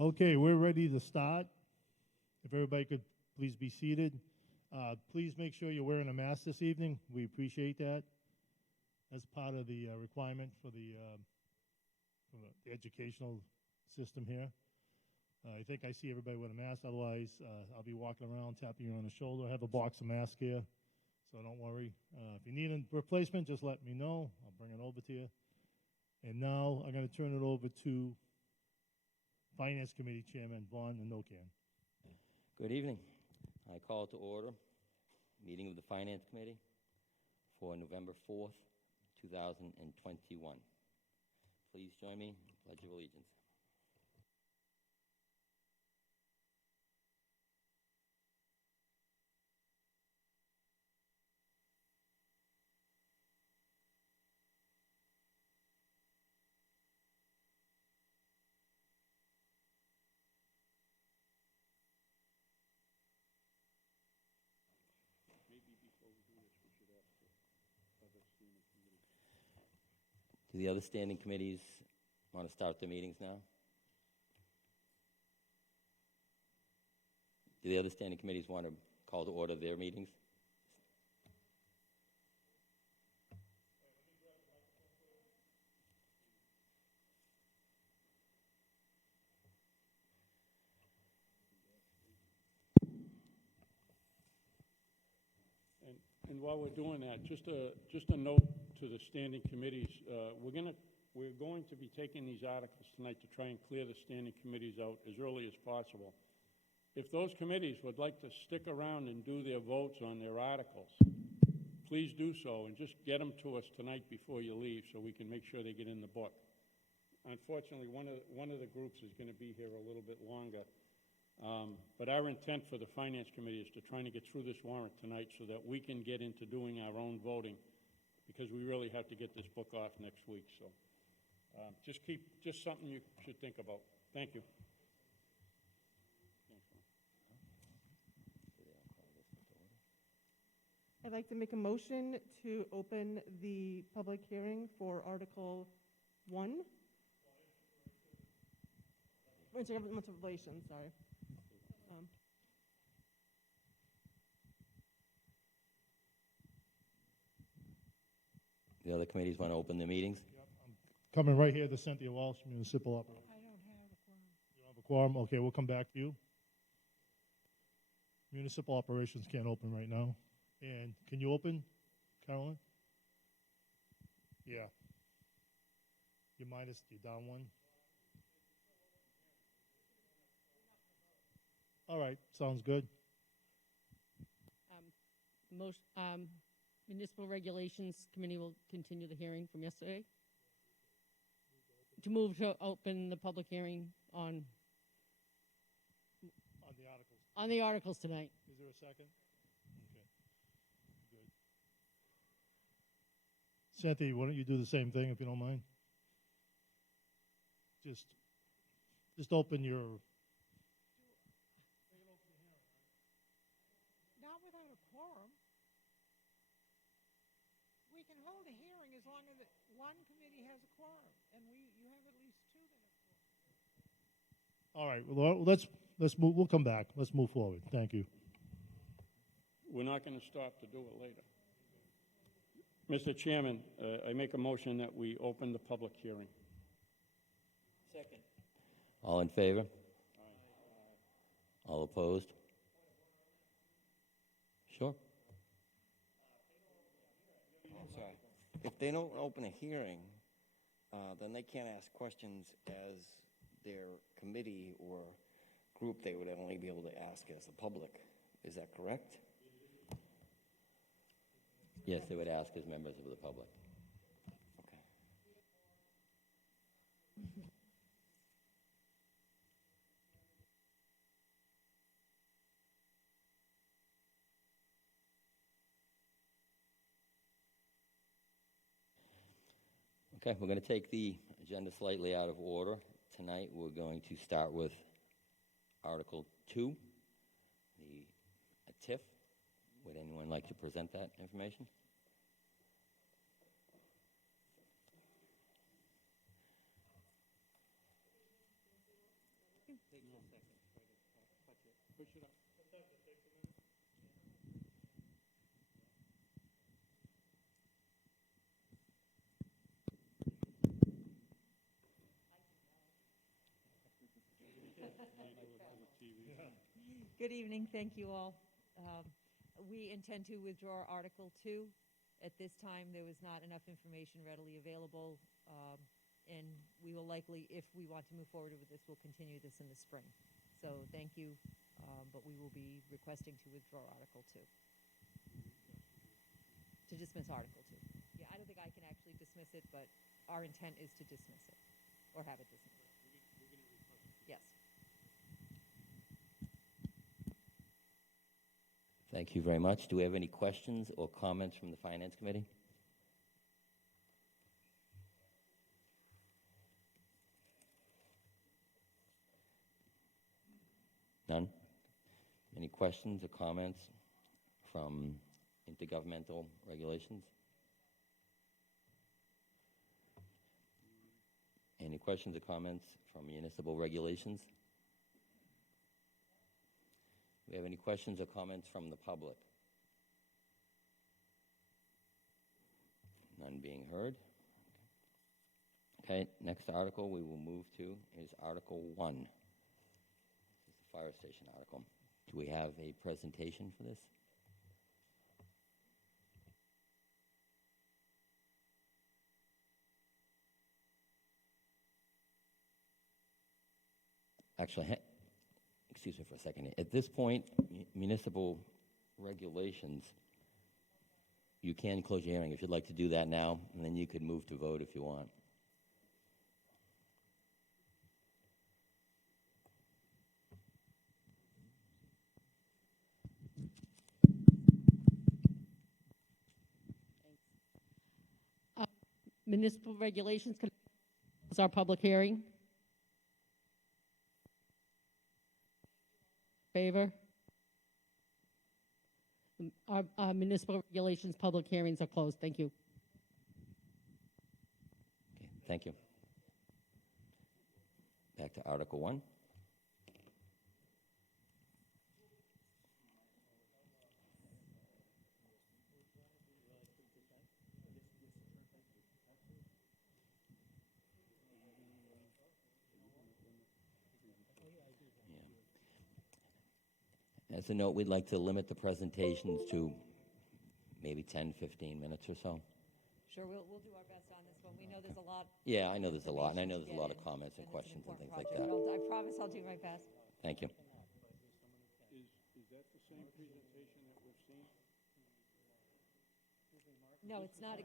Okay, we're ready to start. If everybody could please be seated. Please make sure you're wearing a mask this evening. We appreciate that. As part of the requirement for the educational system here. I think I see everybody with a mask. Otherwise, I'll be walking around tapping you on the shoulder. I have a box of masks here, so don't worry. If you need a replacement, just let me know. I'll bring it over to you. And now I'm going to turn it over to Finance Committee Chairman Vaughn Nokan. Good evening. I call to order meeting of the Finance Committee for November 4th, 2021. Please join me in the Pledge of Allegiance. Do the other standing committees want to start their meetings now? Do the other standing committees want to call to order their meetings? And while we're doing that, just a note to the standing committees, we're going to be taking these articles tonight to try and clear the standing committees out as early as possible. If those committees would like to stick around and do their votes on their articles, please do so, and just get them to us tonight before you leave so we can make sure they get in the book. Unfortunately, one of the groups is going to be here a little bit longer. But our intent for the Finance Committee is to try to get through this warrant tonight so that we can get into doing our own voting, because we really have to get this book off next week. So just something you should think about. Thank you. I'd like to make a motion to open the public hearing for Article 1. Intergovernmental Relations, sorry. The other committees want to open their meetings? Yep, I'm coming right here to Cynthia Walsh, Municipal Operations. I don't have a quorum. You don't have a quorum? Okay, we'll come back to you. Municipal Operations can't open right now. And can you open, Carolyn? Yeah. You're down one. All right, sounds good. Municipal Regulations Committee will continue the hearing from yesterday. To move to open the public hearing on the articles. On the articles tonight. Is there a second? Okay. Good. Cynthia, why don't you do the same thing if you don't mind? Just open your. Not without a quorum. We can hold a hearing as long as one committee has a quorum, and you have at least two that have quorum. All right. Well, let's move. We'll come back. Let's move forward. Thank you. We're not going to stop to do it later. Mr. Chairman, I make a motion that we open the public hearing. Second. All in favor? All opposed? Sure. Sorry. If they don't open a hearing, then they can't ask questions as their committee or group. They would only be able to ask as the public. Is that correct? Yes, they would ask as members of the public. Okay. Okay, we're going to take the agenda slightly out of order. Tonight we're going to start with Article 2, the TIF. Would anyone like to present that information? Good evening, thank you all. We intend to withdraw Article 2. At this time, there was not enough information readily available, and we will likely, if we want to move forward with this, we'll continue this in the spring. So thank you, but we will be requesting to withdraw Article 2. To dismiss Article 2. Yeah, I don't think I can actually dismiss it, but our intent is to dismiss it, or have it dismissed. Yes. Thank you very much. Do we have any questions or comments from the Finance Committee? None? Any questions or comments from intergovernmental regulations? Any questions or comments from municipal regulations? Do we have any questions or comments from the public? None being heard. Okay, next article we will move to is Article 1. This is the fire station article. Do we have a presentation for this? Actually, excuse me for a second. At this point, municipal regulations, you can close your hearing if you'd like to do that now, and then you could move to vote if you want. Municipal regulations, can close our public hearing? Favor? Our municipal regulations public hearings are closed. Thank you. Okay, thank you. Back to Article 1. As a note, we'd like to limit the presentations to maybe 10, 15 minutes or so. Sure, we'll do our best on this one. We know there's a lot. Yeah, I know there's a lot, and I know there's a lot of information comments to and get in, questions and it's an things like important that. project, but I promise I'll do my best. Thank you. Is that the same presentation that we've seen? No, it's not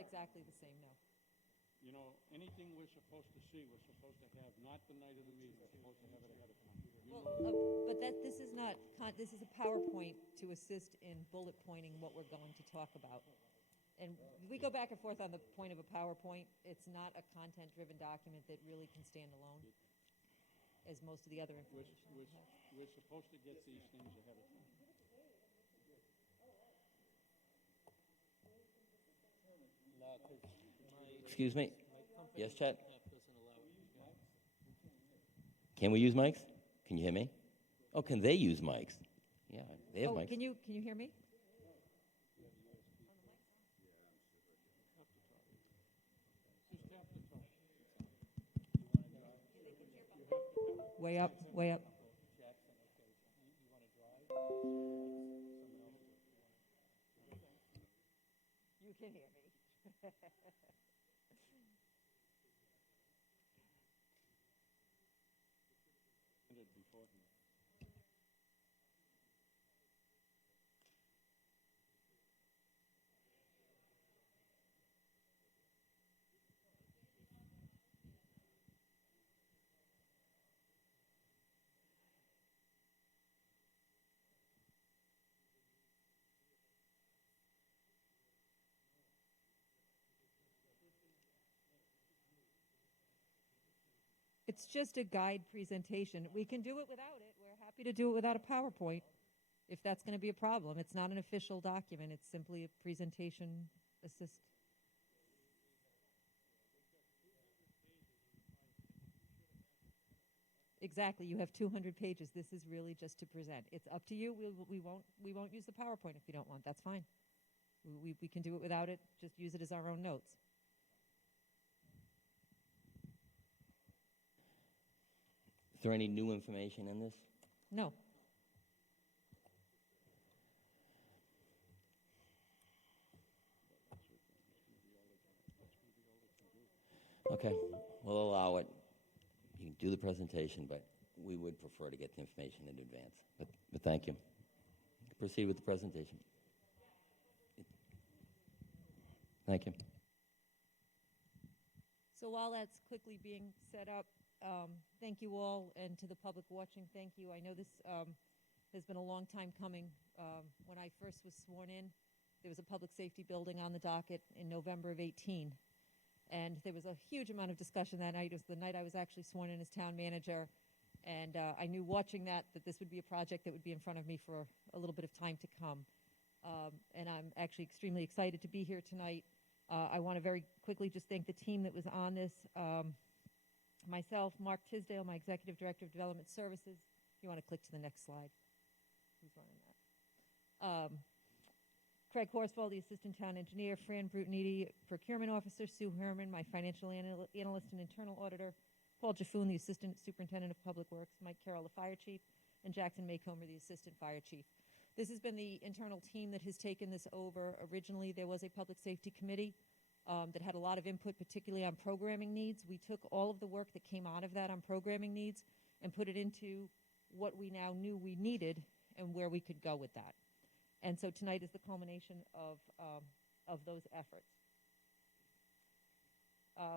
exactly the same, no. You know, anything we're supposed to see, we're supposed to have, not the night of the meeting, we're supposed to have it ahead of time. Well, but this is not, this is a PowerPoint to assist in bullet pointing what we're going to talk about. And we go back and forth on the point of a PowerPoint. It's not a content-driven document that really can stand alone, as most of the other information. We're supposed to get these things ahead of time. Excuse me? Yes, Chet? Can we use mics? Can you hear me? Oh, can they use mics? Yeah, they have Oh, mics. can you hear me? Just tap the top. Way up, way up. You can hear me. Beforehand. It's just a guide presentation. We can do it without it. We're happy to do it without a PowerPoint, if that's going to be a problem. It's not an official document. It's simply a presentation assist. Exactly. You have 200 pages. This is really just to present. It's up to you. We won't use the PowerPoint if you don't want. That's fine. We can do it without it. Just use it as our own notes. Is there any new information in this? No. Okay, we'll allow it. You can do the presentation, but we would prefer to get the information in advance. But thank you. Proceed with the presentation. Thank you. So while that's quickly being set up, thank you all, and to the public watching, thank you. I know this has been a long time coming. When I first was sworn in, there was a public safety building on the docket in November of 18. And there was a huge amount of discussion that night. It was the night I was actually sworn in as town manager. And I knew watching that this would be a project that would be in front of me for a little bit of time to come. And I'm actually extremely excited to be here tonight. I want to very quickly just thank the team that was on this. Myself, Mark Tisdale, my Executive Director of Development Services. You want to click to the next slide. Who's running that? Craig Horsfall, the Assistant Town Engineer, Fran Brutiniti, Procurement Officer, Sue Herman, my Financial Analyst and Internal Auditor, Paul Jaffoon, the Assistant Superintendent of Public Works, Mike Carroll, the Fire Chief, and Jackson Maycomer, the Assistant Fire Chief. This has been the internal team that has taken this over. Originally, there was a Public Safety Committee that had a lot of input, particularly on programming needs. We took all of the work that came out of that on programming needs and put it into what we now knew we needed and where we could go with that. And so tonight is the culmination of those efforts.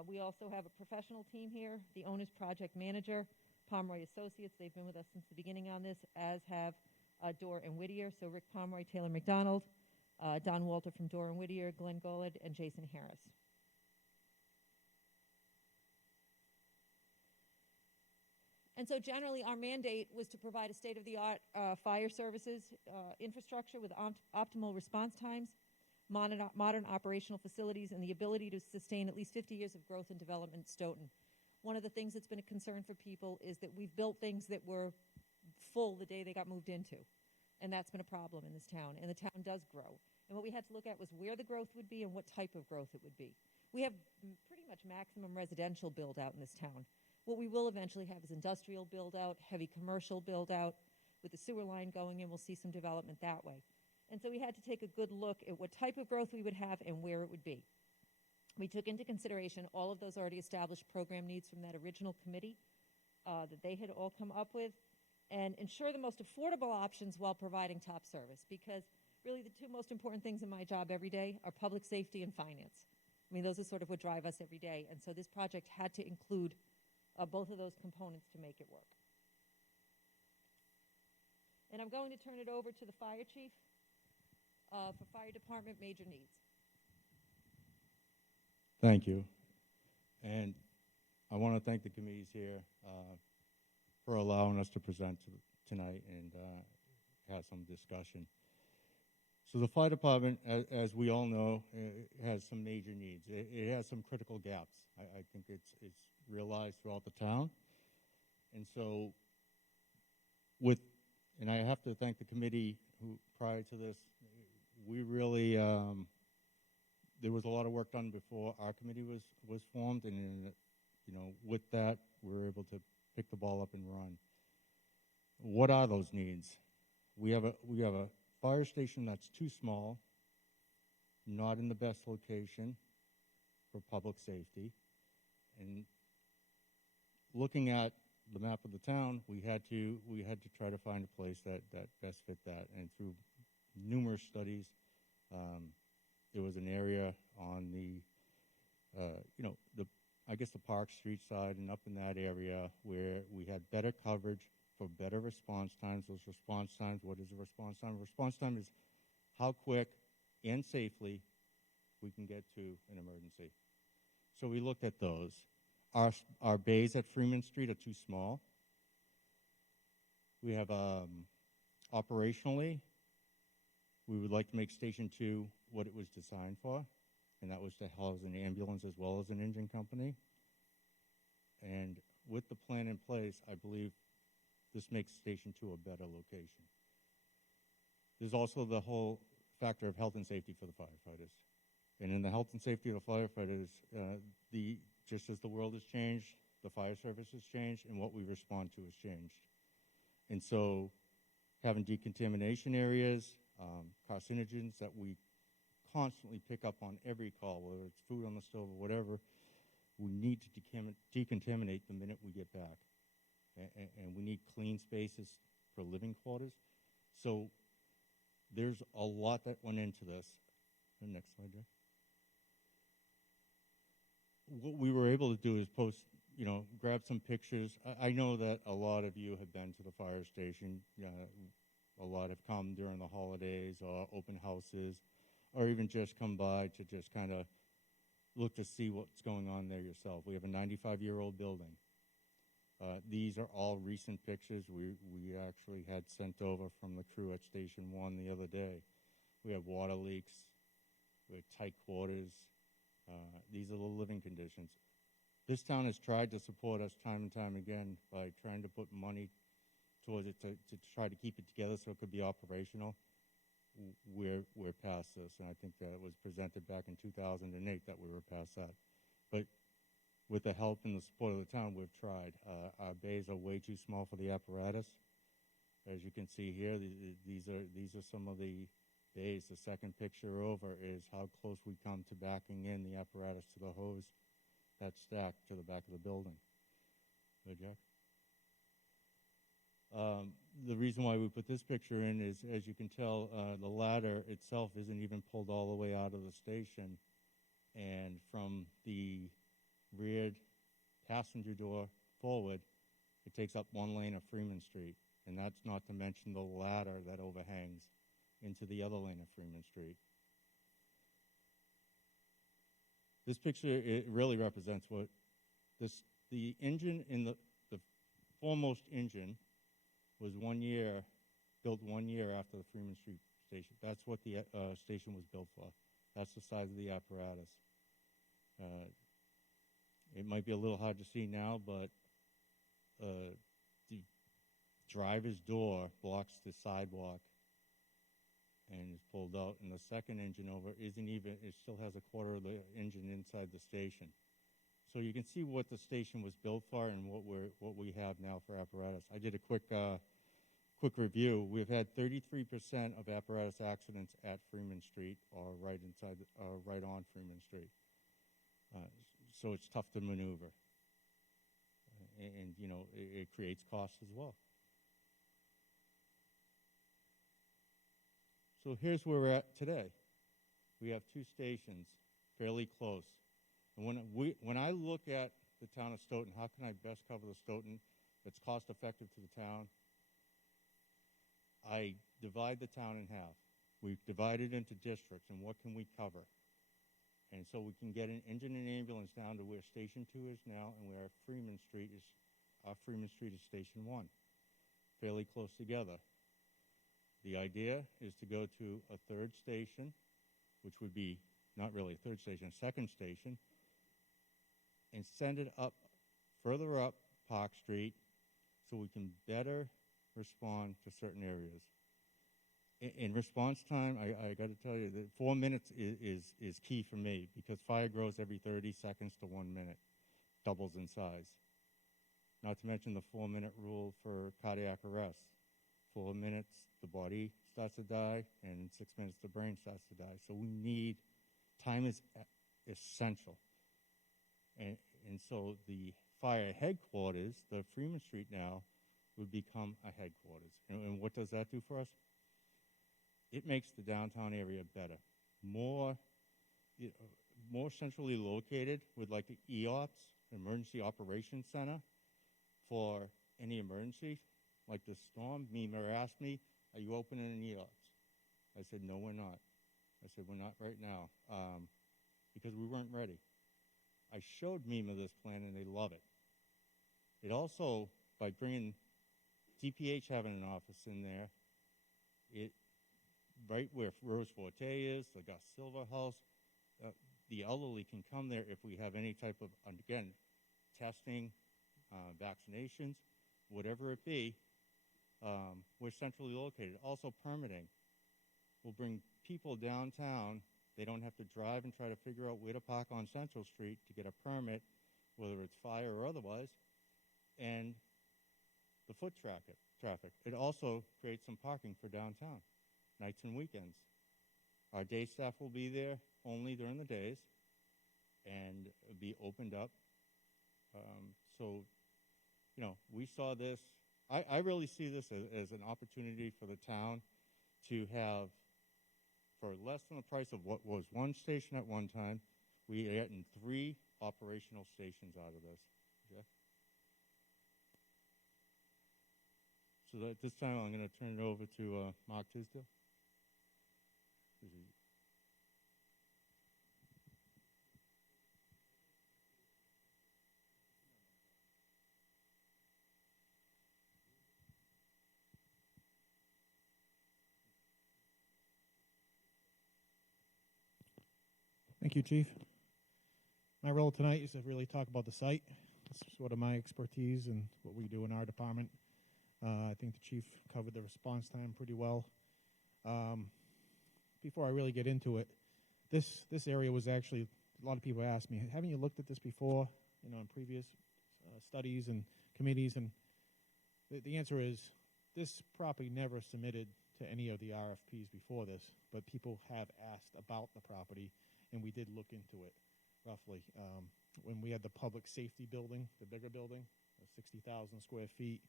We also have a professional team here, the owner's project manager, Pomeroy Associates. They've been with us since the beginning on this, as have Dorr and Whittier. So Rick Pomeroy, Taylor McDonald, Don Walter from Dorr and Whittier, Glenn Golod, and Jason Harris. And so generally our mandate was to provide a state-of-the-art fire services infrastructure with optimal response times, modern operational facilities, and the ability to sustain at least 50 years of growth and development in Stoughton. One of the things that's been a concern for people is that we've built things that were full the day they got moved into. And that's been a problem in this town. And the town does grow. And what we had to look at was where the growth would be and what type of growth it would be. We have pretty much maximum residential build out in this town. What we will eventually have is industrial build out, heavy commercial build out. With the sewer line going in, we'll see some development that way. And so we had to take a good look at what type of growth we would have and where it would be. We took into consideration all of those already established program needs from that original committee that they had all come up with, and ensure the most affordable options while providing top service. Because really the two most important things in my job every day are public safety and finance. I mean, those are sort of what drive us every day. And so this project had to include both of those components to make it work. And I'm going to turn it over to the fire chief for fire department major needs. Thank you. And I want to thank the committees here for allowing us to present tonight and have some discussion. So the fire department, as we all know, has some major needs. It has some critical gaps. I think it's realized throughout the town. And so and I have to thank the committee who, prior to this, we really, there was a lot of work done before our committee was formed, and with that, we were able to pick the ball up and run. What are those needs? We have a fire station that's too small, not in the best location for public safety, and looking at the map of the town, we had to try to find a place that best fit that, and through numerous studies, there was an area on the the Park Street side and up in that area where we had better coverage for better response times. Those response times, what is a response time? Response time is how quick and safely we can get to an emergency. So we looked at those. Our bays at Freeman Street are too small. We have operationally, we would like to make Station 2 what it was designed for, and that was to house an ambulance as well as an engine company. And with the plan in place, I believe this makes Station 2 a better location. There's also the whole factor of health and safety for the firefighters. And in the health and safety of the firefighters, just as the world has changed, the fire service has changed, and what we respond to has changed. And so having decontamination areas, carcinogens that we constantly pick up on every call, whether it's food on the stove or whatever, we need to decontaminate the minute we get back. And we need clean spaces for living quarters. So there's a lot that went into this. The next slide, Jack. What we were able to do is post, grab some pictures. I know that a lot of you have been to the fire station. A lot have come during the holidays or open houses, or even just come by to just kind of look to see what's going on there yourself. We have a 95-year-old building. These are all recent pictures we actually had sent over from the crew at Station 1 the other day. We have water leaks. We have tight quarters. These are the living conditions. This town has tried to support us time and time again by trying to put money towards it to try to keep it together so it could be operational. We're past this, and I think that it was presented back in 2008 that we were past that. But with the help and the support of the town, we've tried. Our bays are way too small for the apparatus. As you can see here, these are some of the bays. The second picture over is how close we come to backing in the apparatus to the hose that's stacked to the back of the building. Go, Jack. The reason why we put this picture in is, as you can tell, the ladder itself isn't even pulled all the way out of the station. And from the rear passenger door forward, it takes up one lane of Freeman Street. And that's not to mention the ladder that overhangs into the other lane of Freeman Street. This picture, it really represents what the engine in the foremost engine was built 1 year after the Freeman Street station. That's what the station was built for. That's the size of the apparatus. It might be a little hard to see now, but the driver's door blocks the sidewalk and is pulled out, and the second engine over it still has a quarter of the engine inside the station. So you can see what the station was built for and what we have now for apparatus. I did a quick review. We've had 33% of apparatus accidents at Freeman Street or right on Freeman Street. So it's tough to maneuver, and it creates costs as well. So here's where we're at today. We have two stations fairly close. And when I look at the town of Stoughton, how can I best cover the Stoughton that's cost effective to the town? I divide the town in half. We've divided into districts, and what can we cover? And so we can get an engine and ambulance down to where Station 2 is now and where Freeman Street is Station 1, fairly close together. The idea is to go to a third station, which would be not really a third station, a second station, and send it up, further up Park Street so we can better respond to certain areas. In response time, I got to tell you that 4 minutes is key for me because fire grows every 30 seconds to 1 minute, doubles in size. Not to mention the 4-minute rule for cardiac arrest. 4 minutes, the body starts to die, and in 6 minutes, the brain starts to die. So time is essential. And so the fire headquarters, the Freeman Street now, would become a headquarters. And what does that do for us? It makes the downtown area better, more centrally located with like the EOPS, Emergency Operations Center, for any emergency, like the storm. MEMA asked me, "Are you opening an EOPS?" I said, "No, we're not." I said, "We're not right now," because we weren't ready. I showed MEMA this plan, and they love it. It also, by bringing DPH having an office in there, right where Rose Forte is, the Gus Silva House, the elderly can come there if we have any type of, again, testing, vaccinations, whatever it be. We're centrally located. Also permitting. We'll bring people downtown. They don't have to drive and try to figure out where to park on Central Street to get a permit, whether it's fire or otherwise, and the foot traffic. It also creates some parking for downtown, nights and weekends. Our day staff will be there only during the days and be opened up So, we saw this. I really see this as an opportunity for the town to have, for less than the price of what was one station at one time, we are getting 3 operational stations out of this. Jeff? So at this time, I'm going to turn it over to Mark Tisdale. Thank you, Chief. My role tonight is to really talk about the site. That's sort of my expertise and what we do in our department. I think the Chief covered the response time pretty well. Before I really get into it, this area was actually, a lot of people ask me, haven't you looked at this before, in previous studies and committees? And the answer is, this property never submitted to any of the RFPs before this, but people have asked about the property, and we did look into it roughly. When we had the public safety building, the bigger building, 60,000 square feet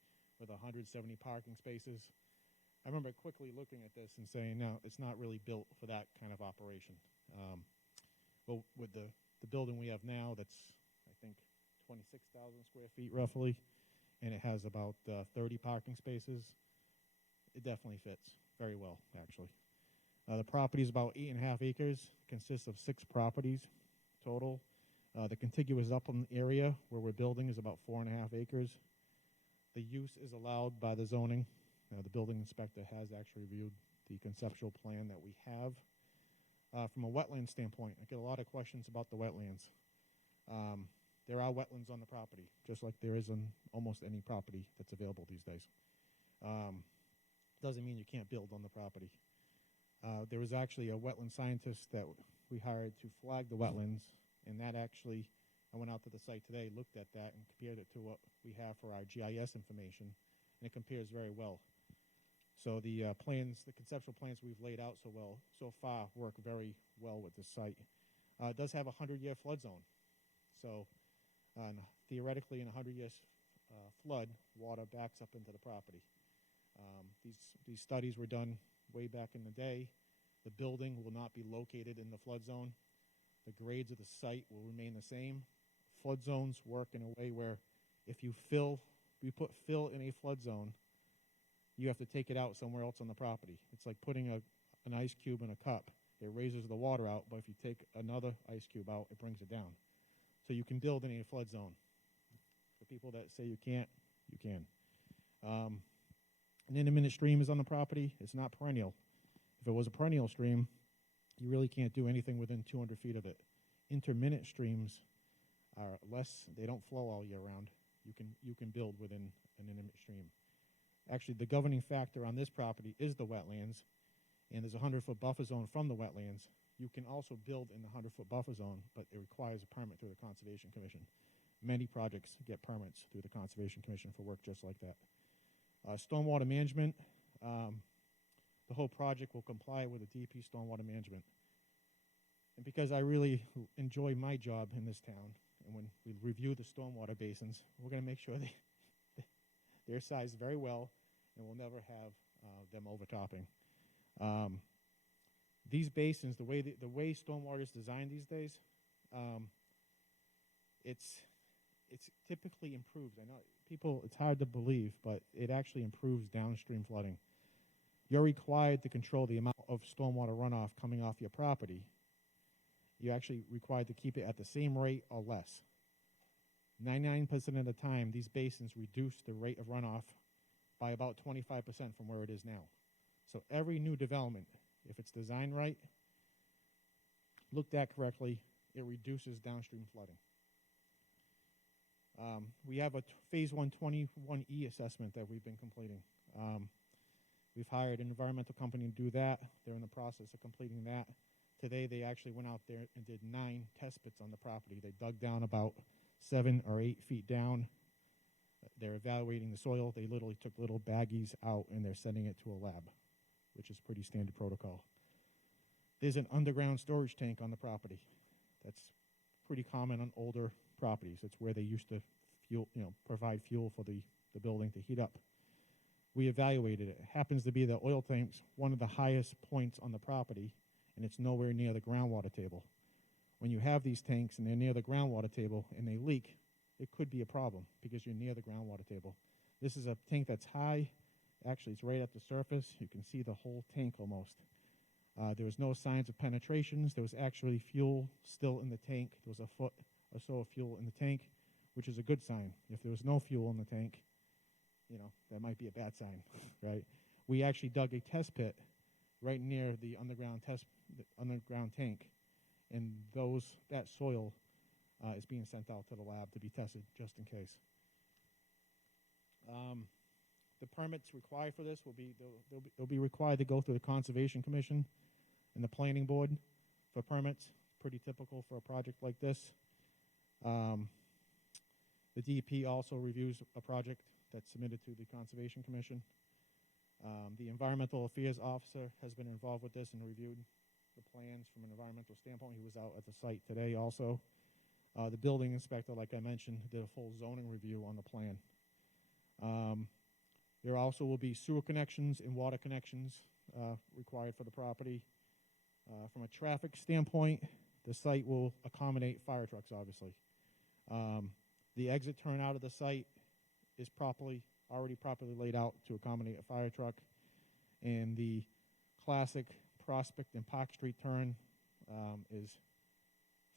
with 170 parking spaces, I remember quickly looking at this and saying, no, it's not really built for that kind of operation. But with the building we have now, that's, I think, 26,000 square feet roughly, and it has about 30 parking spaces, it definitely fits very well, actually. The property is about 8.5 acres, consists of 6 properties total. The contiguous upland area where we're building is about 4.5 acres. The use is allowed by the zoning. The building inspector has actually reviewed the conceptual plan that we have. From a wetland standpoint, I get a lot of questions about the wetlands. There are wetlands on the property, just like there is on almost any property that's available these days. Doesn't mean you can't build on the property. There was actually a wetland scientist that we hired to flag the wetlands, and that actually, I went out to the site today, looked at that, and compared it to what we have for our GIS information, and it compares very well. So the plans, the conceptual plans we've laid out so far work very well with this site. It does have a 100-year flood zone. So theoretically, in a 100-year flood, water backs up into the property. These studies were done way back in the day. The building will not be located in the flood zone. The grades of the site will remain the same. Flood zones work in a way where if you put fill in a flood zone, you have to take it out somewhere else on the property. It's like putting an ice cube in a cup. It raises the water out, but if you take another ice cube out, it brings it down. So you can build in a flood zone. For people that say you can't, you can. An intermittent stream is on the property. It's not perennial. If it was a perennial stream, you really can't do anything within 200 feet of it. Intermittent streams are less, they don't flow all year round. You can build within an intermittent stream. Actually, the governing factor on this property is the wetlands, and there's a 100-foot buffer zone from the wetlands. You can also build in the 100-foot buffer zone, but it requires a permit through the Conservation Commission. Many projects get permits through the Conservation Commission for work just like that. Stormwater management, the whole project will comply with the DP stormwater management. And because I really enjoy my job in this town, and when we review the stormwater basins, we're going to make sure they're sized very well, and we'll never have them overtopping. These basins, the way stormwater is designed these days, it's typically improved. I know it's hard to believe, but it actually improves downstream flooding. You're required to control the amount of stormwater runoff coming off your property. You're actually required to keep it at the same rate or less. 99% of the time, these basins reduce the rate of runoff by about 25% from where it is now. So every new development, if it's designed right, looked at correctly, it reduces downstream flooding. We have a Phase 1 21E assessment that we've been completing. We've hired an environmental company to do that. They're in the process of completing that. Today, they actually went out there and did 9 test pits on the property. They dug down about 7 or 8 feet down. They're evaluating the soil. They literally took little baggies out, and they're sending it to a lab, which is pretty standard protocol. There's an underground storage tank on the property. That's pretty common on older properties. It's where they used to provide fuel for the building to heat up. We evaluated it. It happens to be the oil tank's one of the highest points on the property, and it's nowhere near the groundwater table. When you have these tanks and they're near the groundwater table and they leak, it could be a problem because you're near the groundwater table. This is a tank that's high. Actually, it's right at the surface. You can see the whole tank almost. There was no signs of penetrations. There was actually fuel still in the tank. There was a foot or so of fuel in the tank, which is a good sign. If there was no fuel in the tank, that might be a bad sign, right? We actually dug a test pit right near the underground tank, and that soil is being sent out to the lab to be tested just in case. The permits required for this they'll be required to go through the Conservation Commission and the Planning Board for permits. Pretty typical for a project like this. The DEP also reviews a project that's submitted to the Conservation Commission. The Environmental Affairs Officer has been involved with this and reviewed the plans from an environmental standpoint. He was out at the site today also. The building inspector, like I mentioned, did a full zoning review on the plan. There also will be sewer connections and water connections required for the property. From a traffic standpoint, the site will accommodate fire trucks, obviously. The exit turn out of the site is already properly laid out to accommodate a fire truck. And the classic Prospect and Park Street turn is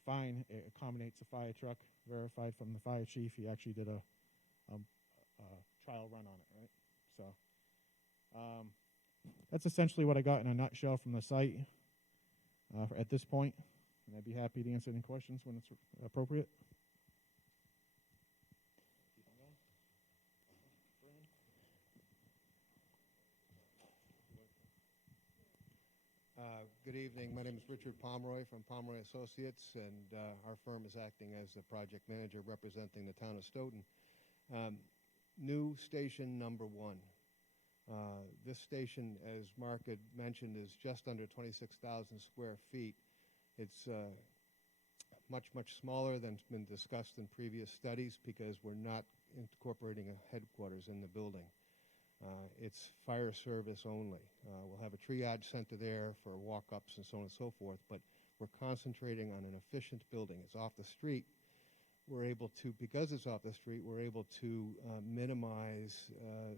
fine. It accommodates a fire truck, verified from the fire chief. He actually did a trial run on it, right? So that's essentially what I got in a nutshell from the site at this point. And I'd be happy to answer any questions when it's appropriate. Good evening. My name is Richard Pomeroy from Pomeroy Associates, and our firm is acting as the project manager representing the town of Stoughton. New station number 1. This station, as Mark had mentioned, is just under 26,000 square feet. It's much, much smaller than's been discussed in previous studies because we're not incorporating a headquarters in the building. It's fire service only. We'll have a triage center there for walk-ups and so on and so forth, but we're concentrating on an efficient building. It's off the street. Because it's off the street, we're able to minimize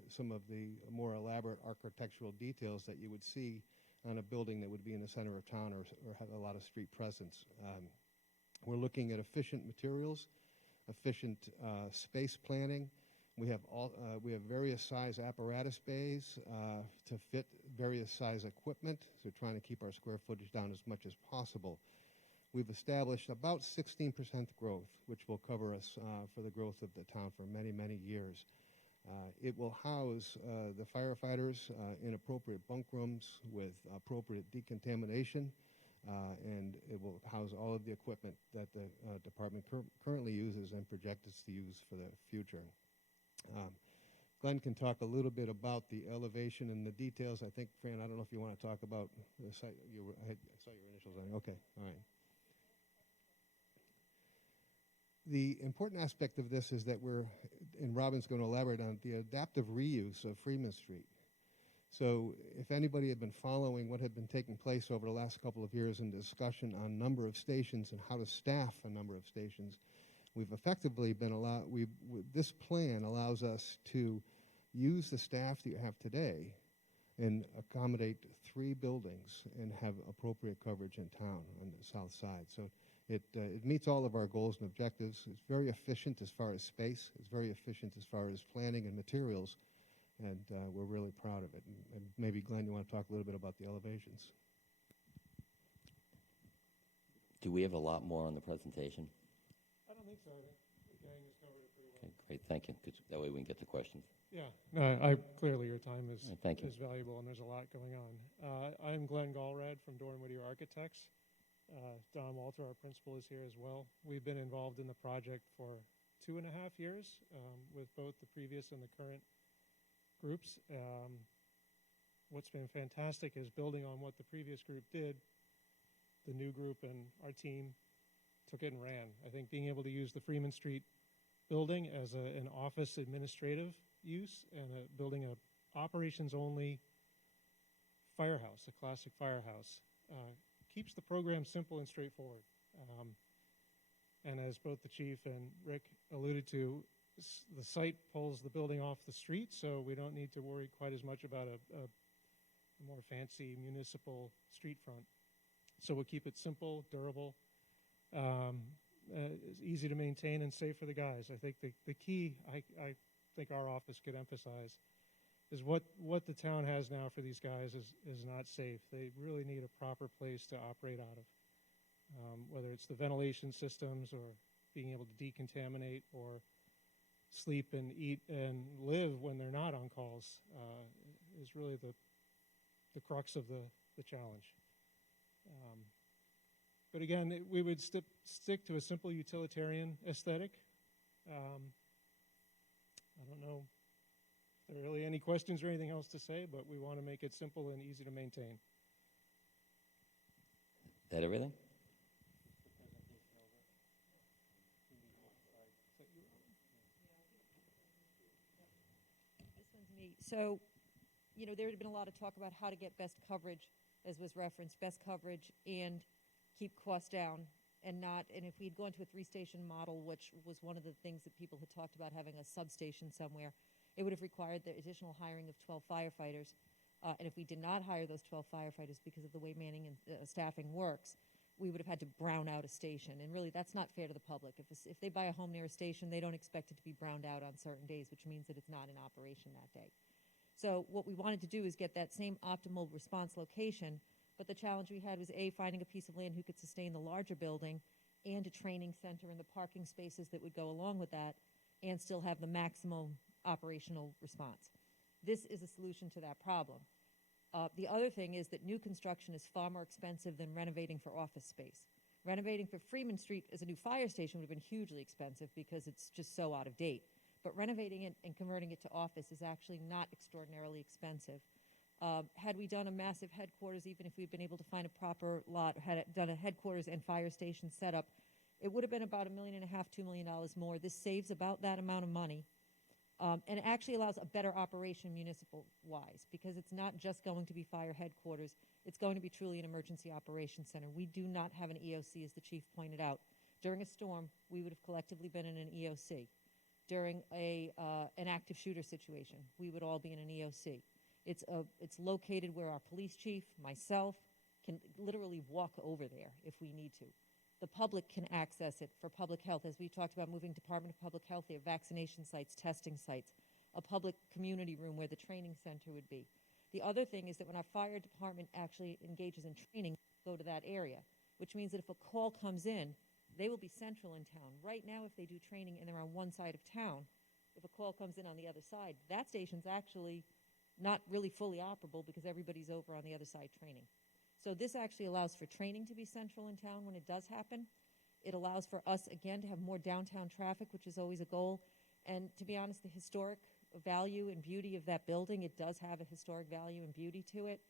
some of the more elaborate architectural details that you would see on a building that would be in the center of town or have a lot of street presence. We're looking at efficient materials, efficient space planning. We have various size apparatus bays to fit various size equipment. So trying to keep our square footage down as much as possible. We've established about 16% growth, which will cover us for the growth of the town for many, many years. It will house the firefighters in appropriate bunk rooms with appropriate decontamination, and it will house all of the equipment that the department currently uses and projects to use for the future. Glenn can talk a little bit about the elevation and the details. I think, Fran, I don't know if you want to talk about the site. I saw your initials on it. Okay, all right. The important aspect of this is that and Robin's going to elaborate on the adaptive reuse of Freeman Street. So if anybody had been following what had been taking place over the last couple of years in discussion on number of stations and how to staff a number of stations, we've effectively been this plan allows us to use the staff that you have today and accommodate 3 buildings and have appropriate coverage in town on the south side. So it meets all of our goals and objectives. It's very efficient as far as space. It's very efficient as far as planning and materials, and we're really proud of it. And maybe, Glenn, you want to talk a little bit about the elevations? Do we have a lot more on the presentation? I don't think so. The gang has covered it pretty well. Okay, great, thank you. That way we can get to questions. Yeah, clearly your time is thank you. is valuable, and there's a lot going on. I'm Glenn Gallrad from Doran Whittier Architects. Don Walter, our principal, is here as well. We've been involved in the project for 2.5 years with both the previous and the current groups. What's been fantastic is building on what the previous group did, the new group and our team took it and ran. I think being able to use the Freeman Street building as an office administrative use and building a operations-only firehouse, a classic firehouse, keeps the program simple and straightforward. And as both the chief and Rick alluded to, the site pulls the building off the street, so we don't need to worry quite as much about a more fancy municipal street front. So we'll keep it simple, durable, easy to maintain, and safe for the guys. I think the key I think our office could emphasize is what the town has now for these guys is not safe. They really need a proper place to operate out of, whether it's the ventilation systems or being able to decontaminate or sleep and eat and live when they're not on calls is really the crux of the challenge. But again, we would stick to a simple utilitarian aesthetic. I don't know if there are really any questions or anything else to say, but we want to make it simple and easy to maintain. Is that everything? This one's me. So, you know, there had been a lot of talk about how to get best coverage, as was referenced, best coverage and keep costs down and if we had gone to a 3-station model, which was one of the things that people had talked about, having a substation somewhere, it would have required the additional hiring of 12 firefighters. And if we did not hire those 12 firefighters because of the way manning and staffing works, we would have had to brown out a station. And really, that's not fair to the public. If they buy a home near a station, they don't expect it to be browned out on certain days, which means that it's not in operation that day. So what we wanted to do is get that same optimal response location, but the challenge we had was finding a piece of land who could sustain the larger building and a training center and the parking spaces that would go along with that and still have the maximum operational response. This is a solution to that problem. The other thing is that new construction is far more expensive than renovating for office space. Renovating for Freeman Street as a new fire station would have been hugely expensive because it's just so out of date. But renovating it and converting it to office is actually not extraordinarily expensive. Had we done a massive headquarters, even if we'd been able to find a proper lot, had done a headquarters and fire station setup, it would have been about $1.5 million, $2 million more. This saves about that amount of money. And it actually allows a better operation municipal-wise, because it's not just going to be fire headquarters. It's going to be truly an emergency operations center. We do not have an EOC, as the chief pointed out. During a storm, we would have collectively been in an EOC. During an active shooter situation, we would all be in an EOC. It's located where our police chief, myself, can literally walk over there if we need to. The public can access it for public health. As we talked about moving Department of Public Health, they have vaccination sites, testing sites, a public community room where the training center would be. The other thing is that when our fire department actually engages in training, go to that area, which means that if a call comes in, they will be central in town. Right now, if they do training and they're on one side of town, if a call comes in on the other side, that station's actually not really fully operable because everybody's over on the other side training. So this actually allows for training to be central in town when it does happen. It allows for us, again, to have more downtown traffic, which is always a goal. And to be honest, the historic value and beauty of that building, it does have a historic value and beauty to it.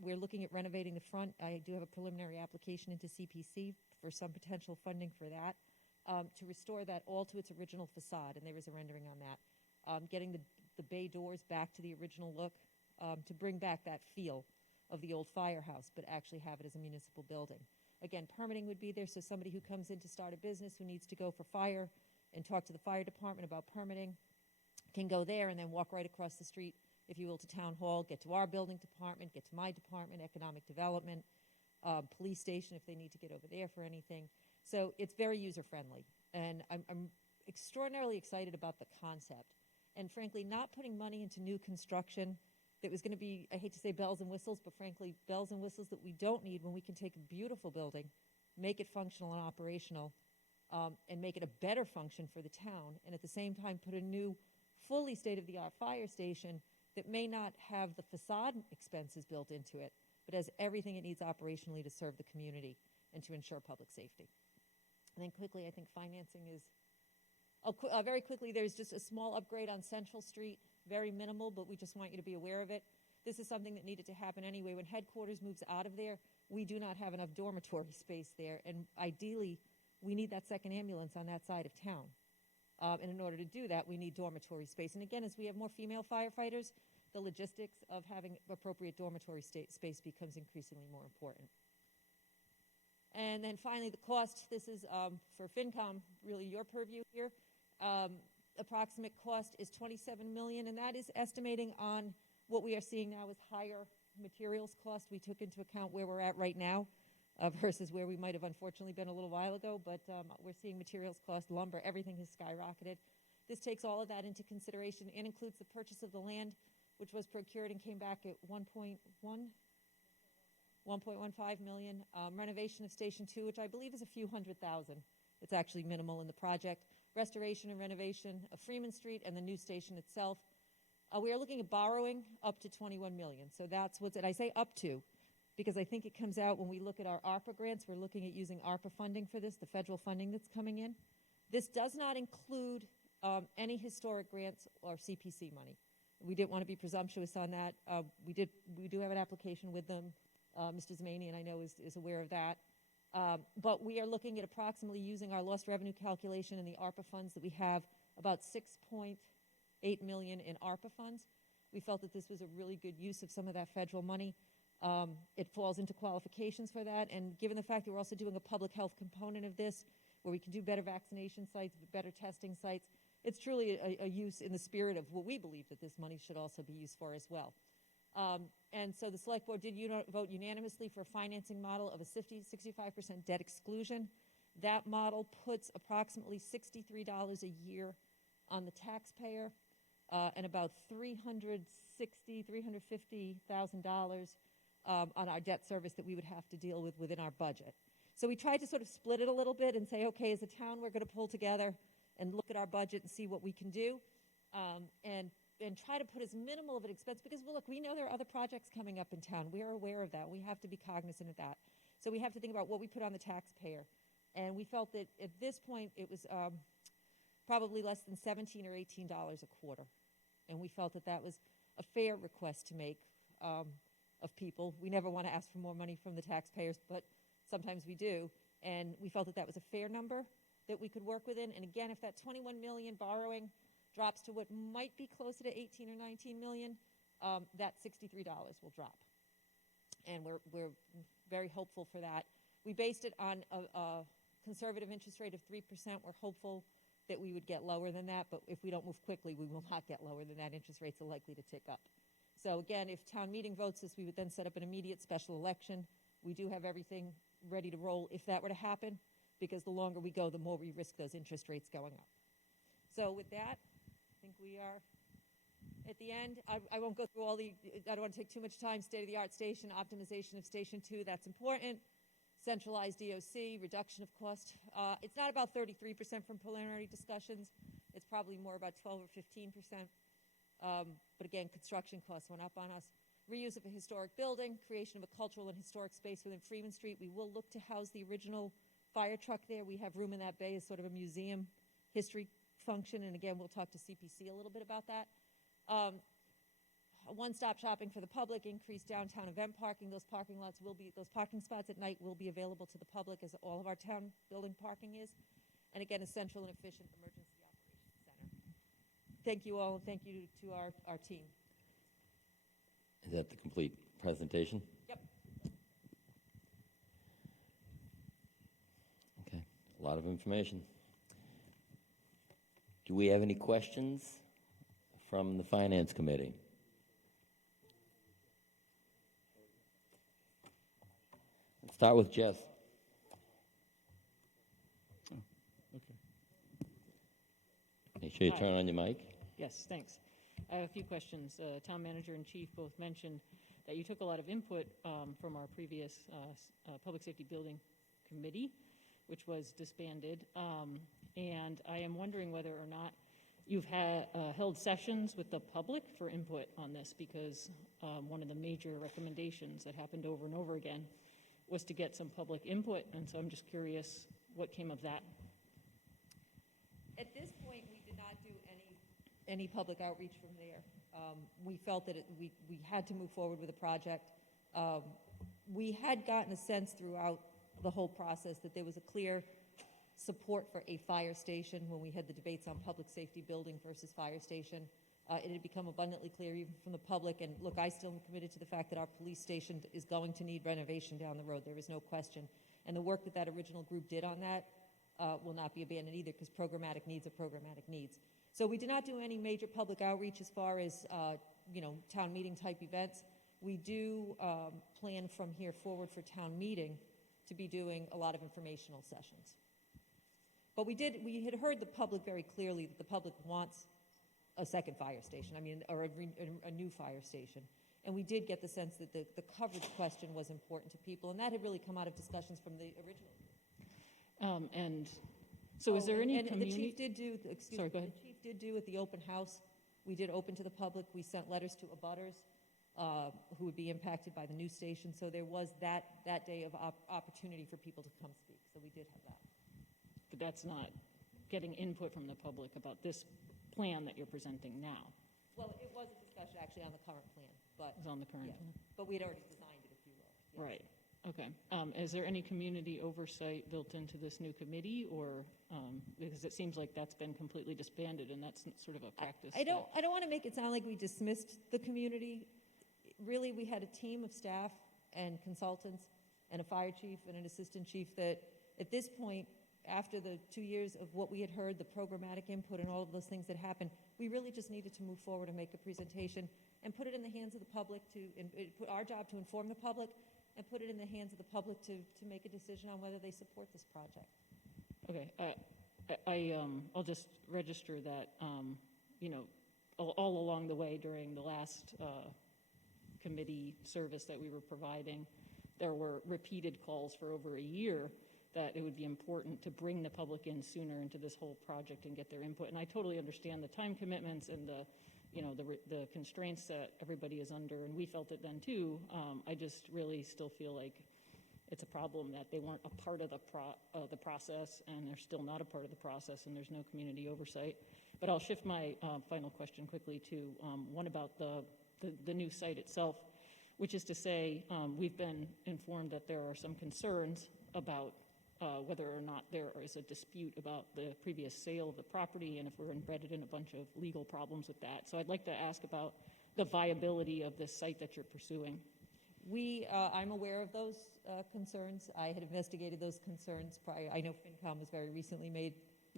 We're looking at renovating the front. I do have a preliminary application into CPC for some potential funding for that, to restore that all to its original facade, and there is a rendering on that. Getting the bay doors back to the original look, to bring back that feel of the old firehouse, but actually have it as a municipal building. Again, permitting would be there, so somebody who comes in to start a business who needs to go for fire and talk to the fire department about permitting can go there and then walk right across the street, if you will, to town hall, get to our building department, get to my department, economic development, police station if they need to get over there for anything. So it's very user-friendly, and I'm extraordinarily excited about the concept. And frankly, not putting money into new construction that was going to be, I hate to say bells and whistles, but frankly, bells and whistles that we don't need when we can take a beautiful building, make it functional and operational, and make it a better function for the town, and at the same time put a new, fully state-of-the-art fire station that may not have the facade expenses built into it, but has everything it needs operationally to serve the community and to ensure public safety. And then quickly, I think financing is, very quickly, there's just a small upgrade on Central Street, very minimal, but we just want you to be aware of it. This is something that needed to happen anyway. When headquarters moves out of there, we do not have enough dormitory space there, and ideally, we need that second ambulance on that side of town. And in order to do that, we need dormitory space. And again, as we have more female firefighters, the logistics of having appropriate dormitory space becomes increasingly more important. And then finally, the cost. This is for FinCom, really your purview here. Approximate cost is $27 million, and that is estimating on what we are seeing now as higher materials cost. We took into account where we're at right now versus where we might have unfortunately been a little while ago, but we're seeing materials cost, lumber, everything has skyrocketed. This takes all of that into consideration and includes the purchase of the land, which was procured and came back at 1.15 million. Renovation of Station 2, which I believe is a few $100,000. It's actually minimal in the project. Restoration and renovation of Freeman Street and the new station itself. We are looking at borrowing up to $21 million. So that's what's it. I say up to, because I think it comes out when we look at our ARPA grants. We're looking at using ARPA funding for this, the federal funding that's coming in. This does not include any historic grants or CPC money. We didn't want to be presumptuous on that. We do have an application with them. Mr. Zemanian, I know, is aware of that. But we are looking at approximately using our lost revenue calculation and the ARPA funds that we have, about $6.8 million in ARPA funds. We felt that this was a really good use of some of that federal money. It falls into qualifications for that, and given the fact that we're also doing a public health component of this, where we can do better vaccination sites, better testing sites, it's truly a use in the spirit of what we believe that this money should also be used for as well. And so the Select Board did vote unanimously for a financing model of a 65% debt exclusion. That model puts approximately $63 a year on the taxpayer and about $350,000 on our debt service that we would have to deal with within our budget. So we tried to sort of split it a little bit and say, okay, as a town, we're going to pull together and look at our budget and see what we can do, and try to put as minimal of an expense, because, well, look, we know there are other projects coming up in town. We are aware of that. We have to be cognizant of that. So we have to think about what we put on the taxpayer. And we felt that at this point it was probably less than $17 or $18 a quarter. And we felt that that was a fair request to make of people. We never want to ask for more money from the taxpayers, but sometimes we do. And we felt that that was a fair number that we could work within. And again, if that $21 million borrowing drops to what might be closer to 18 or 19 million, that $63 will drop. And we're very hopeful for that. We based it on a conservative interest rate of 3%. We're hopeful that we would get lower than that, but if we don't move quickly, we will not get lower than that. Interest rates are likely to tick up. So again, if town meeting votes this, we would then set up an immediate special election. We do have everything ready to roll if that were to happen, because the longer we go, the more we risk those interest rates going up. So with that, I think we are at the end. I won't go through all I don't want to take too much time. State-of-the-art station, optimization of Station 2, that's important. Centralized DOC, reduction of cost. It's not about 33% from preliminary discussions. It's probably more about 12 or 15%. But again, construction costs went up on us. Reuse of a historic building, creation of a cultural and historic space within Freeman Street. We will look to house the original fire truck there. We have room in that bay as sort of a museum history function, and again, we'll talk to CPC a little bit about that. One-stop shopping for the public, increased downtown event parking. Those parking spots at night will be available to the public, as all of our town building parking is. And again, a central and efficient emergency operations center. Thank you all, and thank you to our team. Is that the complete presentation? Yep. Okay, a lot of information. Do we have any questions from the Finance Committee? Let's start with Jess. Okay. Make sure you Hi. turn on your mic. Yes, thanks. I have a few questions. Town manager and chief both mentioned that you took a lot of input from our previous Public Safety Building Committee, which was disbanded. And I am wondering whether or not you've held sessions with the public for input on this, because one of the major recommendations that happened over and over again was to get some public input. And so I'm just curious what came of that. At this point, we did not do any public outreach from there. We felt that we had to move forward with the project. We had gotten a sense throughout the whole process that there was a clear support for a fire station when we had the debates on public safety building versus fire station. It had become abundantly clear even from the public, and look, I still am committed to the fact that our police station is going to need renovation down the road. There is no question. And the work that that original group did on that will not be abandoned either, because programmatic needs are programmatic needs. So we did not do any major public outreach as far as, town meeting type events. We do plan from here forward for town meeting to be doing a lot of informational sessions. But we had heard the public very clearly that the public wants a second fire station, or a new fire station. And we did get the sense that the coverage question was important to people, and that had really come out of discussions from the original. And so is there any and community? the chief did do, Sorry, go ahead. The chief did do at the open house, we did open to the public, we sent letters to abutters who would be impacted by the new station, so there was that day of opportunity for people to come speak, so we did have that. But that's not getting input from the public about this plan that you're presenting now. Well, it was a discussion actually on the current plan, but. It's on the current yeah, plan. But we had already designed it, if you will. Yes. Right, okay. Is there any community oversight built into this new committee, or, because it seems like that's been completely disbanded, and that's sort of a practice. I don't want to make it sound like we dismissed the community. Really, we had a team of staff and consultants and a fire chief and an assistant chief that, at this point, after the 2 years of what we had heard, the programmatic input and all of those things that happened, we really just needed to move forward and make a presentation and put it in the hands of the public put our job to inform the public and put it in the hands of the public to make a decision on whether they support this project. Okay, I'll just register that, all along the way during the last committee service that we were providing, there were repeated calls for over a year that it would be important to bring the public in sooner into this whole project and get their input. And I totally understand the time commitments and the constraints that everybody is under, and we felt it then too. I just really still feel like it's a problem that they weren't a part of the process, and they're still not a part of the process, and there's no community oversight. But I'll shift my final question quickly to one about the new site itself, which is to say, we've been informed that there are some concerns about whether or not there is a dispute about the previous sale of the property, and if we're embedded in a bunch of legal problems with that. So I'd like to ask about the viability of this site that you're pursuing. I'm aware of those concerns. I had investigated those concerns prior. I know FinCom was very recently made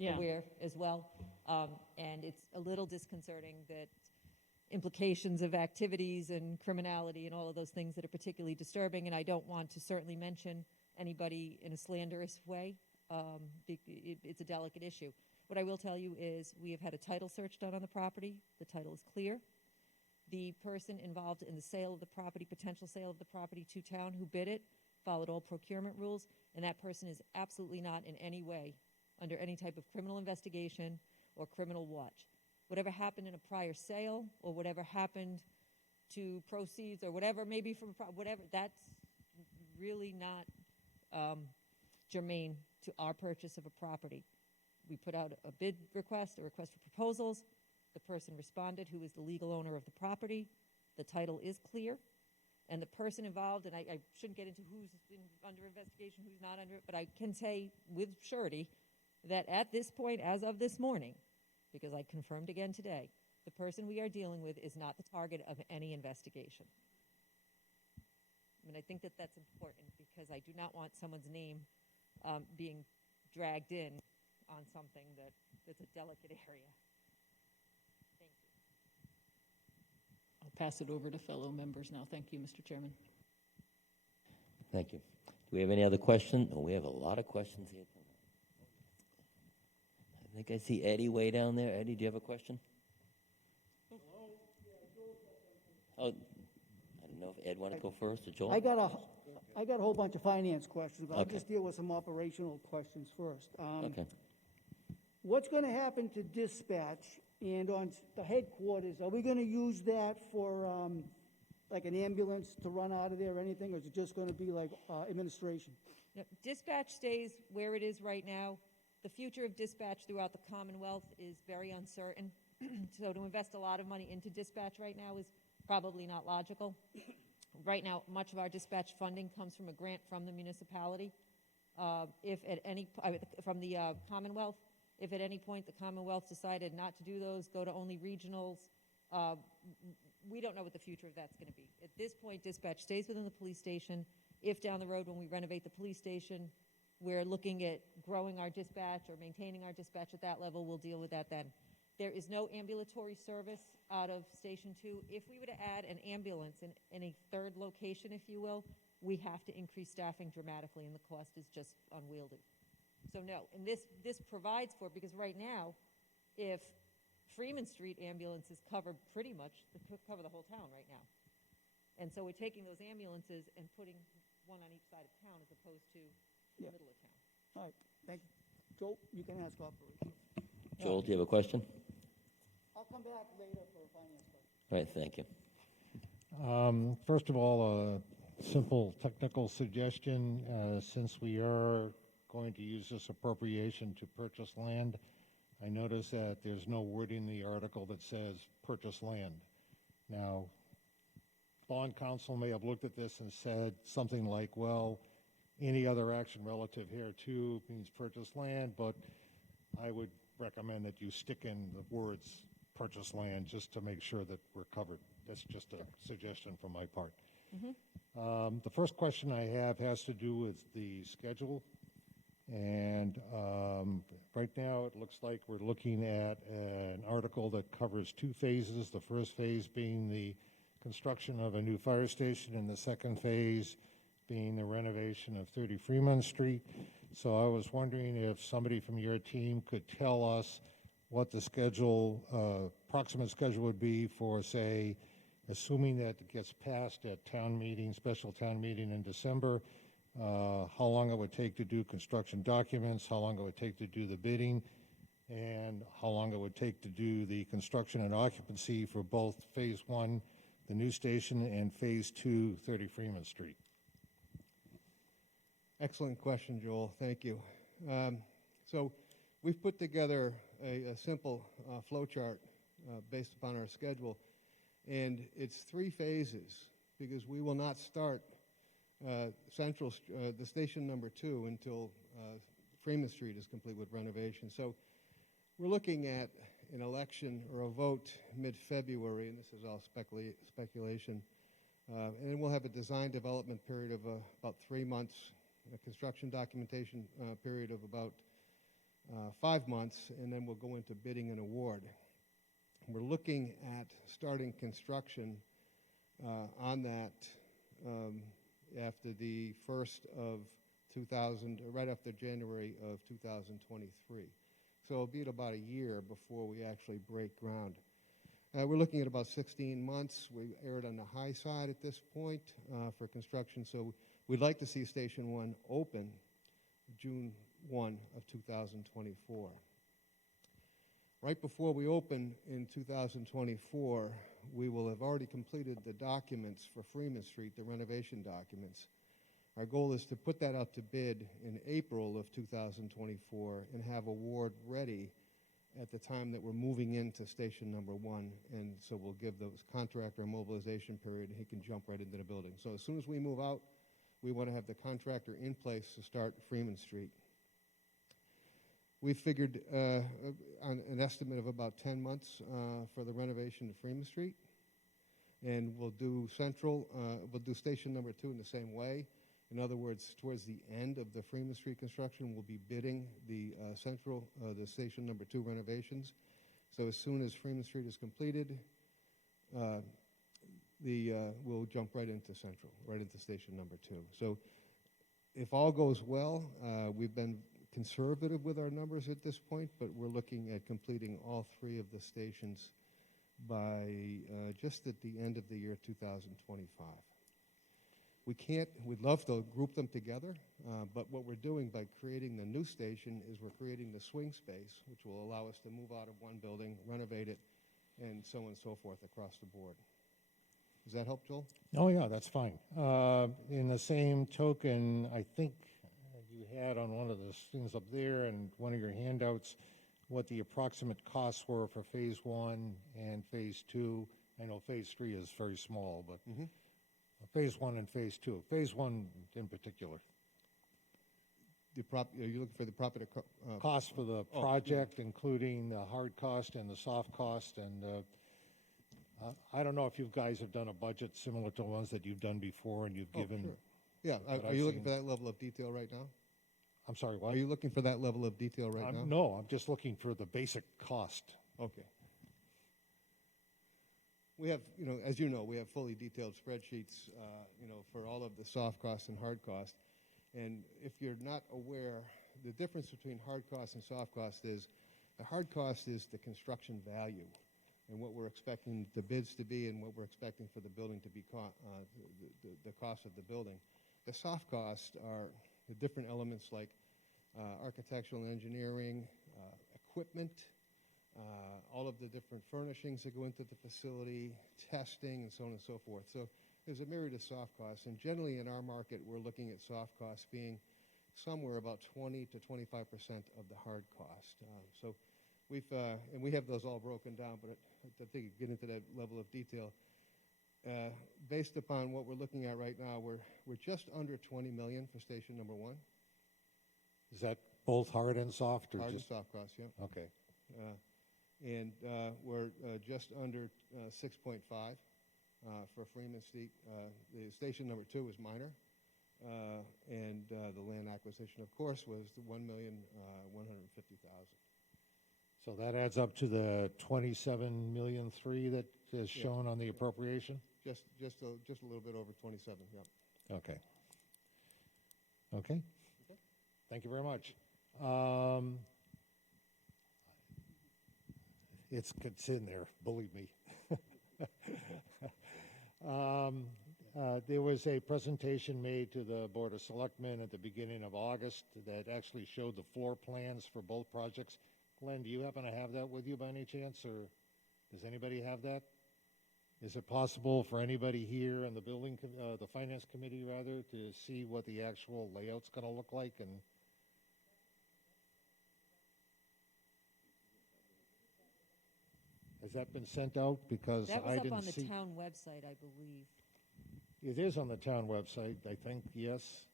aware as well. And it's a little disconcerting that implications of activities and criminality and all of those things that are particularly disturbing, and I don't want to certainly mention anybody in a slanderous way. It's a delicate issue. What I will tell you is we have had a title search done on the property. The title is clear. The person involved in the sale of the property, potential sale of the property to town who bid it, followed all procurement rules, and that person is absolutely not in any way under any type of criminal investigation or criminal watch. Whatever happened in a prior sale or whatever happened to proceeds or whatever, maybe from whatever, that's really not germane to our purchase of a property. We put out a bid request, a request for proposals. The person responded, who is the legal owner of the property. The title is clear. And the person involved, and I shouldn't get into who's under investigation, who's not under it, but I can say with surety that at this point, as of this morning, because I confirmed again today, the person we are dealing with is not the target of any investigation. I think that that's important because I do not want someone's name being dragged in on something that's a delicate area. Thank you. I'll pass it over to fellow members now. Thank you, Mr. Chairman. Thank you. Do we have any other questions? Oh, we have a lot of questions here tonight. I think I see Eddie way down there. Eddie, do you have a question? Hello? Oh, I don't know if Ed wanted to go first or Joel? I got a whole bunch of finance questions, but I'll Okay. just deal with some operational questions first. Okay. What's going to happen to dispatch and on the headquarters? Are we going to use that for like an ambulance to run out of there or anything, or is it just going to be like administration? No, dispatch stays where it is right now. The future of dispatch throughout the Commonwealth is very uncertain. So to invest a lot of money into dispatch right now is probably not logical. Right now, much of our dispatch funding comes from a grant from the municipality. If at any, from the Commonwealth, if at any point the Commonwealth decided not to do those, go to only regionals, we don't know what the future of that's going to be. At this point, dispatch stays within the police station. If down the road, when we renovate the police station, we're looking at growing our dispatch or maintaining our dispatch at that level, we'll deal with that then. There is no ambulatory service out of Station 2. If we were to add an ambulance in a third location, if you will, we have to increase staffing dramatically, and the cost is just unwieldy. So no, and this provides for, because right now, if Freeman Street ambulances cover pretty much, cover the whole town right now. And so we're taking those ambulances and putting one on each side of town as opposed to the middle of town. All right, thank you. Joe, you can ask operations. Joel, do you have a question? I'll come back later for finance stuff. All right, thank you. First of all, a simple technical suggestion. Since we are going to use this appropriation to purchase land, I notice that there's no word in the article that says purchase land. Now, bond counsel may have looked at this and said something like, well, any other action relative here to means purchase land, but I would recommend that you stick in the words purchase land just to make sure that we're covered. That's just a suggestion from my part. The first question I have has to do with the schedule. And right now it looks like we're looking at an article that covers two phases. The first phase being the construction of a new fire station, and the second phase being the renovation of 30 Freeman Street. So I was wondering if somebody from your team could tell us what the schedule, approximate schedule would be for, say, assuming that it gets passed at town meeting, special town meeting in December, how long it would take to do construction documents, how long it would take to do the bidding, and how long it would take to do the construction and occupancy for both Phase 1, the new station, and Phase 2, 30 Freeman Street. Excellent question, Joel. Thank you. So we've put together a simple flow chart based upon our schedule, and it's 3 phases because we will not start the station number 2 until Freeman Street is complete with renovation. So we're looking at an election or a vote mid-February, and this is all speculation, and we'll have a design development period of about 3 months, a construction documentation period of about 5 months, and then we'll go into bidding and award. We're looking at starting construction on that after the first of 2000, right after January of 2023. So it'll be at about a year before we actually break ground. We're looking at about 16 months. We erred on the high side at this point for construction, so we'd like to see Station 1 open June 1 of 2024. Right before we open in 2024, we will have already completed the documents for Freeman Street, the renovation documents. Our goal is to put that out to bid in April of 2024 and have award ready at the time that we're moving into Station number 1. And so we'll give the contractor a mobilization period and he can jump right into the building. So as soon as we move out, we want to have the contractor in place to start Freeman Street. We figured on an estimate of about 10 months for the renovation of Freeman Street. And we'll do we'll do Station number 2 in the same way. In other words, towards the end of the Freeman Street construction, we'll be bidding the the Station number 2 renovations. So as soon as Freeman Street is completed, we'll jump right into Central, right into Station number 2. So if all goes well, we've been conservative with our numbers at this point, but we're looking at completing all 3 of the stations by just at the end of the year 2025. We'd love to group them together, but what we're doing by creating the new station is we're creating the swing space, which will allow us to move out of one building, renovate it, and so on and so forth across the board. Does that help, Joel? Oh, yeah, that's fine. In the same token, I think you had on one of the things up there and one of your handouts what the approximate costs were for Phase 1 and Phase 2. I know Phase 3 is very small, but Phase 1 and Phase 2. Phase 1 in particular. Are you looking for the property? Cost for the project, including the hard cost and the soft cost, and I don't know if you guys have done a budget similar to the ones that you've done before and you've given. Sure. Yeah, are you looking for that level of detail right now? I'm sorry, what? Are you looking for that level of detail right now? No, I'm just looking for the basic cost. Okay. We have, as you know, we have fully detailed spreadsheets, for all of the soft costs and hard costs. And if you're not aware, the difference between hard costs and soft costs is the hard cost is the construction value and what we're expecting the bids to be and what we're expecting for the building to be, the cost of the building. The soft costs are the different elements like architectural and engineering, equipment, all of the different furnishings that go into the facility, testing, and so on and so forth. So there's a myriad of soft costs, and generally in our market, we're looking at soft costs being somewhere about 20 to 25% of the hard cost. So and we have those all broken down, but I think you get into that level of detail. Based upon what we're looking at right now, we're just under 20 million for station number 1. Is that both hard and soft? Or hard just... and soft costs, yeah. Okay. And we're just under 6.5 for Freeman Street. The station number 2 is minor, and the land acquisition, of course, was the $1,150,000. So that adds up to the $27,000,003 that is shown on the appropriation. Just a little bit over 27. Yeah. Okay. Okay. Thank you very much. It's in there, believe me. There was a presentation made to the Board of Selectmen at the beginning of August that actually showed the floor plans for both projects. Glenn, do you happen to have that with you by any chance, or does anybody have that? Is it possible for anybody here in the the Finance Committee, rather, to see what the actual layout's going to look like? And has that been sent out? Because That I was didn't up on the see. town website, I believe. It is on the town website, I think, yes.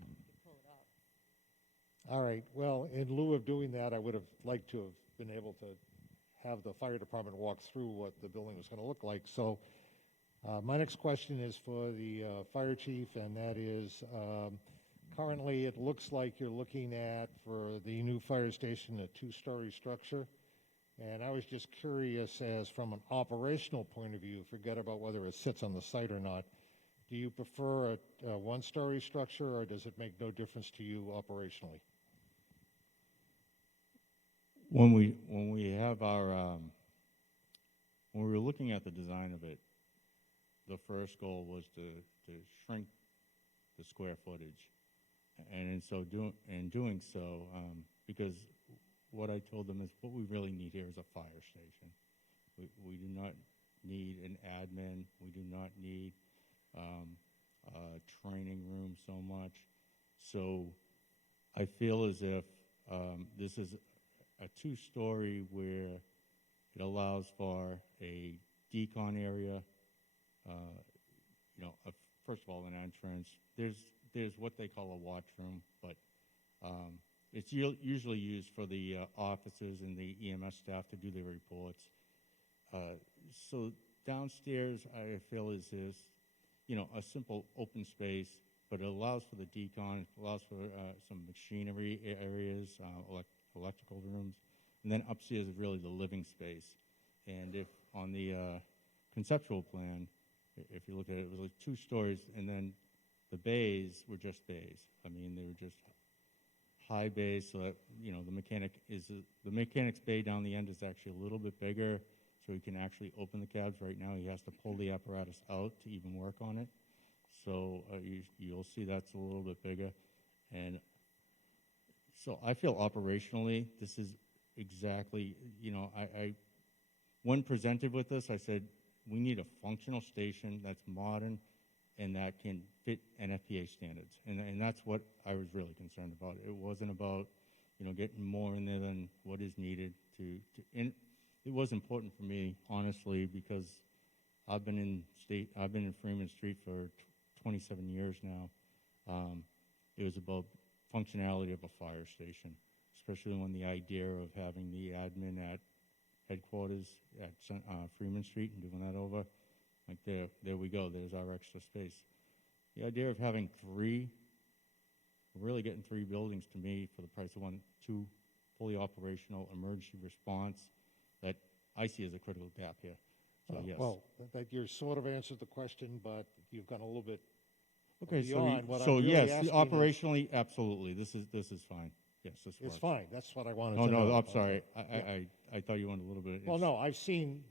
You can pull it up. All right, well, in lieu of doing that, I would have liked to have been able to have the fire department walk through what the building was going to look like. So my next question is for the fire chief, and that is, currently it looks like you're looking at, for the new fire station, a 2-story structure. And I was just curious, as from an operational point of view, forget about whether it sits on the site or not, do you prefer a 1-story structure, or does it make no difference to you operationally? When we have our when we were looking at the design of it, the first goal was to shrink the square footage, and in doing so, because what I told them is what we really need here is a fire station. We do not need an admin. We do not need a training room so much. So I feel as if this is a 2-story where it allows for a decon area, first of all, an entrance. There's what they call a watch room, but it's usually used for the officers and the EMS staff to do their reports. So downstairs, I feel is this, a simple open space, but it allows for the decon, it allows for some machinery areas, electrical rooms, and then upstairs is really the living space. And if on the conceptual plan, if you look at it, it was like 2 stories, and then the bays were just bays. I mean, they were just high bays, so that, the mechanic's bay down the end is actually a little bit bigger, so he can actually open the cabs. Right now, he has to pull the apparatus out to even work on it. So you'll see that's a little bit bigger. And so I feel operationally, this is exactly, when presented with this, I said, we need a functional station that's modern and that can fit NFPA standards. And that's what I was really concerned about. It wasn't about, getting more in there than what is needed and it was important for me, honestly, because I've been in Freeman Street for 27 years now. it was about functionality of a fire station, especially when the idea of having the admin at headquarters at Freeman Street and doing that over, like there we go, there's our extra space. The idea of having three, really getting three buildings to me for the price of one, two fully operational emergency response that I see as a critical gap here. So yes. Well, that you sort of answered the question, but you've gone a little bit Okay, beyond what so I'm really yes, asking is- operationally, absolutely, this is fine. Yes, this It's works. fine, that's what I wanted Oh, to know. no, I'm sorry, Okay. I thought you went a little bit. Well, no, I've seen,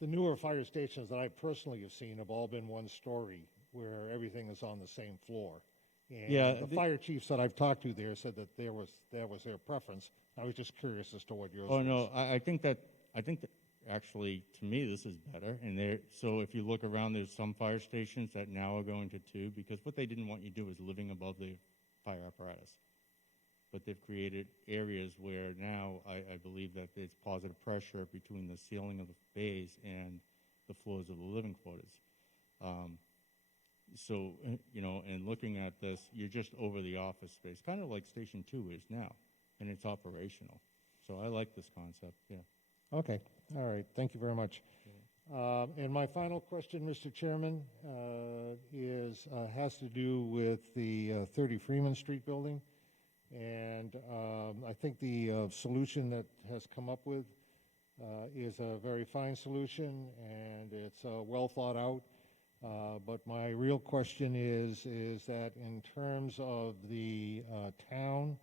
the newer fire stations that I personally have seen have all been one story, where everything is on the same floor. And Yeah, the the- fire chiefs that I've talked to there said that that was their preference. I was just curious as to what yours Oh, was. no, I think that actually, to me, this is better. And so if you look around, there's some fire stations that now are going to two, because what they didn't want you to do is living above the fire apparatus. But they've created areas where now I believe that there's positive pressure between the ceiling of the bays and the floors of the living quarters. So, and looking at this, you're just over the office space, kind of like Station 2 is now, and it's operational. So I like this concept, yeah. Okay, all right, thank you very much. And my final question, Mr. Chairman, has to do with the 30 Freeman Street building. And I think the solution that has come up with is a very fine solution, and it's well thought out. But my real question is that in terms of the town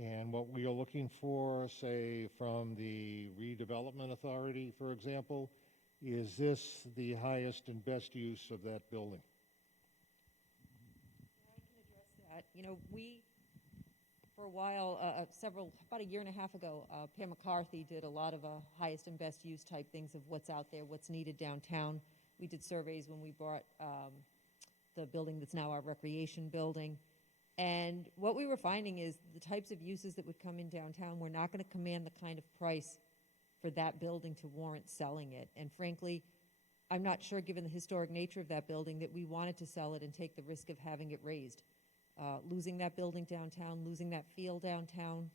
and what we are looking for, say, from the redevelopment authority, for example, is this the highest and best use of that building? I can address that. We, for a while, about a year and a half ago, Pam McCarthy did a lot of highest and best use type things of what's out there, what's needed downtown. We did surveys when we bought the building that's now our recreation building. And what we were finding is the types of uses that would come in downtown were not going to command the kind of price for that building to warrant selling it. And frankly, I'm not sure, given the historic nature of that building, that we wanted to sell it and take the risk of having it raised. Losing that building downtown, losing that feel downtown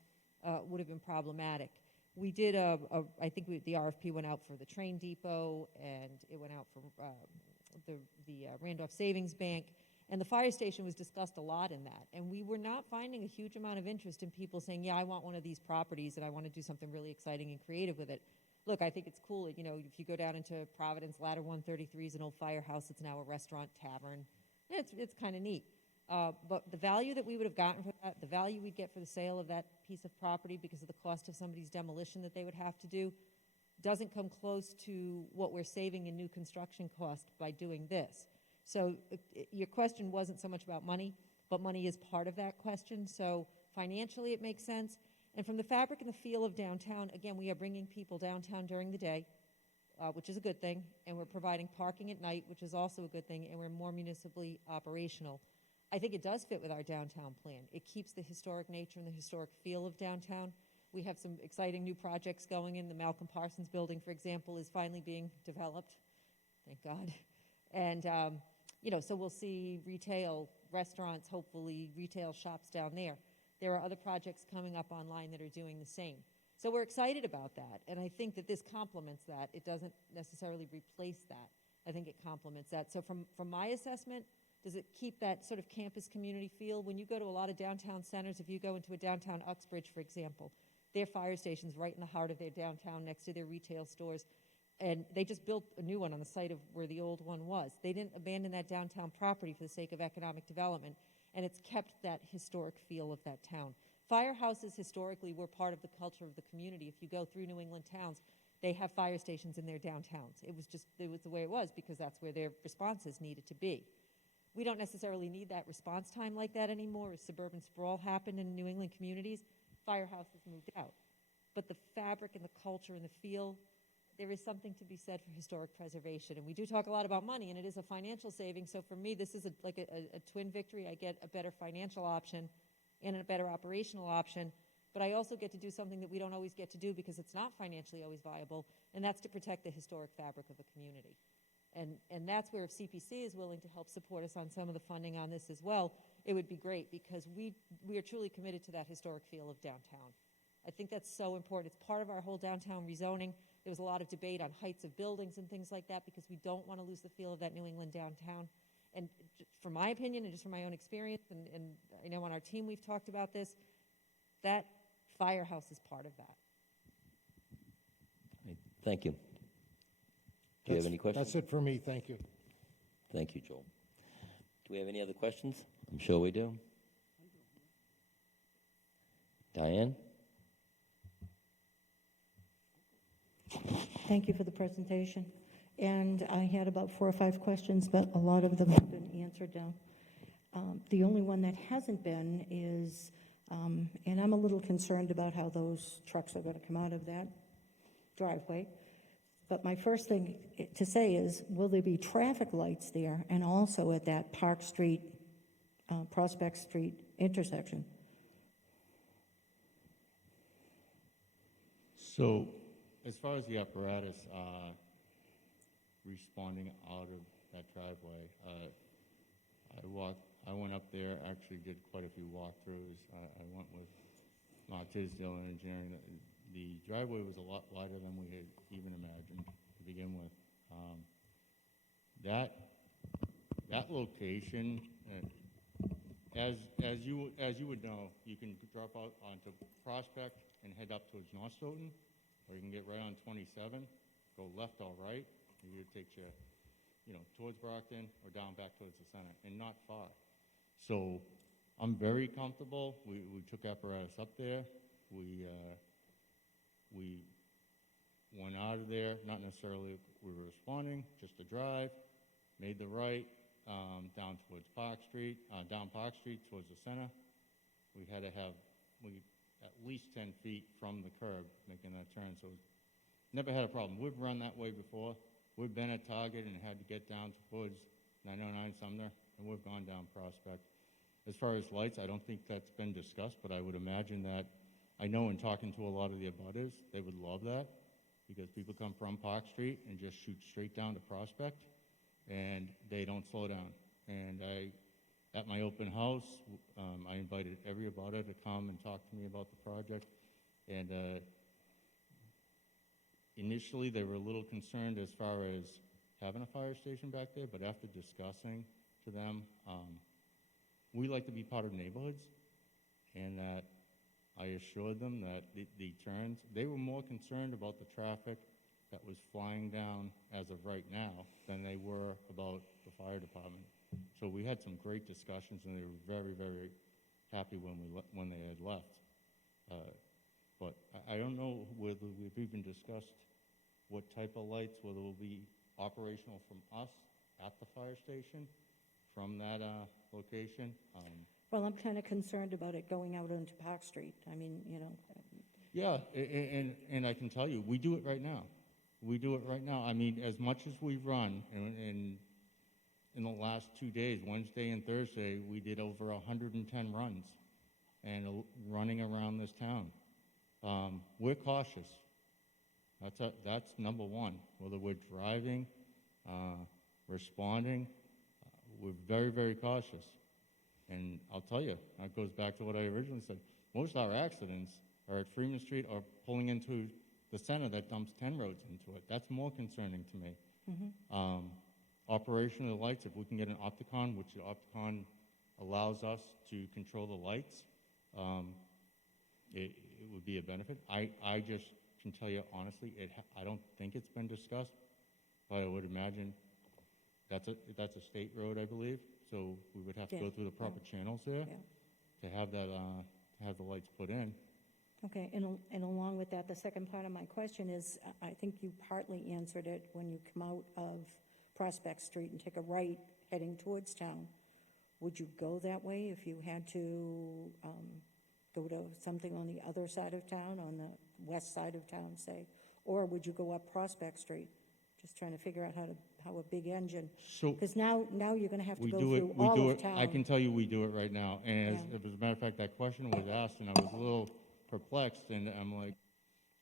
would have been problematic. We did I think the RFP went out for the train depot, and it went out for the Randolph Savings Bank, and the fire station was discussed a lot in that. And we were not finding a huge amount of interest in people saying, yeah, I want one of these properties and I want to do something really exciting and creative with it. Look, I think it's cool, if you go down into Providence, Ladder 133 is an old firehouse. It's now a restaurant, tavern. It's kind of neat. But the value that we would have gotten for that, the value we'd get for the sale of that piece of property because of the cost of somebody's demolition that they would have to do, doesn't come close to what we're saving in new construction cost by doing this. So your question wasn't so much about money, but money is part of that question. So financially it makes sense. And from the fabric and the feel of downtown, again, we are bringing people downtown during the day, which is a good thing, and we're providing parking at night, which is also a good thing, and we're more municipally operational. I think it does fit with our downtown plan. It keeps the historic nature and the historic feel of downtown. We have some exciting new projects going in. The Malcolm Parsons building, for example, is finally being developed. Thank God. And, so we'll see retail restaurants, hopefully retail shops down there. There are other projects coming up online that are doing the same. So we're excited about that. And I think that this complements that. It doesn't necessarily replace that. I think it complements that. So from my assessment, does it keep that sort of campus community feel? When you go to a lot of downtown centers, if you go into a downtown Uxbridge, for example, their fire station's right in the heart of their downtown next to their retail stores. And they just built a new one on the site of where the old one was. They didn't abandon that downtown property for the sake of economic development, and it's kept that historic feel of that town. Firehouses historically were part of the culture of the community. If you go through New England towns, they have fire stations in their downtowns. It was the way it was because that's where their responses needed to be. We don't necessarily need that response time like that anymore. As suburban sprawl happened in New England communities, firehouses moved out. But the fabric and the culture and the feel, there is something to be said for historic preservation. And we do talk a lot about money, and it is a financial saving. So for me, this is like a twin victory. I get a better financial option and a better operational option. But I also get to do something that we don't always get to do because it's not financially always viable, and that's to protect the historic fabric of a community. And that's where if CPC is willing to help support us on some of the funding on this as well, it would be great, because we are truly committed to that historic feel of downtown. I think that's so important. It's part of our whole downtown rezoning. There was a lot of debate on heights of buildings and things like that, because we don't want to lose the feel of that New England downtown. And from my opinion, and just from my own experience, and I know on our team we've talked about this, that firehouse is part of that. Thank you. Do you have any questions? That's it for me, thank you. Thank you, Joel. Do we have any other questions? I'm sure we do. Diane? Thank you for the presentation. And I had about 4 or 5 questions, but a lot of them have been answered now. The only one that hasn't been is, and I'm a little concerned about how those trucks are going to come out of that driveway. But my first thing to say is, will there be traffic lights there and also at that Park Street, Prospect Street intersection? So, as far as the apparatus responding out of that driveway, I went up there, actually did quite a few walkthroughs. I went with Mark Tisdale Engineering. The driveway was a lot wider than we had even imagined to begin with. That location, as you would know, you can drop out onto Prospect and head up towards North Stoughton, or you can get right on 27, go left or right. It either takes you, towards Brockton or down back towards the center, and not far. So I'm very comfortable. We took apparatus up there. We went out of there, not necessarily we were responding, just a drive, made the right, down towards Park Street, down Park Street towards the center. We had to have at least 10 feet from the curb making that turn, so never had a problem. We've run that way before. We've been at Target and had to get down towards 909 Sumner, and we've gone down Prospect. As far as lights, I don't think that's been discussed, but I would imagine that, I know in talking to a lot of the abutters, they would love that, because people come from Park Street and just shoot straight down to Prospect, and they don't slow down. And at my open house, I invited every abutter to come and talk to me about the project, and initially they were a little concerned as far as having a fire station back there, but after discussing to them, we like to be part of neighborhoods, and that I assured them that the turns, they were more concerned about the traffic that was flying down as of right now than they were about the fire department. So we had some great discussions, and they were very, very happy when they had left. But I don't know whether we've even discussed what type of lights, whether it will be operational from us at the fire station, from that location. Well, I'm kind of concerned about it going out onto Park Street. I mean, Yeah, and I can tell you, we do it right now. We do it right now. I mean, as much as we've run, and in the last 2 days, Wednesday and Thursday, we did over 110 runs and running around this town. We're cautious. That's number one. Whether we're driving, responding, we're very, very cautious. And I'll tell you, that goes back to what I originally said. Most of our accidents are at Freeman Street or pulling into the center that dumps 10 roads into it. That's more concerning to me. Mm-hmm. Operation of the lights, if we can get an Opticon, which the Opticon allows us to control the lights, it would be a benefit. I just can tell you honestly, I don't think it's been discussed, but I would imagine that's a state road, I believe, so we would have to go through the proper channels there to have that have the lights put in. Okay, and along with that, the second part of my question is, I think you partly answered it when you come out of Prospect Street and take a right heading towards town. Would you go that way if you had to go to something on the other side of town, on the west side of town, say? Or would you go up Prospect Street? Just trying to figure out how a big engine, because now you're going to have to go through all of town. I can tell you we do it right now. And as a matter of fact, that question was asked, and I was a little perplexed, and I'm like,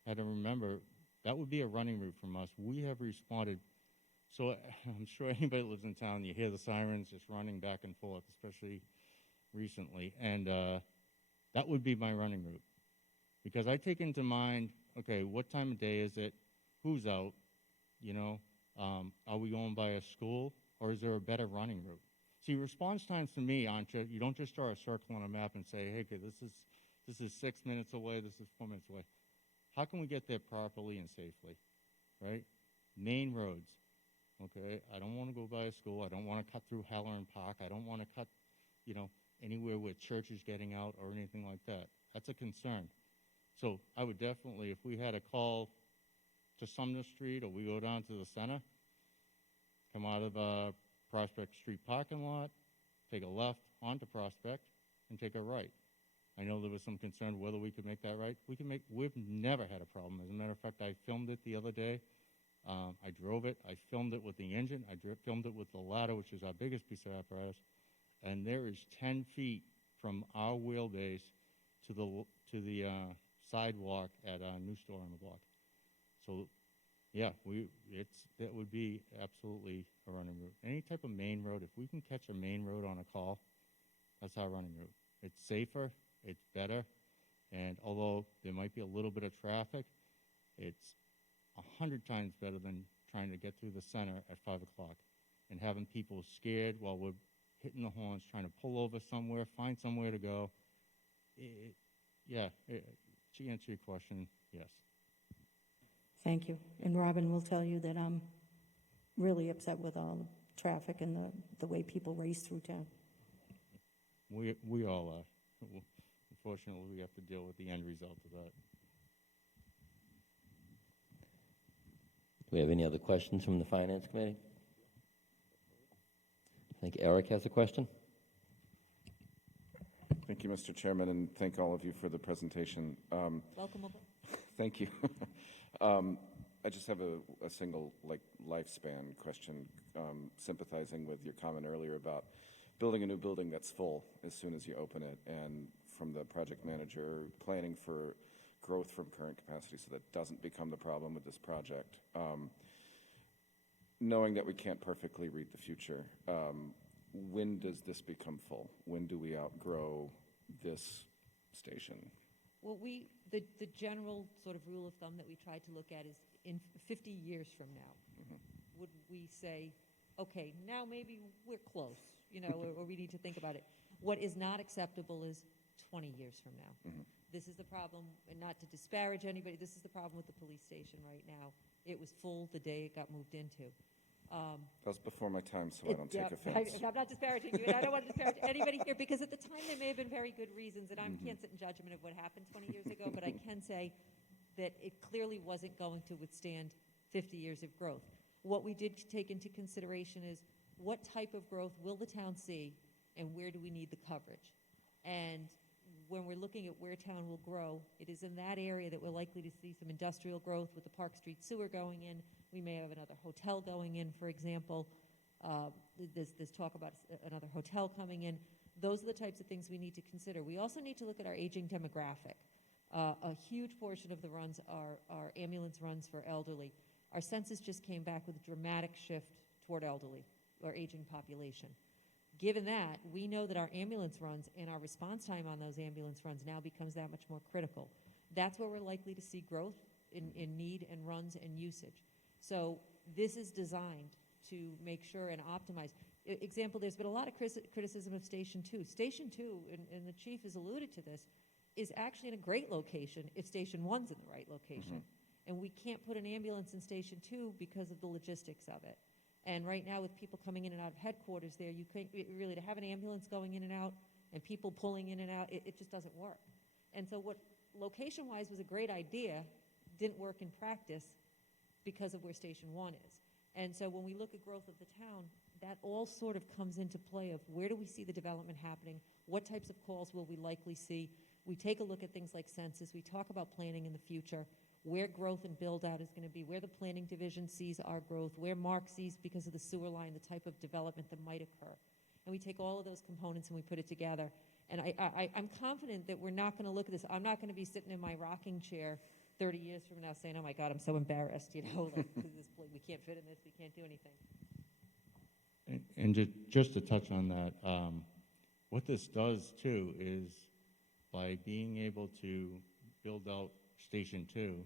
I had to remember, that would be a running route from us. We have responded. So I'm sure anybody that lives in town, you hear the sirens just running back and forth, especially recently, and that would be my running route. Because I take into mind, okay, what time of day is it? Who's out? You know, are we going by a school, or is there a better running route? See, response times to me aren't just, you don't just draw a circle on a map and say, hey, okay, this is 6 minutes away, this is 4 minutes away. How can we get there properly and safely, right? Main roads, okay? I don't want to go by a school. I don't want to cut through Halloran Park. I don't want to cut, you know, anywhere where church is getting out or anything like that. That's a concern. So I would definitely, if we had a call to Sumner Street or we go down to the center, come out of Prospect Street parking lot, take a left onto Prospect, and take a right. I know there was some concern whether we could make that right. We've never had a problem. As a matter of fact, I filmed it the other day. I drove it. I filmed it with the engine. I filmed it with the ladder, which is our biggest piece of apparatus. And there is 10 feet from our wheelbase to the sidewalk at our new store on the block. So, yeah, that would be absolutely a running route. Any type of main road, if we can catch a main road on a call, that's our running route. It's safer, it's better, and although there might be a little bit of traffic, it's 100 times better than trying to get through the center at 5 o'clock and having people scared while we're hitting the horns, trying to pull over somewhere, find somewhere to go. To answer your question, yes. Thank you. And Robin will tell you that I'm really upset with all the traffic and the way people race through town. We all are. Unfortunately, we have to deal with the end result of that. Do we have any other questions from the Finance Committee? I think Eric has a question. Thank you, Mr. Chairman, and thank all of you for the presentation. Welcome over. Thank you. I just have a single lifespan question, sympathizing with your comment earlier about building a new building that's full as soon as you open it, and from the project manager planning for growth from current capacity so that doesn't become the problem with this project. Knowing that we can't perfectly read the future, when does this become full? When do we outgrow this station? Well, the general sort of rule of thumb that we try to look at is in 50 years from now, would we say, okay, now maybe we're close, you know, or we need to think about it. What is not acceptable is 20 years from now. This is the problem, and not to disparage anybody, this is the problem with the police station right now. It was full the day it got moved into. That was before my time, so I don't take offense. I'm not disparaging you, and I don't want to disparage anybody here, because at the time there may have been very good reasons, and I can't sit in judgment of what happened 20 years ago, but I can say that it clearly wasn't going to withstand 50 years of growth. What we did take into consideration is what type of growth will the town see, and where do we need the coverage? And when we're looking at where town will grow, it is in that area that we're likely to see some industrial growth with the Park Street sewer going in. We may have another hotel going in, for example. There's talk about another hotel coming in. Those are the types of things we need to consider. We also need to look at our aging demographic. A huge portion of the runs are ambulance runs for elderly. Our census just came back with a dramatic shift toward elderly or aging population. Given that, we know that our ambulance runs and our response time on those ambulance runs now becomes that much more critical. That's where we're likely to see growth in need and runs and usage. So this is designed to make sure and optimize. Example, there's been a lot of criticism of Station 2. Station 2, and the chief has alluded to this, is actually in a great location if Station 1's in the right location. And we can't put an ambulance in Station 2 because of the logistics of it. And right now, with people coming in and out of headquarters there, you can't really, to have an ambulance going in and out and people pulling in and out, it just doesn't work. And so what location-wise was a great idea didn't work in practice because of where Station 1 is. And so when we look at growth of the town, that all sort of comes into play of where do we see the development happening, what types of calls will we likely see. We take a look at things like census, we talk about planning in the future, where growth and build-out is going to be, where the planning division sees our growth, where Mark sees, because of the sewer line, the type of development that might occur. And we take all of those components and we put it together. And I'm confident that we're not going to look at this. I'm not going to be sitting in my rocking chair 30 years from now saying, oh my God, I'm so embarrassed, you know, like, we can't fit in this, we can't do anything. And just to touch on that, What this does too is by being able to build out Station 2,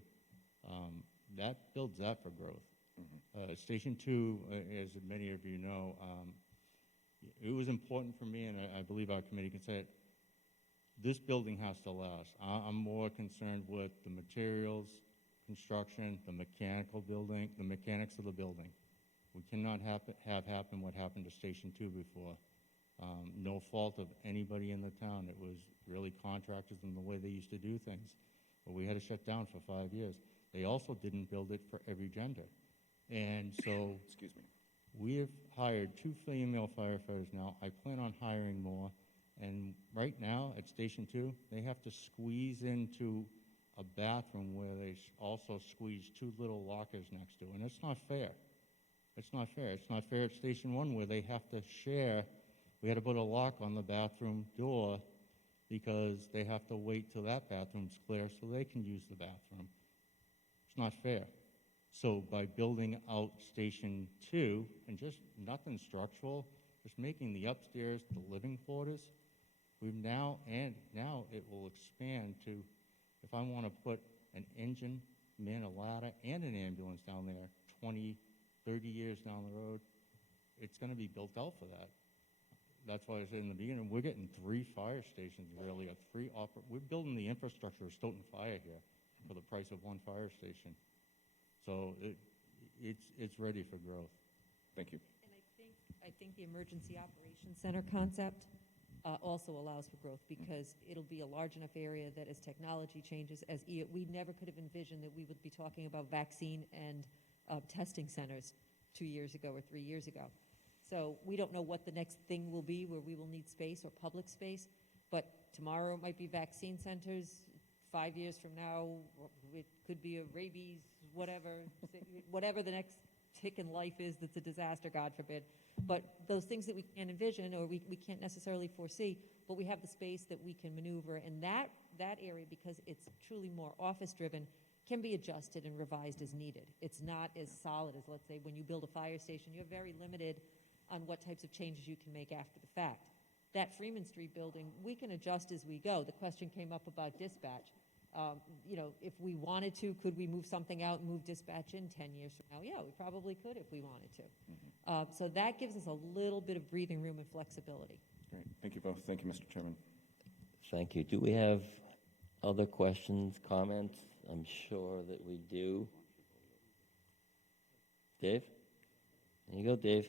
that builds that for growth. Station 2, as many of you know, it was important for me, and I believe our committee can say it, this building has to last. I'm more concerned with the materials, construction, the mechanical building, the mechanics of the building. We cannot have happen what happened to Station 2 before. No fault of anybody in the town. It was really contractors and the way they used to do things. But we had to shut down for 5 years. They also didn't build it for every gender. And so Excuse me. we have hired 2 female firefighters now. I plan on hiring more. And right now at Station 2, they have to squeeze into a bathroom where they also squeeze 2 little lockers next to. And it's not fair. It's not fair. It's not fair at Station 1 where they have to share. We had to put a lock on the bathroom door because they have to wait till that bathroom's clear so they can use the bathroom. It's not fair. So by building out Station 2, and just nothing structural, just making the upstairs the living quarters, we've now it will expand to, if I want to put an engine, man, a ladder, and an ambulance down there 20, 30 years down the road, it's going to be built out for that. That's why I said in the beginning, we're getting 3 fire stations, really, we're building the infrastructure of Stoughton Fire here for the price of 1 fire station. So it's ready for growth. Thank you. And I think the Emergency Operations Center concept also allows for growth because it'll be a large enough area that as technology changes, we never could have envisioned that we would be talking about vaccine and testing centers 2 years ago or 3 years ago. So we don't know what the next thing will be where we will need space or public space, but tomorrow it might be vaccine centers. 5 years from now, it could be a rabies, whatever the next tick in life is that's a disaster, God forbid. But those things that we can't envision or we can't necessarily foresee, but we have the space that we can maneuver. And that area, because it's truly more office-driven, can be adjusted and revised as needed. It's not as solid as, let's say, when you build a fire station, you're very limited on what types of changes you can make after the fact. That Freeman Street building, we can adjust as we go. The question came up about dispatch. If we wanted to, could we move something out and move dispatch in 10 years from now? Yeah, we probably could if we wanted to. So that gives us a little bit of breathing room and flexibility. Great. Thank you both. Thank you, Mr. Chairman. Thank you. Do we have other questions, comments? I'm sure that we do. Dave? There you go, Dave.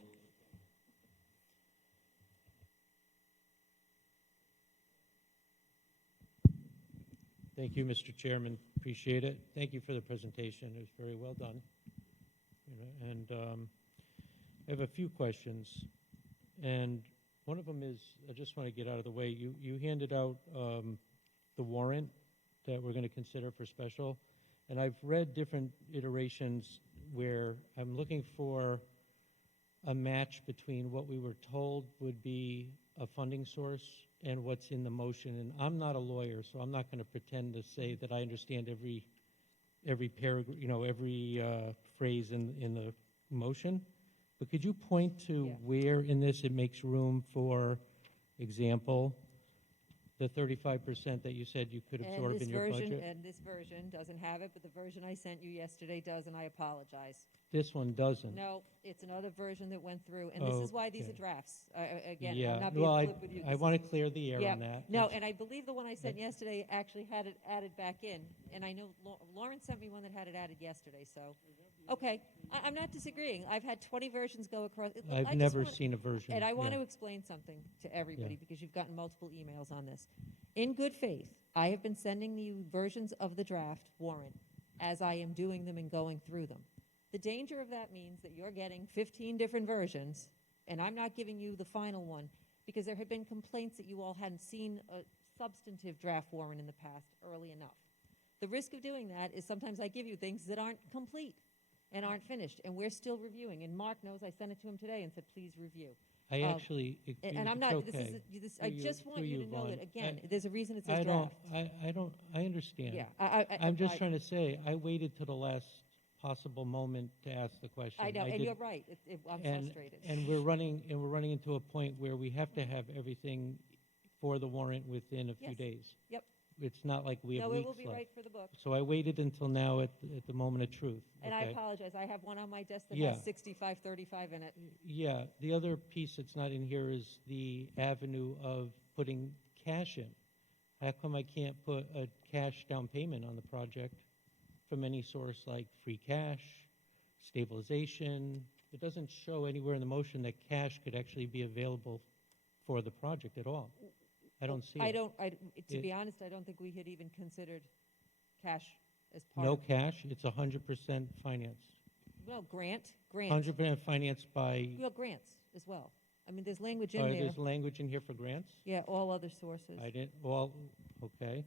Thank you, Mr. Chairman. Appreciate it. Thank you for the presentation. It was very well done. And I have a few questions. And one of them is, I just want to get out of the way. You handed out the warrant that we're going to consider for special. And I've read different iterations where I'm looking for a match between what we were told would be a funding source and what's in the motion. And I'm not a lawyer, so I'm not going to pretend to say that I understand every paragraph, every phrase in the motion. But could you point to where in this it makes room for example, the 35% that you said you could absorb in your budget? And this version doesn't have it, but the version I sent you yesterday does, and I apologize. This one doesn't. No, it's another version that went through, and this is why these are drafts. Again, yeah. I'm not being flip with you. I want to clear the air on that. No, and I believe the one I sent yesterday actually had it added back in, and I know Lauren sent me one that had it added yesterday, so. Okay, I'm not disagreeing. I've had 20 versions go across. I've never seen a version. And I want to explain something to everybody because you've gotten multiple emails on this. In good faith, I have been sending you versions of the draft warrant as I am doing them and going through them. The danger of that means that you're getting 15 different versions, and I'm not giving you the final one because there have been complaints that you all hadn't seen a substantive draft warrant in the past early enough. The risk of doing that is sometimes I give you things that aren't complete and aren't finished, and we're still reviewing. And Mark knows I sent it to him today and said, please review. I actually, and I'm not. Okay. I just want you to know that again. There's a reason it says draft. I understand. Yeah, I'm just trying to say I waited to the last possible moment to ask the question. I know, and you're right. I'm frustrated. And we're running into a point where we have to have everything for the warrant within a few Yes. days. Yep. It's not like we have No, it weeks will be left. right for the book. So I waited until now at the moment of truth. And I okay? apologize, I have one on my desk that Yeah. has 6535 in it. Yeah, the other piece that's not in here is the avenue of putting cash in. How come I can't put a cash down payment on the project from any source like free cash, stabilization? It doesn't show anywhere in the motion that cash could actually be available for the project at all. I don't see it. To It- be honest, I don't think we had even considered cash as part No of. cash, it's 100% finance. Well, grant. 100% financed by, Well, grants as well. I mean, there's language in there. there's language in here for grants? Yeah, all other sources. I didn't, well, okay.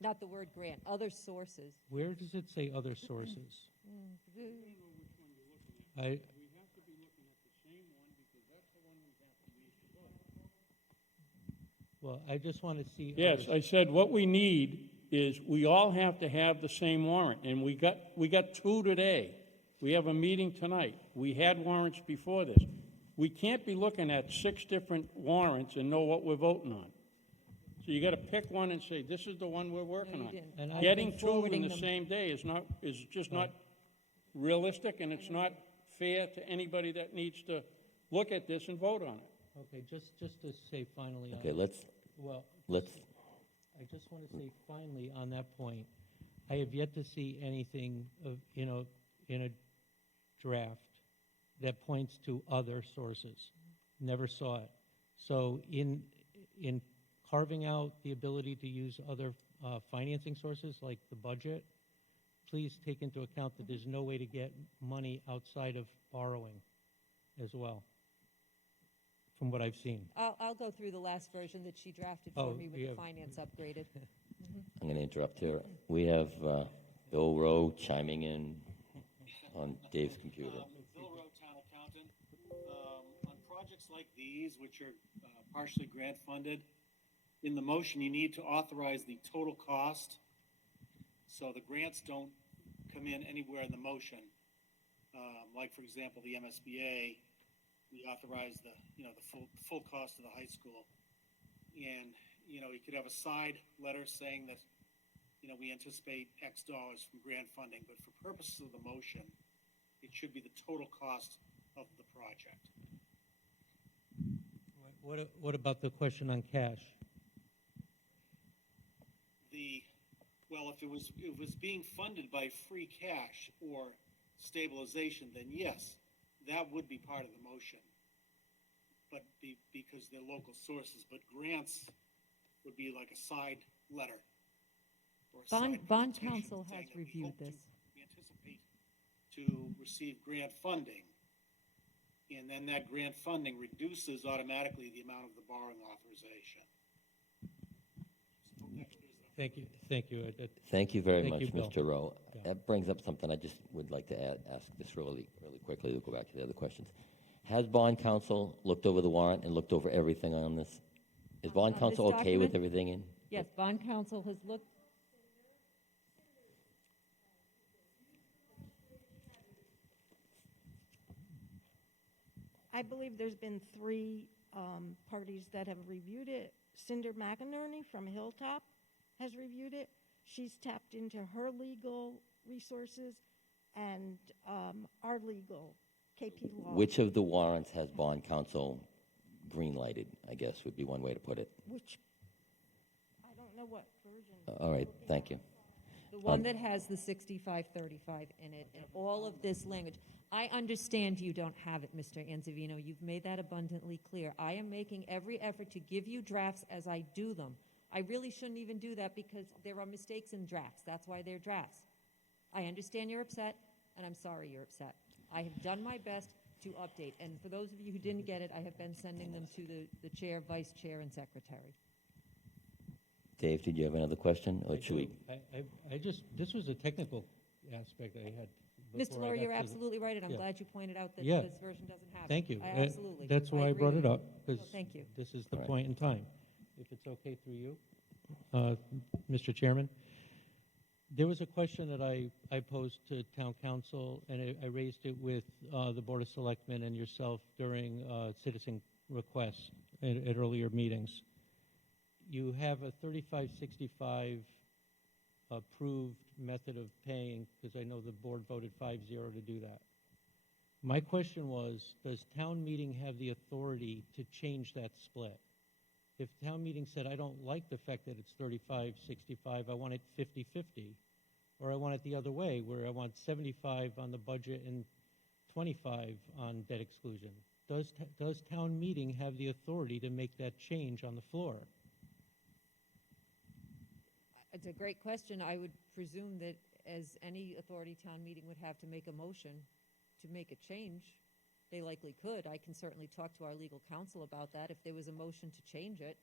Not the word grant, other sources. Where does it say other sources? I, well, I just want to see. Yes, I said what we need is we all have to have the same warrant, and we got two today. We have a meeting tonight. We had warrants before this. We can't be looking at 6 different warrants and know what we're voting on. So you got to pick one and say, this is the one we're working you on. didn't. And Getting two in forwarding the them. same day is just not realistic, and it's not fair to anybody that needs to look at this and vote on it. Okay, just to say finally. Okay, on- let's, Well, let's, I just want to say finally on that point, I have yet to see anything of, in a draft that points to other sources. Never saw it. So in carving out the ability to use other financing sources like the budget, please take into account that there's no way to get money outside of borrowing as well, from what I've seen. I'll go through the last version that she drafted for Oh, me with yeah. the finance upgraded. I'm going to interrupt here. We have Bill Rowe chiming in on Dave's computer. Bill Rowe, Town Accountant. On projects like these, which are partially grant funded, in the motion, you need to authorize the total cost. So the grants don't come in anywhere in the motion. Like, for example, the MSBA, we authorize the full cost of the high school. And, you could have a side letter saying that, we anticipate X dollars from grant funding, but for purposes of the motion, it should be the total cost of the project. What about the question on cash? Well, if it was being funded by free cash or stabilization, then yes, that would be part of the motion. But because they're local sources, but grants would be like a side letter. Or a side Bond presentation counsel saying has that we reviewed hope this. We anticipate to receive grant funding, and then that grant funding reduces automatically the amount of the borrowing authorization. Thank you. Thank you. Thank you very Thank much, you, Bill. Mr. Rowe. Yeah. That brings up something I just would like to ask this really quickly. We'll go back to the other questions. Has bond counsel looked over the warrant and looked over everything on this? Is bond On counsel this okay with document? everything in? Yes, bond counsel has looked. I believe there's been 3 parties that have reviewed it. Cinder McInerney from Hilltop has reviewed it. She's tapped into her legal resources and our legal, KP Law. Which of the warrants has bond counsel green-lighted, I guess would be one way to put it. Which, I don't know what version. All right, thank you. The one that has the 6535 in it and all of this language. I understand you don't have it, Mr. Anzavino. You've made that abundantly clear. I am making every effort to give you drafts as I do them. I really shouldn't even do that because there are mistakes in drafts. That's why they're drafts. I understand you're upset, and I'm sorry you're upset. I have done my best to update. And for those of you who didn't get it, I have been sending them to the chair, vice chair, and secretary. Dave, did you have another question, or should we? This was a technical aspect I had. Mr. before I Lohr, got you're to the- absolutely right, and I'm Yeah. glad you pointed out that Yeah. this version doesn't have it. Thank you. Absolutely. That's why I agree brought with it you. up, because No, thank you. this is the All right. point in time. If it's okay through you, Mr. Chairman. There was a question that I posed to town council, and I raised it with the Board of Selectmen and yourself during citizen requests at earlier meetings. You have a 3565 approved method of paying, because I know the board voted 5-0 to do that. My question was, does town meeting have the authority to change that split? If town meeting said, I don't like the fact that it's 35-65, I want it 50-50, or I want it the other way, where I want 75 on the budget and 25 on debt exclusion. Does town meeting have the authority to make that change on the floor? It's a great question. I would presume that as any authority, town meeting would have to make a motion to make a change. They likely could. I can certainly talk to our legal counsel about that if there was a motion to change it.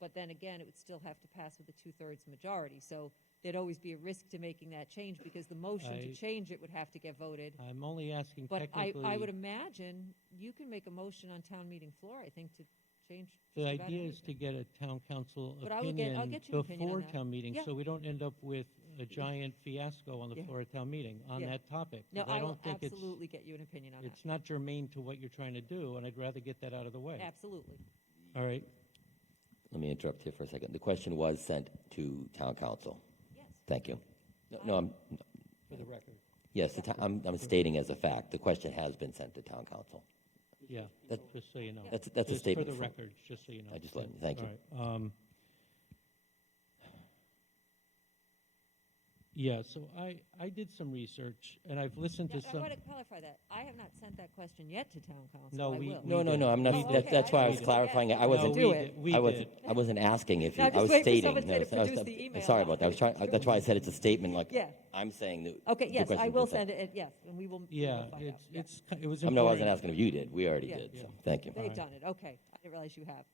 But then again, it would still have to pass with a 2/3 majority. So there'd always be a risk to making that change because the motion to change it would have to get voted. I'm only asking But technically. I would imagine you can make a motion on town meeting floor, I think, to change. The just about idea is anything. to get a town council But I'll opinion get your opinion on before that. town meeting, Yeah. so we don't end up with a giant fiasco on the Yeah. floor of town meeting on Yeah. that topic. No, 'Cause I will don't think absolutely get you an opinion on that. it's not germane to what you're trying to do, and I'd rather get that out of the way. Absolutely. All right. Let me interrupt here for a second. The question was sent to town council. Yes. Thank you. No, I'm, For the record. yes, I'm stating as a fact, the question has been sent to town council. Yeah, That- just so you know. That's a Just statement For the from- record, just so you know. I just let you, thank you. All right. Yeah, so I did some research, and I've listened Now, to I some. want to clarify that. I have not sent that question yet to town council. No, I we- will. No, I'm not, Oh, that's, okay. that's why I was didn't clarifying it. get I wasn't, do it. We I wasn't, did. I wasn't asking if you, Now, I just was wait for stating. someone to say to I was- produce the email. Sorry about that. I was trying, that's why I said it's a statement, like, Yeah. I'm saying that. Okay, the yes, I question's will been sent. send it, yes, and we will. Yeah, find out. Yeah. it was I wasn't important. asking if you did. We already Yeah. did, so, thank you. They've done it, okay. I didn't realize you have.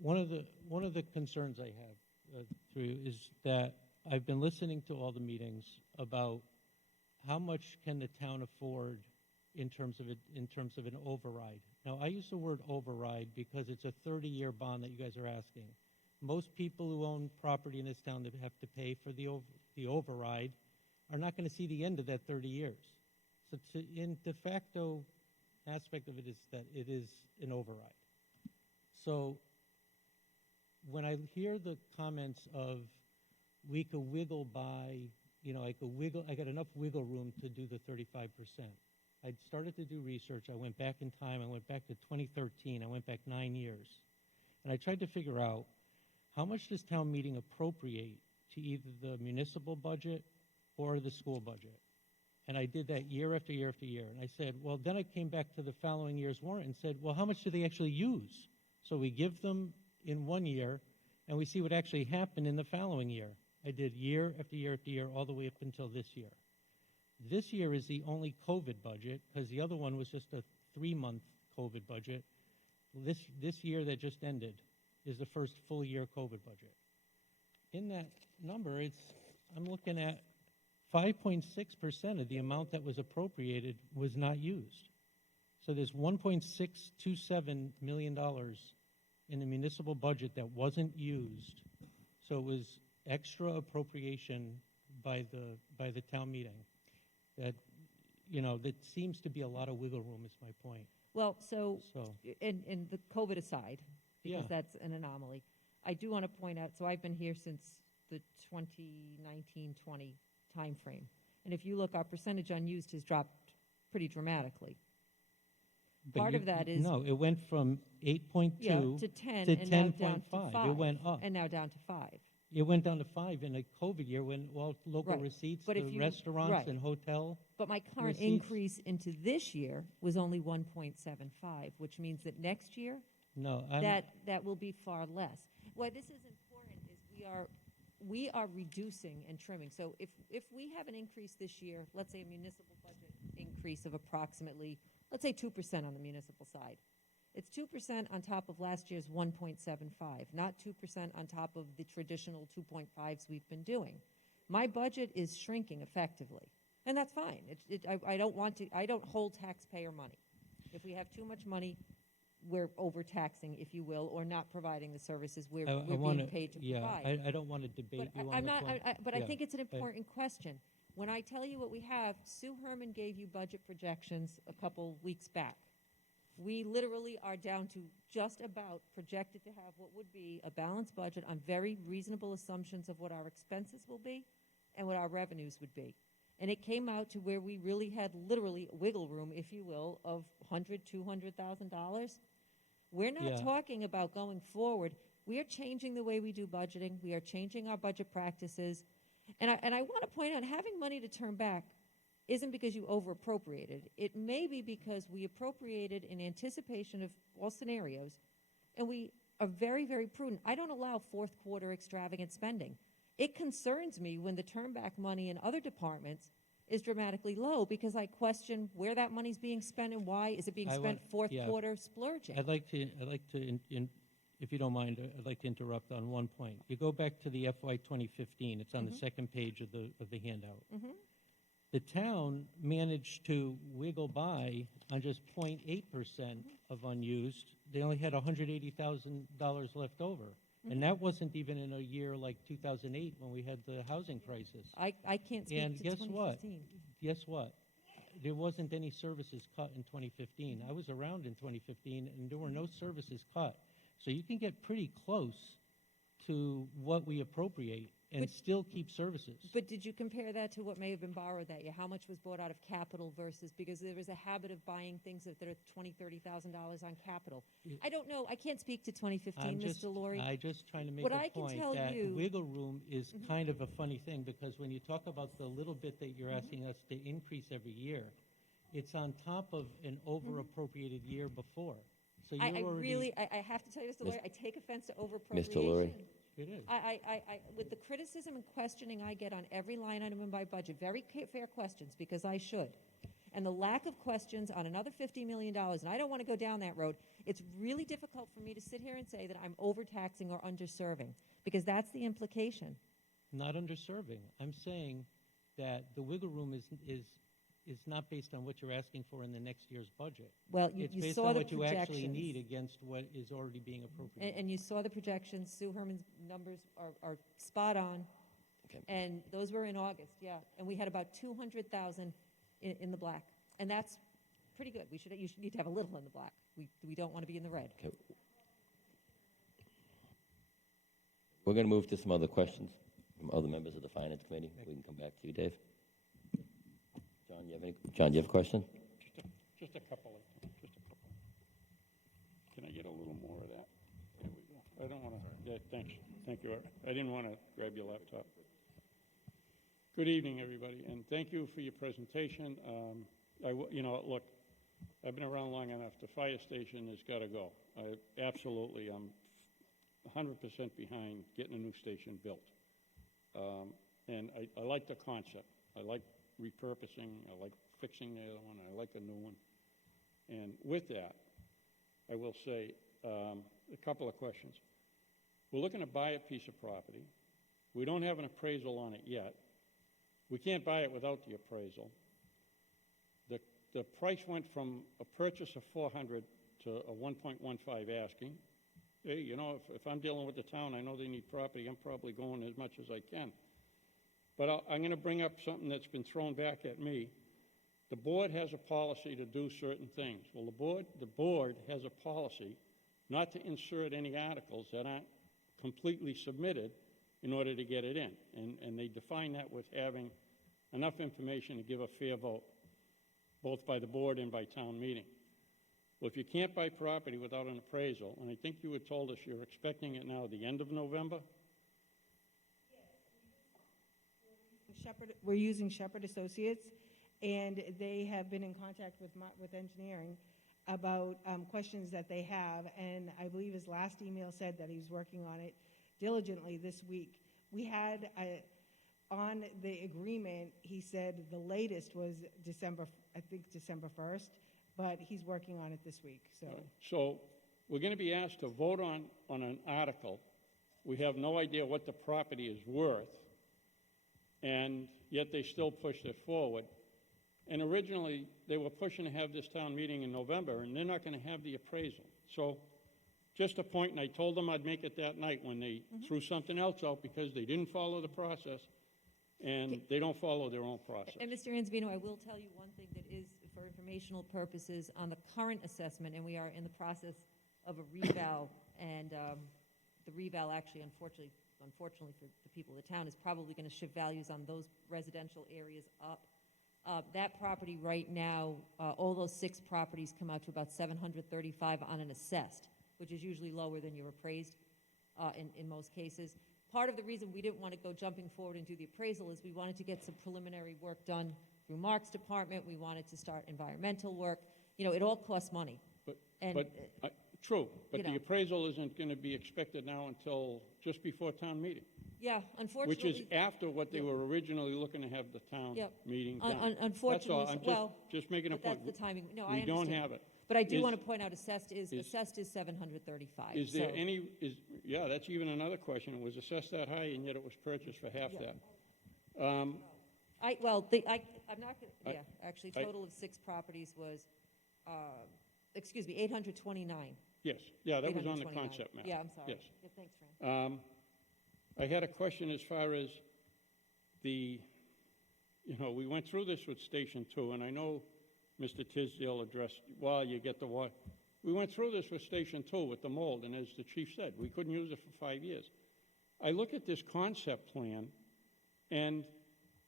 One of the concerns I have through is that I've been listening to all the meetings about how much can the town afford in terms of an override. Now, I use the word override because it's a 30-year bond that you guys are asking. Most people who own property in this town that have to pay for the override are not going to see the end of that 30 years. So in de facto aspect of it is that it is an override. So when I hear the comments of we could wiggle by, I got enough wiggle room to do the 35%. I'd started to do research. I went back in time. I went back to 2013. I went back 9 years. And I tried to figure out how much does town meeting appropriate to either the municipal budget or the school budget. And I did that year after year after year. And I said, well, then I came back to the following year's warrant and said, well, how much do they actually use? So we give them in one year, and we see what actually happened in the following year. I did year after year after year, all the way up until this year. This year is the only COVID budget, because the other one was just a 3-month COVID budget. This year that just ended is the first full year COVID budget. In that number, I'm looking at 5.6% of the amount that was appropriated was not used. So there's $1.627 million in the municipal budget that wasn't used. So it was extra appropriation by the town meeting. That seems to be a lot of wiggle room is my point. Well, so, in the COVID aside, because Yeah. that's an anomaly, I do want to point out, so I've been here since the 2019-20 timeframe. And if you look, our percentage unused has dropped pretty dramatically. But Part of that is... No, it went from 8.2 to 10, to and now down to 10.5. 5. It went up. And now down to 5. It went down to 5 in a COVID year when all local Right. receipts, But if the you- restaurants right. and hotel. But my current receipts- increase into this year was only 1.75, which means that next year, No, that will be far less. Why this is important is we are reducing and trimming. So if we have an increase this year, let's say a municipal budget increase of approximately, let's say 2% on the municipal side. It's 2% on top of last year's 1.75, not 2% on top of the traditional 2.5s we've been doing. My budget is shrinking effectively, and that's fine. I don't hold taxpayer money. If we have too much money, we're overtaxing, if you will, or not providing the services we're I being wanna- paid to yeah, provide. I don't want to debate But you I- on I'm the not, point. but I Yeah, think it's an but- important question. When I tell you what we have, Sue Herman gave you budget projections a couple weeks back. We literally are down to just about projected to have what would be a balanced budget on very reasonable assumptions of what our expenses will be and what our revenues would be. And it came out to where we really had literally wiggle room, if you will, of $100,000, $200,000. We're not Yeah. talking about going forward. We are changing the way we do budgeting. We are changing our budget practices. And I want to point out, having money to turn back isn't because you over-appropriated. It may be because we appropriated in anticipation of all scenarios, and we are very, very prudent. I don't allow fourth quarter extravagant spending. It concerns me when the turnback money in other departments is dramatically low because I question where that money's being spent and why. Is it being spent fourth quarter splurging? I'd like to, if you don't mind, I'd like to interrupt on one point. You go back to the FY 2015. It's on the second page of the handout. The town managed to wiggle by on just 0.8% of unused. They only had $180,000 left over. And that wasn't even in a year like 2008 when we had the housing crisis. I can't speak and to guess 2015. what? Guess what? There wasn't any services cut in 2015. I was around in 2015, and there were no services cut. So you can get pretty close to what we appropriate and still keep services. But did you compare that to what may have been borrowed that year? How much was bought out of capital versus, because there was a habit of buying things that are $20,000, $30,000 on capital. I don't know. I can't speak to 2015, Mr. Laurie. I'm just trying to make What a I can point tell that you- wiggle room is kind of a funny thing because when you talk about the little bit that you're asking us to increase every year, it's on top of an over-appropriated year before. So you're I already... really, I have to tell you, Mr. Laurie, I take offense to over-appropriation. Mr. Laurie. It is. With the criticism and questioning I get on every line item in my budget, very fair questions, because I should, and the lack of questions on another $50 million, and I don't want to go down that road, it's really difficult for me to sit here and say that I'm overtaxing or underserving, because that's the implication. Not underserving. I'm saying that the wiggle room is not based on what you're asking for in the next year's budget. Well, it's you based saw on the what you actually projections. need against what is already being appropriated. And you saw the projections. Sue Herman's numbers are spot on. Okay. And those were in August, yeah. And we had about 200,000 in the black. And that's pretty good. You should need to have a little in the black. We don't want to be in the red. Okay. We're going to move to some other questions from other members of the Finance Committee. We can come back to you, Dave. John, you have a question? Just a couple. Can I get a little more of that? There we go. I don't want to, yeah, thank you. I didn't want to grab your laptop. Good evening, everybody, and thank you for your presentation. Look, I've been around long enough. The fire station has got to go. I'm 100% behind getting a new station built. And I like the concept. I like repurposing. I like fixing the other one. I like a new one. And with that, I will say a couple of questions. We're looking to buy a piece of property. We don't have an appraisal on it yet. We can't buy it without the appraisal. The price went from a purchase of $400 to a 1.15 asking. Hey, if I'm dealing with the town, I know they need property. I'm probably going as much as I can. But I'm going to bring up something that's been thrown back at me. The board has a policy to do certain things. Well, the board has a policy not to insert any articles that aren't completely submitted in order to get it in. And they define that with having enough information to give a fair vote, both by the board and by town meeting. Well, if you can't buy property without an appraisal, and I think you had told us you're expecting it now at the end of November? We're using Shepherd Associates, and they have been in contact with engineering about questions that they have, and I believe his last email said that he's working on it diligently this week. We had, on the agreement, he said the latest was December 1st, but he's working on it this week, so. So we're going to be asked to vote on an article. We have no idea what the property is worth, and yet they still pushed it forward. And originally, they were pushing to have this town meeting in November, and they're not gonna have the appraisal. So, just a point, and I told them I'd make it that night when they threw something else out because they didn't follow the process, and they don't follow their own process. And Mr. Anzavino, I will tell you one thing that is for informational purposes on the current assessment, and we are in the process of a reval, and the reval actually, unfortunately for the people of the town, is probably going to shift values on those residential areas up. That property right now, all those 6 properties come out to about $735 on an assessed, which is usually lower than your appraised in most cases. Part of the reason we didn't want to go jumping forward and do the appraisal is we wanted to get some preliminary work done through Mark's department. We wanted to start environmental work. You know, it all costs money. True, but you the know. appraisal isn't gonna be expected now until just before town meeting. Yeah, unfortunately. Which is after what they were originally looking to have the town Yep. meeting done. Unfortunately, That's all, well, just making a but point. that's the timing. No, I We understand. don't have it. But I do Is- want to point out assessed is 735. Is there so- any, yeah, that's even another question. It was assessed that high, and yet it was purchased for half that. I'm not going to, yeah, actually, total of 6 properties was, 829. Yes, yeah, that was on the 829. concept map. Yeah, I'm sorry. Yes. Yeah, thanks, Fran. I had a question as far as we went through this with Station 2, and I know Mr. Tisdale addressed, well, you get the water. We went through this with Station 2 with the mold, and as the chief said, we couldn't use it for 5 years. I look at this concept plan, and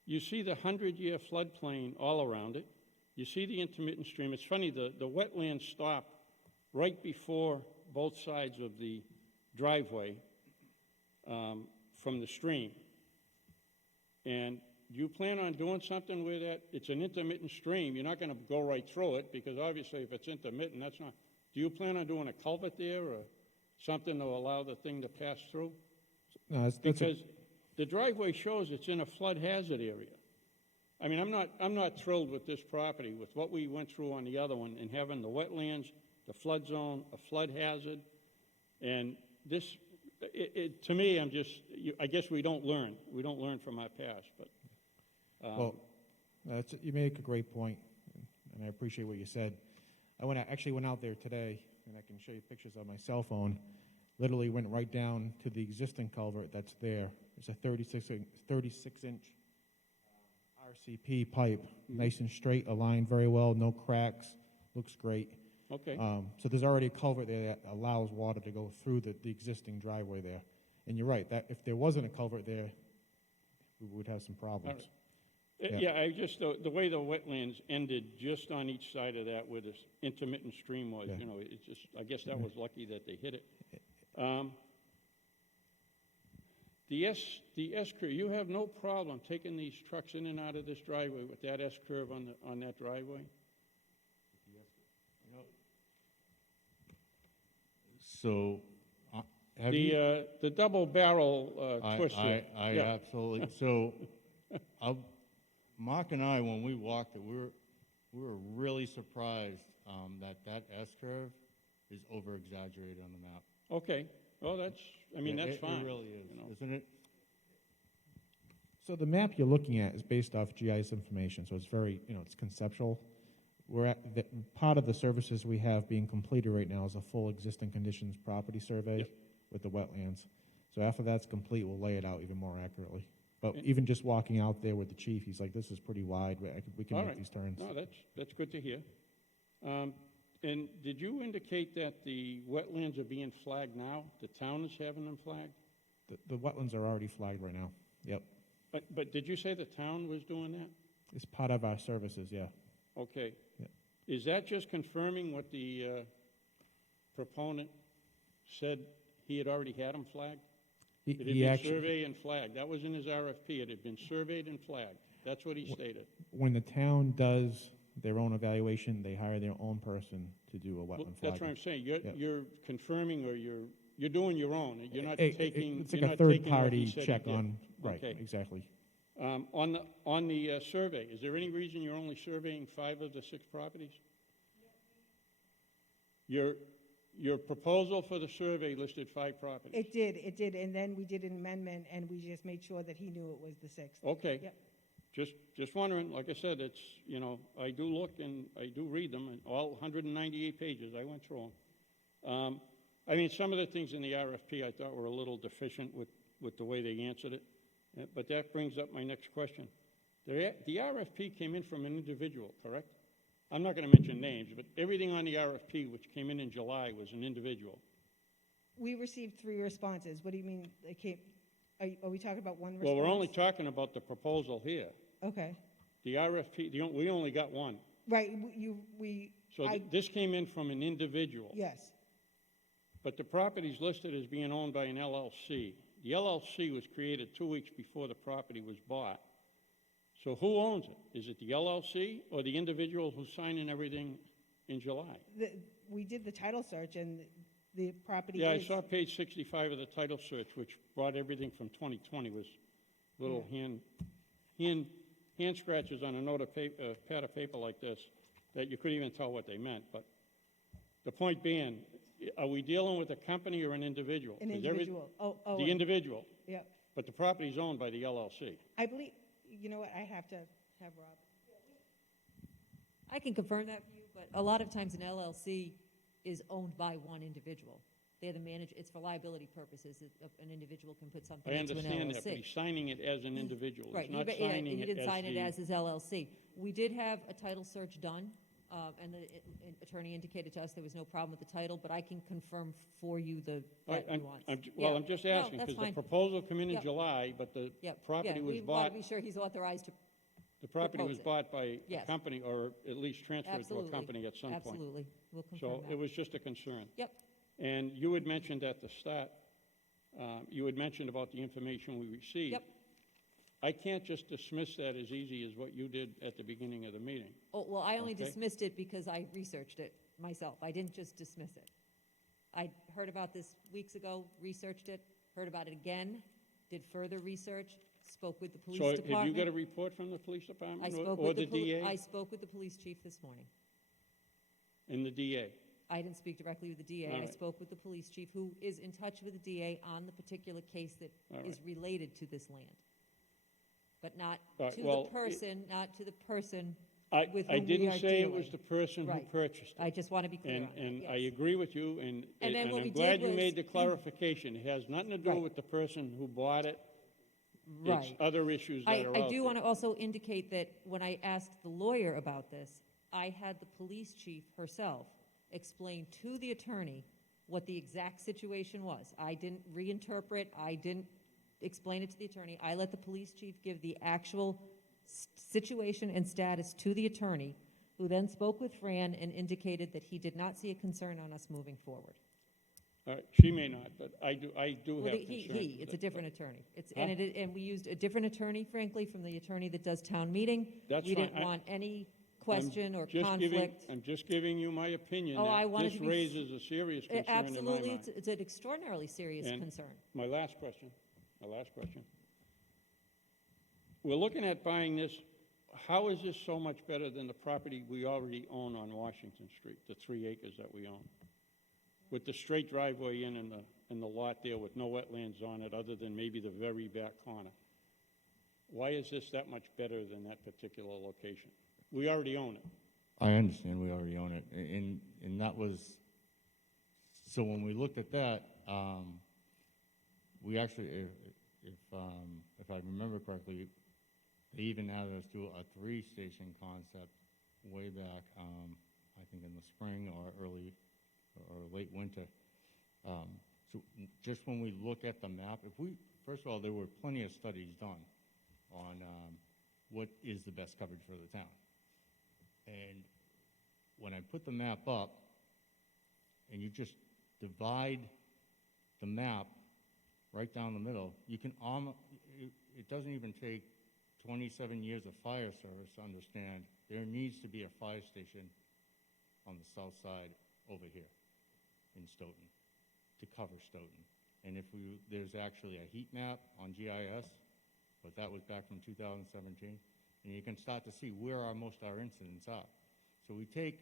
you see the 100-year floodplain all around it. You see the intermittent stream. It's funny, the wetlands stop right before both sides of the driveway from the stream. And do you plan on doing something with that? It's an intermittent stream. You're not going to go right through it because obviously if it's intermittent, that's not. Do you plan on doing a culvert there or something to allow the thing to pass through? No, Because the driveway shows it's in a flood hazard area. I mean, I'm not thrilled with this property, with what we went through on the other one, and having the wetlands, the flood zone, a flood hazard, and this, to me, I guess we don't learn. We don't learn from our past, but. Well, you make a great point, and I appreciate what you said. I actually went out there today, and I can show you pictures on my cell phone. Literally went right down to the existing culvert that's there. It's a 36-inch RCP pipe, nice and straight, aligned very well, no cracks, looks great. Okay. So there's already a culvert there that allows water to go through the existing driveway there. And you're right, that if there wasn't a culvert there, we would have some problems. Yeah, I just, the way the wetlands ended just on each side of that where this intermittent stream was, it's just, I guess that was lucky that they hit it. The S-curve, you have no problem taking these trucks in and out of this driveway with that S-curve on that driveway? So, the double barrel twister. I absolutely. So, Mark and I, when we walked it, we were really surprised that S-curve is over-exaggerated on the map. Okay. Well, that's fine. It really is, isn't it? So the map you're looking at is based off GIS information, so it's very, it's conceptual. Part of the services we have being completed right now is a full existing conditions property survey with the wetlands. So after that's complete, we'll lay it out even more accurately. But even just walking out there with the chief, he's like, this is pretty wide, we can make these turns. No, that's good to hear. And did you indicate that the wetlands are being flagged now? The town is having them flagged? The wetlands are already flagged right now, yep. But did you say the town was doing that? It's part of our services, yeah. Okay. Yeah. Is that just confirming what the proponent said he had already had them flagged? It had been surveyed and flagged. That was in his RFP. It had been surveyed and flagged. That's what he stated. When the town does their own evaluation, they hire their own person to do a wetland flagging. That's what I'm saying. You're confirming, or you're doing your own. You're not taking. It's like you're a not taking what third-party he said check he did. on. Right. Okay. Exactly. On the survey, is there any reason you're only surveying 5 of the 6 properties? Your proposal for the survey listed 5 properties. It did, and then we did an amendment, and we just made sure that he knew it was the 6th. Okay. Yep. Just wondering, like I said, it's, you know, I do look and I do read them, and all 198 pages, I went through them. I mean, some of the things in the RFP I thought were a little deficient with the way they answered it, but that brings up my next question. The RFP came in from an individual, correct? I'm not going to mention names, but everything on the RFP, which came in July, was an individual. We received 3 responses. What do you mean they came? Are we talking about one response? Well, we're only talking about the proposal here. Okay. The RFP, we only got one. Right, This came in from an individual. Yes. But the property's listed as being owned by an LLC. The LLC was created 2 weeks before the property was bought. So who owns it? Is it the LLC or the individual who's signing everything in July? We did the title search, and the property Yeah, is... I saw page 65 of the title search, which brought everything from 2020, was little hand scratches on a pad of paper like this that you couldn't even tell what they meant. But the point being, are we dealing with a company or an individual? An individual. The individual. Yep. But the property's owned by the LLC. I believe, you know what, I have to have Rob. I can confirm that for you, but a lot of times an LLC is owned by one individual. They're the manager. It's for liability purposes. An individual can put something into an LLC. I understand that, but he's signing it as an individual. Right. He's not signing he it didn't as sign it as his LLC. We did have a title search done, and the attorney indicated to us there was no problem with the title, but I can confirm for you the nuance. I'm just asking, because the proposal came in July, but the property was we bought... want to be sure he's authorized to The property was propose it. bought by Yes. a company, or at least transferred to a company at some point. Absolutely. We'll confirm So that. it was just a concern. Yep. And you had mentioned at the start, you had mentioned about the information we received. Yep. I can't just dismiss that as easy as what you did at the beginning of the meeting. Oh, well, I only Okay. dismissed it because I researched it myself. I didn't just dismiss it. I heard about this weeks ago, researched it, heard about it again, did further research, spoke with the police So department. have you got a report from the police department I spoke or with the DA? I spoke with the police chief this morning. And the DA? I didn't speak directly with the DA. All I right. spoke with the police chief, who is in touch with the DA on the particular case that All is related to this land. But not All right, to well, the person, not to the person I with whom we didn't are say it dealing. was the person who Right. purchased it. I just want to be clear And, on that, and yes. I agree with you, and then what we I'm glad did you was- made the clarification. It has nothing to do Right. with the person who bought it. It's Right. other issues that are I out do there. want to also indicate that when I asked the lawyer about this, I had the police chief herself explain to the attorney what the exact situation was. I didn't reinterpret, I didn't explain it to the attorney. I let the police chief give the actual situation and status to the attorney, who then spoke with Fran and indicated that he did not see a concern on us moving forward. All right, she may not, but I do Well, have it's concerns. a different attorney. Huh? And we used a different attorney, frankly, from the attorney that does town meeting. That's We fine. didn't want any question or I'm conflict. just giving you my opinion Oh, I that wanted this to be raises a serious concern in my Absolutely, mind. it's an extraordinarily serious And concern. My last question. We're looking at buying this. How is this so much better than the property we already own on Washington Street, the 3 acres that we own? With the straight driveway in the lot there with no wetlands on it other than maybe the very back corner. Why is this that much better than that particular location? We already own it. I understand we already own it, and that was, so when we looked at that, we actually, if I remember correctly, they even had us do a 3-station concept way back, I think in the spring or early or late winter. So just when we look at the map, first of all, there were plenty of studies done on what is the best coverage for the town. And when I put the map up, and you just divide the map right down the middle, you can it doesn't even take 27 years of fire service to understand there needs to be a fire station on the south side over here in Stoughton to cover Stoughton. And there's actually a heat map on GIS, but that was back from 2017, and you can start to see where most our incidents are. So we take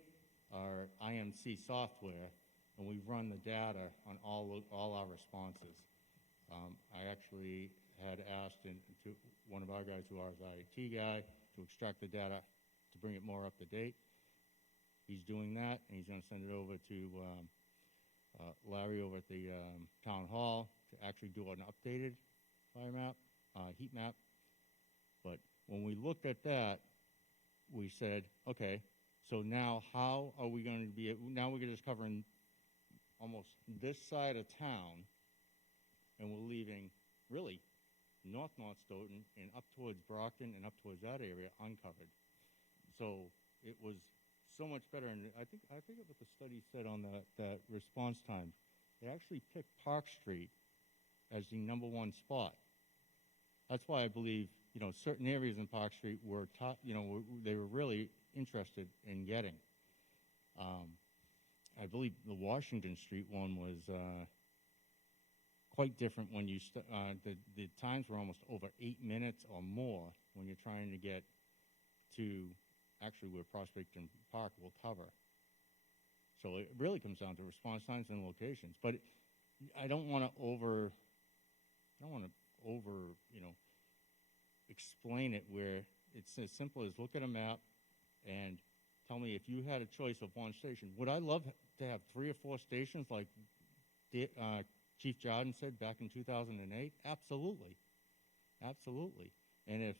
our IMC software and we run the data on all our responses. I actually had asked to one of our guys, who is our IT guy, to extract the data to bring it more up to date. He's doing that, and he's going to send it over to Larry over at the town hall to actually do an updated fire map, heat map. But when we looked at that, we said, okay, so now how are we going to be, now we're just covering almost this side of town, and we're leaving really North Stoughton and up towards Brockton and up towards that area uncovered. So it was so much better, and I think what the study said on that response time, they actually picked Park Street as the #1 spot. That's why I believe, you know, certain areas in Park Street were they were really interested in getting. I believe the Washington Street one was quite different when you the times were almost over 8 minutes or more when you're trying to get to actually where Prospect and Park will cover. So it really comes down to response times and locations. But I don't want to over, explain it, where it's as simple as look at a map and tell me, if you had a choice of one station, would I love to have 3 or 4 stations like Chief Jordan said back in 2008? Absolutely. Absolutely. And if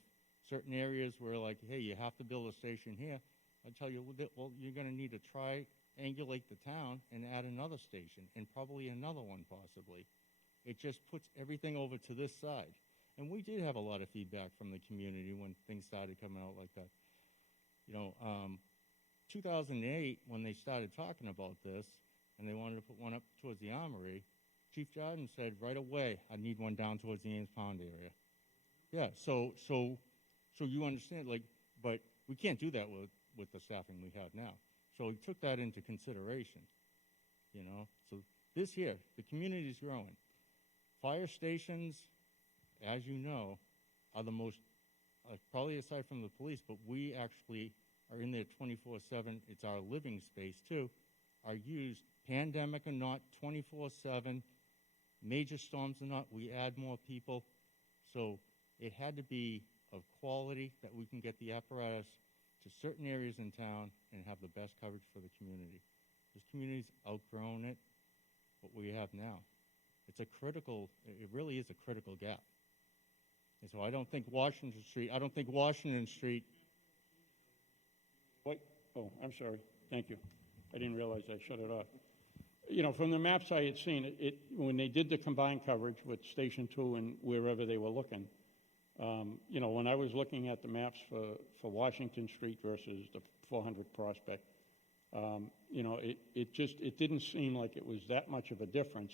certain areas were like, hey, you have to build a station here, I'd tell you, well, you're going to need to triangulate the town and add another station, and probably another one possibly. It just puts everything over to this side. And we did have a lot of feedback from the community when things started coming out like that. You know, 2008, when they started talking about this, and they wanted to put one up towards the Armory, Chief Jordan said right away, I need one down towards the Ames Pond area. Yeah, so you understand, like, but we can't do that with the staffing we have now. So he took that into consideration, you know. So this here, the community's growing. Fire stations, as you know, are the most, probably aside from the police, but we actually are in there 24/7. It's our living space too. Are used, pandemic or not, 24/7. Major storms or not, we add more people. So it had to be of quality that we can get the apparatus to certain areas in town and have the best coverage for the community. This community's outgrown it, what we have now. It's a critical, it really is a critical gap. And so I don't think Washington Street. Wait, oh, I'm sorry. Thank you. I didn't realize I shut it off. You know, from the maps I had seen, when they did the combined coverage with Station 2 and wherever they were looking, you know, when I was looking at the maps for Washington Street versus the 400 Prospect, you know, it didn't seem like it was that much of a difference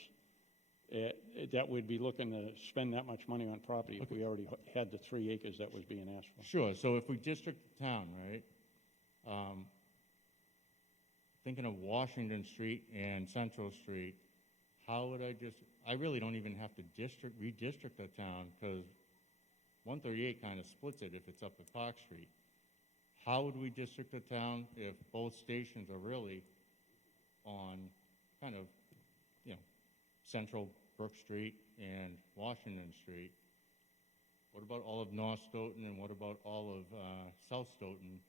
that we'd be looking to spend that much money on property if we already had the 3 acres that was being asked for. Sure, so if we district the town, right, thinking of Washington Street and Central Street, how would I really don't even have to redistrict the town, because 138 kind of splits it if it's up at Park Street. How would we district the town if both stations are really on kind of, you know, Central Brook Street and Washington Street? What about all of North Stoughton, and what about all of South Stoughton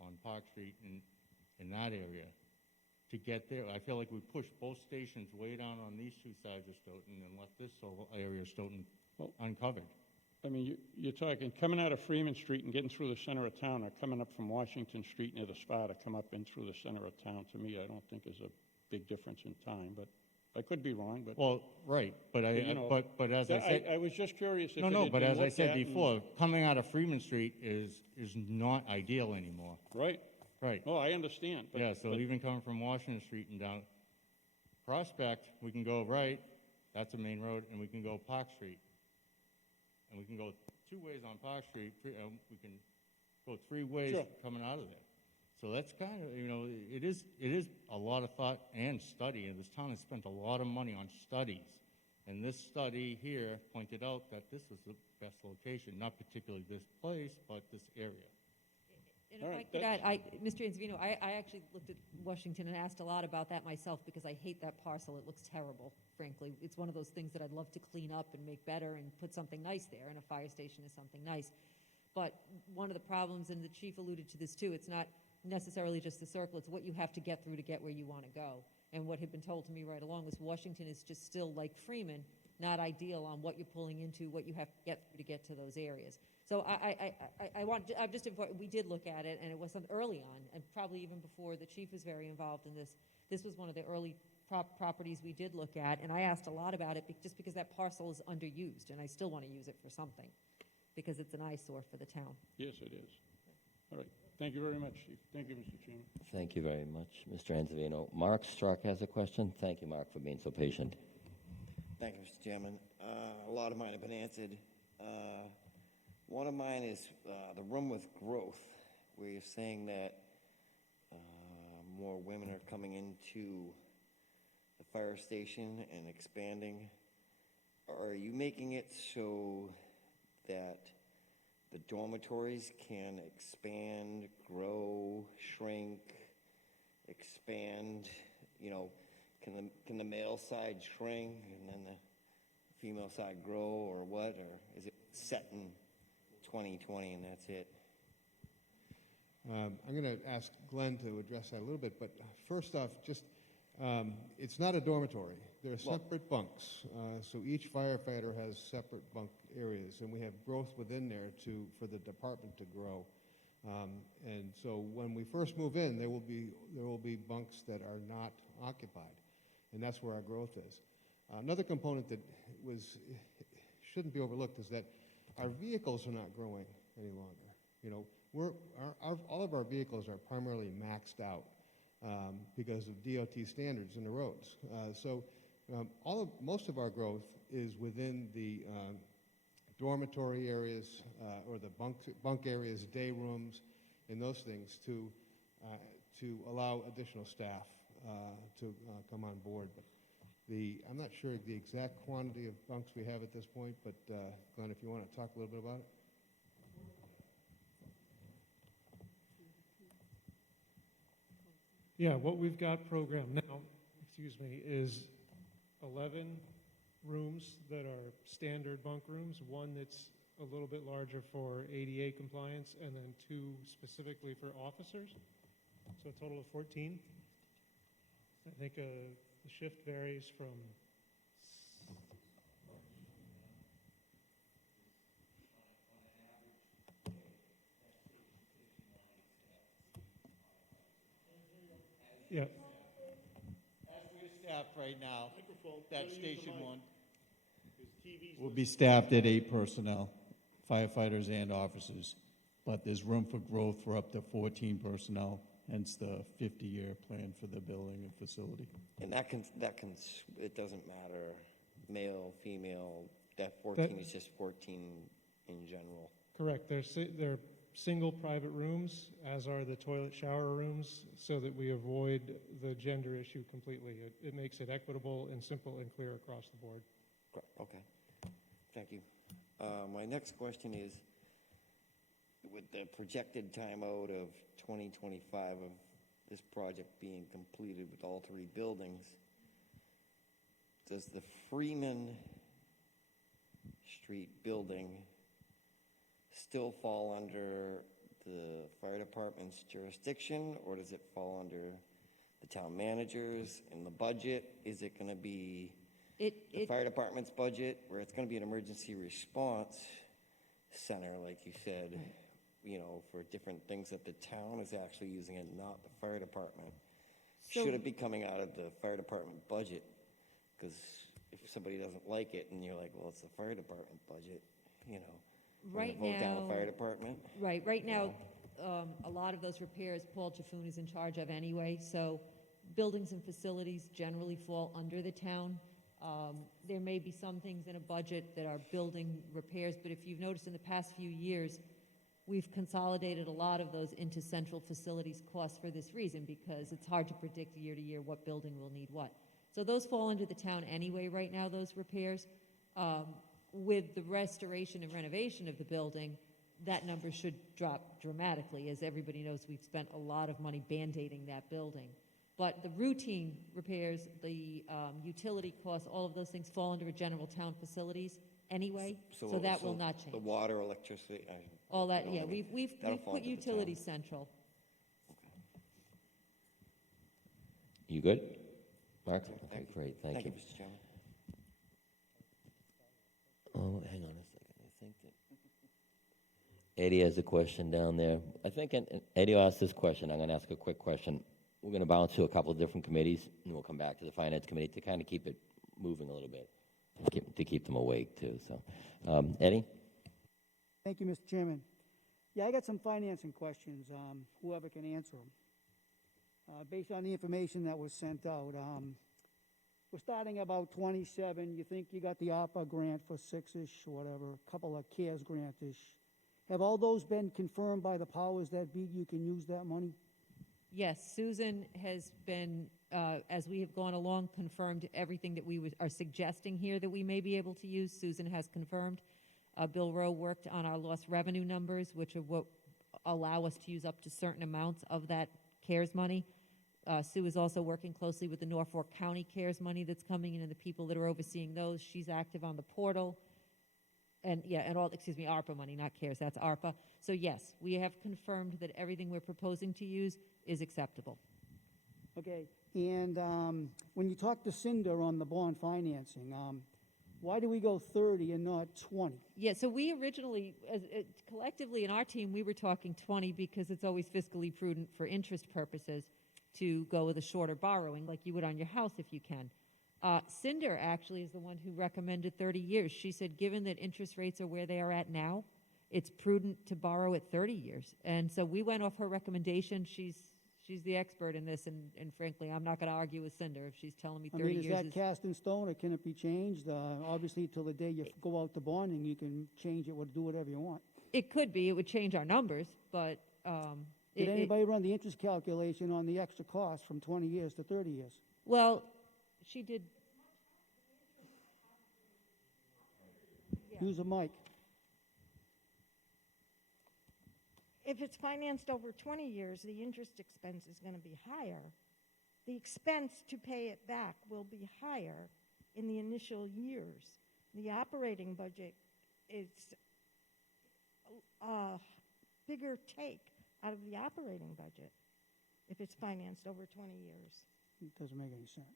on Park Street in that area? To get there, I feel like we pushed both stations way down on these 2 sides of Stoughton and left this area of Stoughton uncovered. I mean, you're talking coming out of Freeman Street and getting through the center of town, or coming up from Washington Street near the spa to come up in through the center of town, to me, I don't think is a big difference in time, but I could be wrong. But well, right, but but as I said, I was just curious if but as I said before, coming out of Freeman Street is not ideal anymore. Right. Right. Oh, I understand. Yeah, so even coming from Washington Street and down Prospect, we can go right, that's a main road, and we can go Park Street. And we can go 2 ways on Park Street, we can go 3 ways coming out of there. So that's kind of, you know, it is a lot of thought and study, and this town has spent a lot of money on studies. And this study here pointed out that this is the best location, not particularly this place, but this area. And All if I right, could add, Mr. Anzavino, I actually looked at Washington and asked a lot about that myself because I hate that parcel. It looks terrible, frankly. It's one of those things that I'd love to clean up and make better and put something nice there, and a fire station is something nice. But one of the problems, and the chief alluded to this too, it's not necessarily just the circle, it's what you have to get through to get where you want to go. And what had been told to me right along was Washington is just still like Freeman, not ideal on what you're pulling into, what you have to get through to get to those areas. So I'm just important, we did look at it, and it wasn't early on, and probably even before the chief was very involved in this. This was one of the early properties we did look at, and I asked a lot about it just because that parcel is underused, and I still want to use it for something, because it's an eyesore for the town. Yes, it is. All right. Thank you very much, Chief. Thank you, Mr. Chairman. Thank you very much, Mr. Anzavino. Mark Struck has a question. Thank you, Mark, for being so patient. Thank you, Mr. Chairman. A lot of mine have been answered. One of mine is the room with growth, where you're saying that more women are coming into the fire station and expanding. Are you making it so that the dormitories can expand, grow, shrink, expand? You know, can the male side shrink and then the female side grow, or what? Or is it set in 2020 and that's it? I'm going to ask Glenn to address that a little bit, but first off, just it's not a dormitory. There are separate bunks, so each firefighter has separate bunk areas, and we have growth within there for the department to grow. And so when we first move in, there will be bunks that are not occupied, and that's where our growth is. Another component that shouldn't be overlooked is that our vehicles are not growing any longer. You know, all of our vehicles are primarily maxed out because of DOT standards in the roads. Most of our growth is within the dormitory areas or the bunk areas, day rooms, and those things to allow additional staff to come on board. But I'm not sure the exact quantity of bunks we have at this point, but Glenn, if you want to talk a little bit about it. Yeah, what we've got programmed now, is 11 rooms that are standard bunk rooms, one that's a little bit larger for ADA compliance, and then 2 specifically for officers. So a total of 14. I think the shift varies from yeah. As we're staffed right now, that Station 1 will be staffed at 8 personnel, firefighters and officers, but there's room for growth for up to 14 personnel, hence the 50-year plan for the building and facility. And it doesn't matter, male, female, that 14 is just 14 in general. Correct. They're single private rooms, as are the toilet shower rooms, so that we avoid the gender issue completely. It makes it equitable and simple and clear across the board. Okay. Thank you. My next question is, with the projected timeout of 2025 of this project being completed with all 3 buildings, does the Freeman Street building still fall under the fire department's jurisdiction, or does it fall under the town managers and the budget? Is it going to be the fire department's budget, where it's going to be an emergency response center, like you said, you know, for different things that the town is actually using it, not the fire department? Should it be coming out of the fire department budget? Because if somebody doesn't like it and you're like, well, it's the fire department budget, you know, Right vote down now, the fire department? right now, a lot of those repairs Paul Jaffoon is in charge of anyway, so buildings and facilities generally fall under the town. There may be some things in a budget that are building repairs, but if you've noticed in the past few years, we've consolidated a lot of those into central facilities costs for this reason, because it's hard to predict year to year what building will need what. So those fall under the town anyway right now, those repairs. With the restoration and renovation of the building, that number should drop dramatically. As everybody knows, we've spent a lot of money Band-Aiding that building. But the routine repairs, the utility costs, all of those things fall under a general town facilities anyway, so that will not change. The water, electricity, All that, you know yeah, what I mean? we've That'll fall put to the town. utilities central. You good, Mark? Okay, great, thank Thank you. you, Mr. Chairman. Oh, hang on a second, I think that Eddie has a question down there. I think Eddie asked this question, I'm gonna ask a quick question. We're gonna bounce to a couple of different committees, and we'll come back to the Finance Committee to kind of keep it moving a little bit, to keep them awake too, so. Eddie? Thank you, Mr. Chairman. Yeah, I got some financing questions, whoever can answer them. Based on the information that was sent out, we're starting about 27. You think you got the ARPA grant for 6-ish, whatever, a couple of CARES grant-ish. Have all those been confirmed by the powers that be? You can use that money? Yes, Susan has been, as we have gone along, confirmed everything that we are suggesting here that we may be able to use. Susan has confirmed. Bill Rowe worked on our lost revenue numbers, which are what allow us to use up to certain amounts of that CARES money. Sue is also working closely with the Norfolk County CARES money that's coming in and the people that are overseeing those. She's active on the portal. And yeah, and all, excuse me, ARPA money, not CARES, that's ARPA. So yes, we have confirmed that everything we're proposing to use is acceptable. Okay, and when you talk to Cinder on the bond financing, why do we go 30 and not 20? Yeah, so we originally, collectively in our team, we were talking 20 because it's always fiscally prudent for interest purposes to go with a shorter borrowing, like you would on your house if you can. Cinder actually is the one who recommended 30 years. She said, given that interest rates are where they are at now, it's prudent to borrow at 30 years. And so we went off her recommendation. She's the expert in this, and frankly, I'm not going to argue with Cinder if she's telling me 30 years is that cast in stone, or can it be changed? Obviously, till the day you go out to bonding, you can change it or do whatever you want. It could be. It would change our numbers, but... Did anybody run the interest calculation on the extra cost from 20 years to 30 years? Well, she did. Use a mic. If it's financed over 20 years, the interest expense is going to be higher. The expense to pay it back will be higher in the initial years. The operating budget is a bigger take out of the operating budget if it's financed over 20 years. It doesn't make any sense.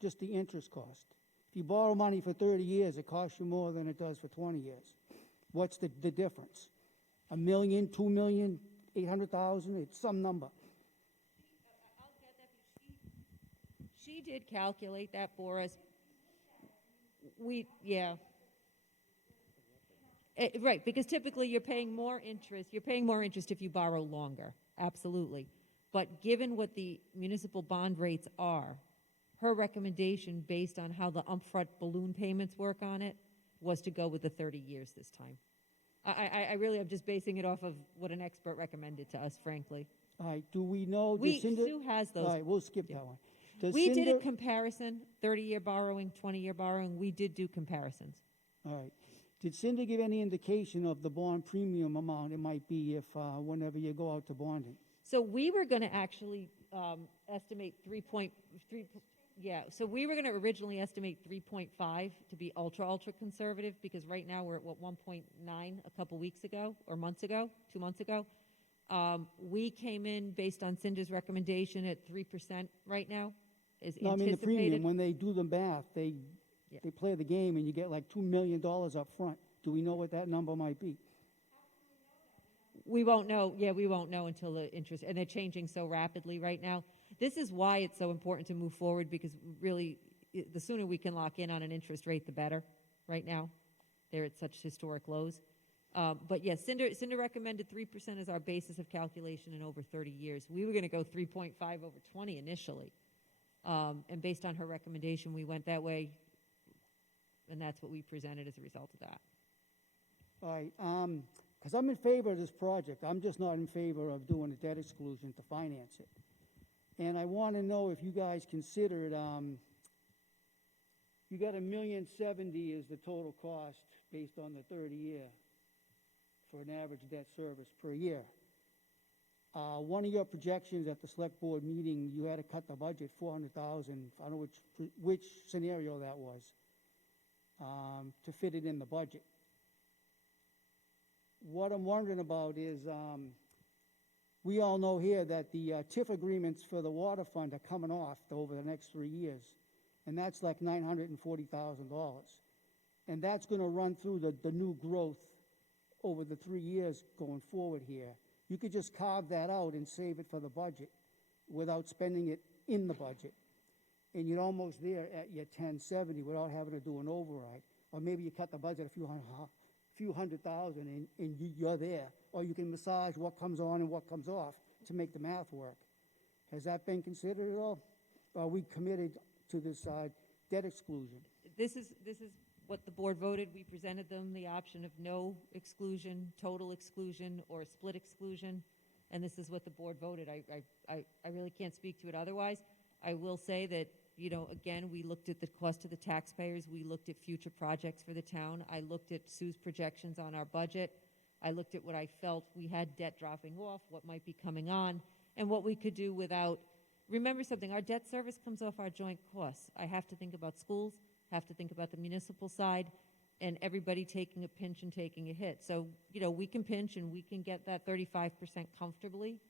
Just the interest cost. If you borrow money for 30 years, it costs you more than it does for 20 years. What's the difference? $1 million, $2 million, 800,000? It's some number. She did calculate that for us. Right, because typically you're paying more interest. You're paying more interest if you borrow longer, absolutely. But given what the municipal bond rates are, her recommendation based on how the upfront balloon payments work on it was to go with the 30 years this time. I really am just basing it off of what an expert recommended to us, frankly. All right, do we know? Sue has those. All right, we'll skip that one. We did a comparison, 30-year borrowing, 20-year borrowing. We did do comparisons. All right. Did Cinder give any indication of the bond premium amount it might be if whenever you go out to bonding? So we were going to actually estimate 3.3. Yeah, so we were going to originally estimate 3.5 to be ultra conservative because right now we're at 1.9 a couple weeks ago or months ago, 2 months ago. We came in based on Cinder's recommendation at 3% right now. No, I mean the premium. When they do the math, they play the game and you get like $2 million up front. Do we know what that number might be? We won't know. Yeah, we won't know until the interest, and they're changing so rapidly right now. This is why it's so important to move forward because really, the sooner we can lock in on an interest rate, the better. Right now, they're at such historic lows. But yes, Cinder recommended 3% as our basis of calculation in over 30 years. We were going to go 3.5 over 20 initially, and based on her recommendation, we went that way, and that's what we presented as a result of that. All right, because I'm in favor of this project. I'm just not in favor of doing a debt exclusion to finance it. And I want to know if you guys considered, you got $1,070,000 is the total cost based on the 30-year for an average debt service per year. One of your projections at the select board meeting, you had to cut the budget 400,000, I don't know which scenario that was, to fit it in the budget. What I'm wondering about is, we all know here that the TIF agreements for the water fund are coming off over the next 3 years, and that's like $940,000. And that's going to run through the new growth over the 3 years going forward here. You could just carve that out and save it for the budget without spending it in the budget. And you're almost there at your 1070 without having to do an override. Or maybe you cut the budget a few hundred thousand and you're there. Or you can massage what comes on and what comes off to make the math work. Has that been considered at all? Are we committed to this debt exclusion? This is what the board voted. We presented them the option of no exclusion, total exclusion, or split exclusion, and this is what the board voted. I really can't speak to it otherwise. I will say that, you know, again, we looked at the cost to the taxpayers. We looked at future projects for the town. I looked at Sue's projections on our budget. I looked at what I felt we had debt dropping off, what might be coming on, and what we could do without. Remember something, our debt service comes off our joint costs. I have to think about schools, have to think about the municipal side, and everybody taking a pinch and taking a hit. So, you know, we can pinch and we can get that 35% comfortably,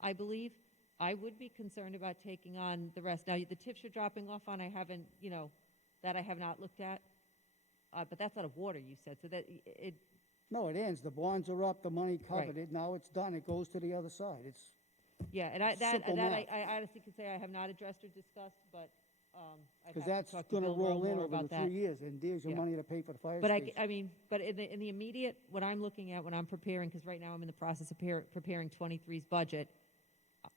I believe. I would be concerned about taking on the rest. Now, the tips you're dropping off on, I haven't, you know, that I have not looked at. But that's out of water, you said, so that it. No, it ends. The bonds are up, the money covered Right. it, now it's done, it goes to the other side. It's Yeah, and simple math. I honestly can say I have not addressed or discussed, but I've Because had that's to talk to going to Bill Rowe roll in more over about the that. 3 years, and there's your Yeah. money to pay for the fire But station. I mean, but in the immediate, what I'm looking at when I'm preparing, because right now I'm in the process of preparing 23's budget,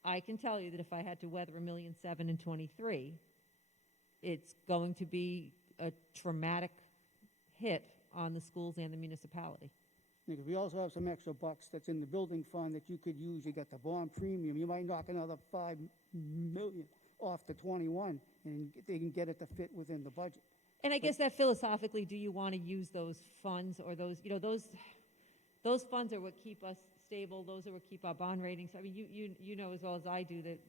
I can tell you that if I had to weather $1.7 million in 23, it's going to be a traumatic hit on the schools and the municipality. Because we also have some extra bucks that's in the building fund that you could use. You got the bond premium. You might knock another $5 million off the 21, and they can get it to fit within the budget. And I guess that philosophically, do you want to use those funds or those, you know, those funds are what keep us stable. Those are what keep our bond ratings. I mean, you know as well as I do that.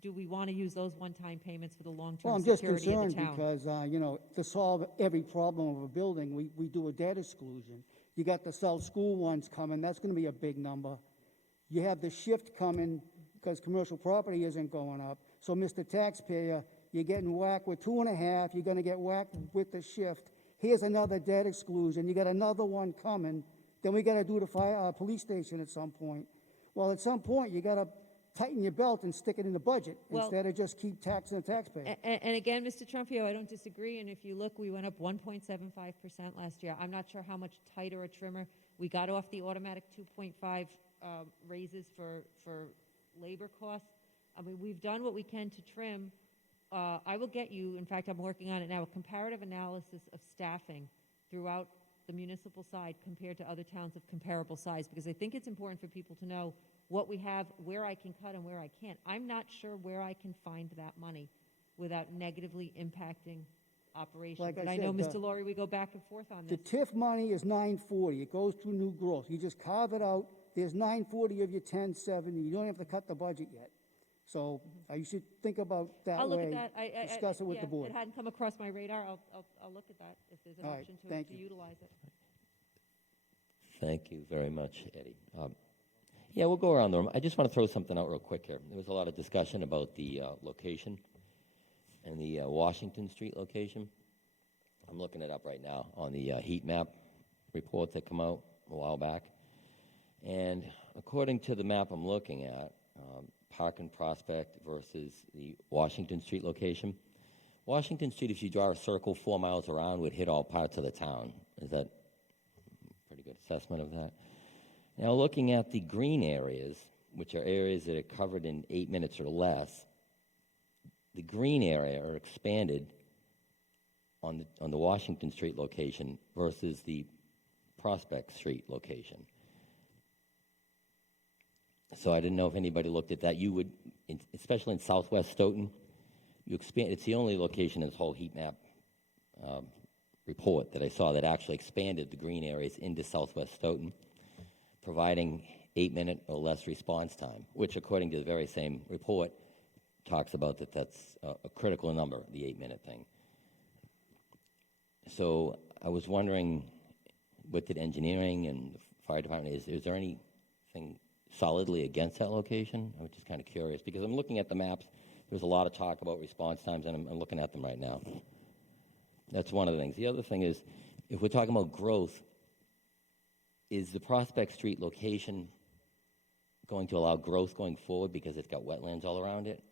Do we want to use those one-time payments for the long-term Well, I'm just security of concerned the town? because, you know, to solve every problem of a building, we do a debt exclusion. You got the South School ones coming. That's going to be a big number. You have the shift coming because commercial property isn't going up. So, Mr. Taxpayer, you're getting whacked with 2.5. You're going to get whacked with the shift. Here's another debt exclusion. You got another one coming. Then we got to do the police station at some point. Well, at some point, you got to tighten your belt and stick it in the budget instead of just keep taxing the taxpayer. And again, Mr. Trumpio, I don't disagree. And if you look, we went up 1.75% last year. I'm not sure how much tighter or trimmer. We got off the automatic 2.5 raises for labor costs. I mean, we've done what we can to trim. I will get you, in fact, I'm working on it now, a comparative analysis of staffing throughout the municipal side compared to other towns of comparable size, because I think it's important for people to know what we have, where I can cut and where I can't. I'm not sure where I can find that money without negatively impacting operations. Like I and I said, know, Mr. Laurie, we go back and forth on The this. TIF money is $940. It goes through new growth. You just carve it out. There's $940 of your $1070. You don't have to cut the budget yet. So you should think about that I'll look way. at that. Discuss it with the board. It hadn't come across my radar. I'll look at that if there's an All right, option thank to you. utilize it. Thank you very much, Eddie. Yeah, we'll go around the room. I just want to throw something out real quick here. There was a lot of discussion about the location and the Washington Street location. I'm looking it up right now on the heat map reports that come out a while back. And according to the map I'm looking at, Park and Prospect versus the Washington Street location. Washington Street, if you draw a circle 4 miles around, would hit all parts of the town. Is that a pretty good assessment of that? Now, looking at the green areas, which are areas that are covered in 8 minutes or less, the green area are expanded on the Washington Street location versus the Prospect Street location. So I didn't know if anybody looked at that. You would, especially in southwest Stoughton, you expand. It's the only location in this whole heat map report that I saw that actually expanded the green areas into southwest Stoughton, providing 8-minute or less response time, which according to the very same report talks about that's a critical number, the 8-minute thing. So I was wondering, what did engineering and the fire department, is there anything solidly against that location? I was just kind of curious, because I'm looking at the maps. There's a lot of talk about response times, and I'm looking at them right now. That's one of the things. The other thing is, if we're talking about growth, is the Prospect Street location going to allow growth going forward because it's got wetlands all around it?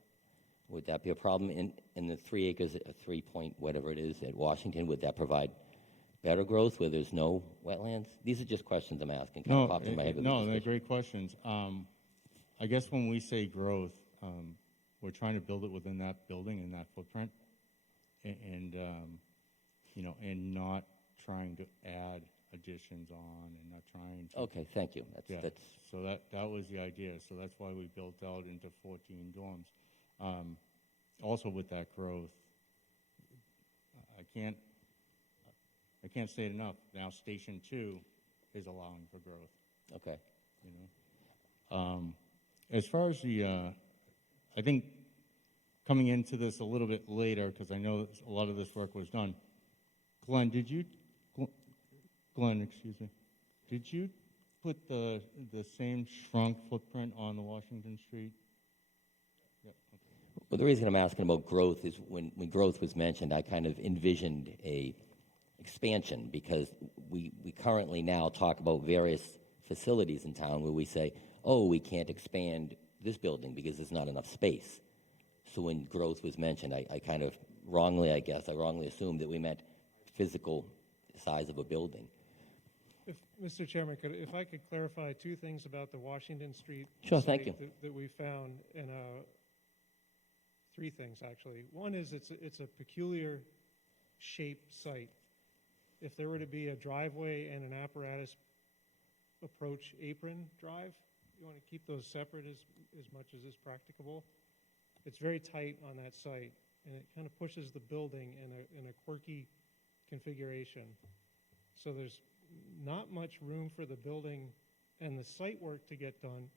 Would that be a problem? In the 3 acres, 3 point whatever it is at Washington, would that provide better growth where there's no wetlands? These are just questions I'm asking. Kind of popped in my head with the No, they're discussion. great questions. I guess when we say growth, we're trying to build it within that building and that footprint, and and not trying to add additions on, and not trying to. Okay, thank you. That's So that was the idea. So that's why we built out into 14 dorms. Also, with that growth, I can't say it enough. Now, Station 2 is allowing for growth. Okay. As far as I think coming into this a little bit later, because I know a lot of this work was done. Glenn, excuse me, did you put the same shrunk footprint on the Washington Street? Yeah. Okay. Well, the reason I'm asking about growth is when growth was mentioned, I kind of envisioned a expansion, because we currently now talk about various facilities in town where we say, oh, we can't expand this building because there's not enough space. So when growth was mentioned, I kind of wrongly assumed that we meant physical size of a building. If, Mr. Chairman, if I could clarify two things about the Washington Street Sure, site thank you. that we found, and three things actually. One is it's a peculiar shaped site. If there were to be a driveway and an apparatus approach apron drive, you want to keep those separate as much as is practicable. It's very tight on that site, and it kind of pushes the building in a quirky configuration. So there's not much room for the building and the site work to get done,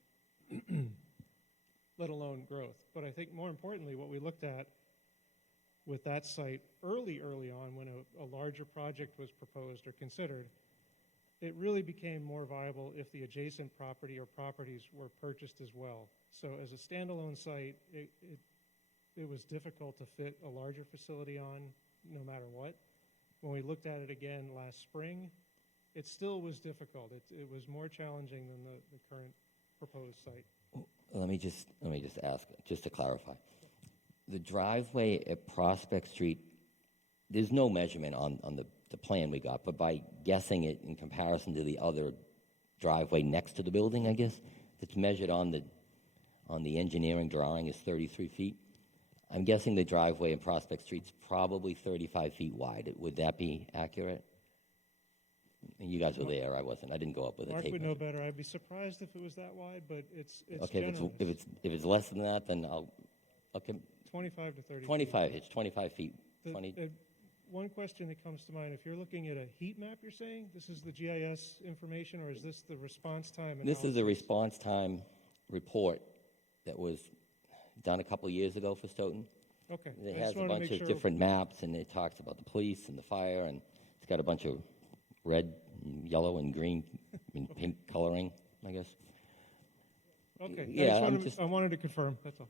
let alone growth. But I think more importantly, what we looked at with that site early on when a larger project was proposed or considered, it really became more viable if the adjacent property or properties were purchased as well. So as a standalone site, it was difficult to fit a larger facility on no matter what. When we looked at it again last spring, it still was difficult. It was more challenging than the current proposed site. Let me just ask, just to clarify. The driveway at Prospect Street, there's no measurement on the plan we got, but by guessing it in comparison to the other driveway next to the building, I guess, that's measured on the engineering drawing is 33 feet. I'm guessing the driveway in Prospect Street's probably 35 feet wide. Would that be accurate? And you guys were there. I wasn't. I didn't go up with a Mark tape would measure. know better. I'd be surprised if it was that wide, but it's Okay, generous. if it's less than that, then I'll. Okay. 25 to 30 25. feet. It's 25 feet. One question that comes to mind, if you're looking at a heat map, you're saying, this is the GIS information, or is this the response time analysis? This is a response time report that was done a couple of years ago for Stoughton. Okay. It I has just a wanted to bunch make of sure- different maps, and it talks about the police and the fire, and it's got a bunch of red, and yellow, and green, and pink coloring, I guess. Okay. Yeah, I wanted to confirm, that's all.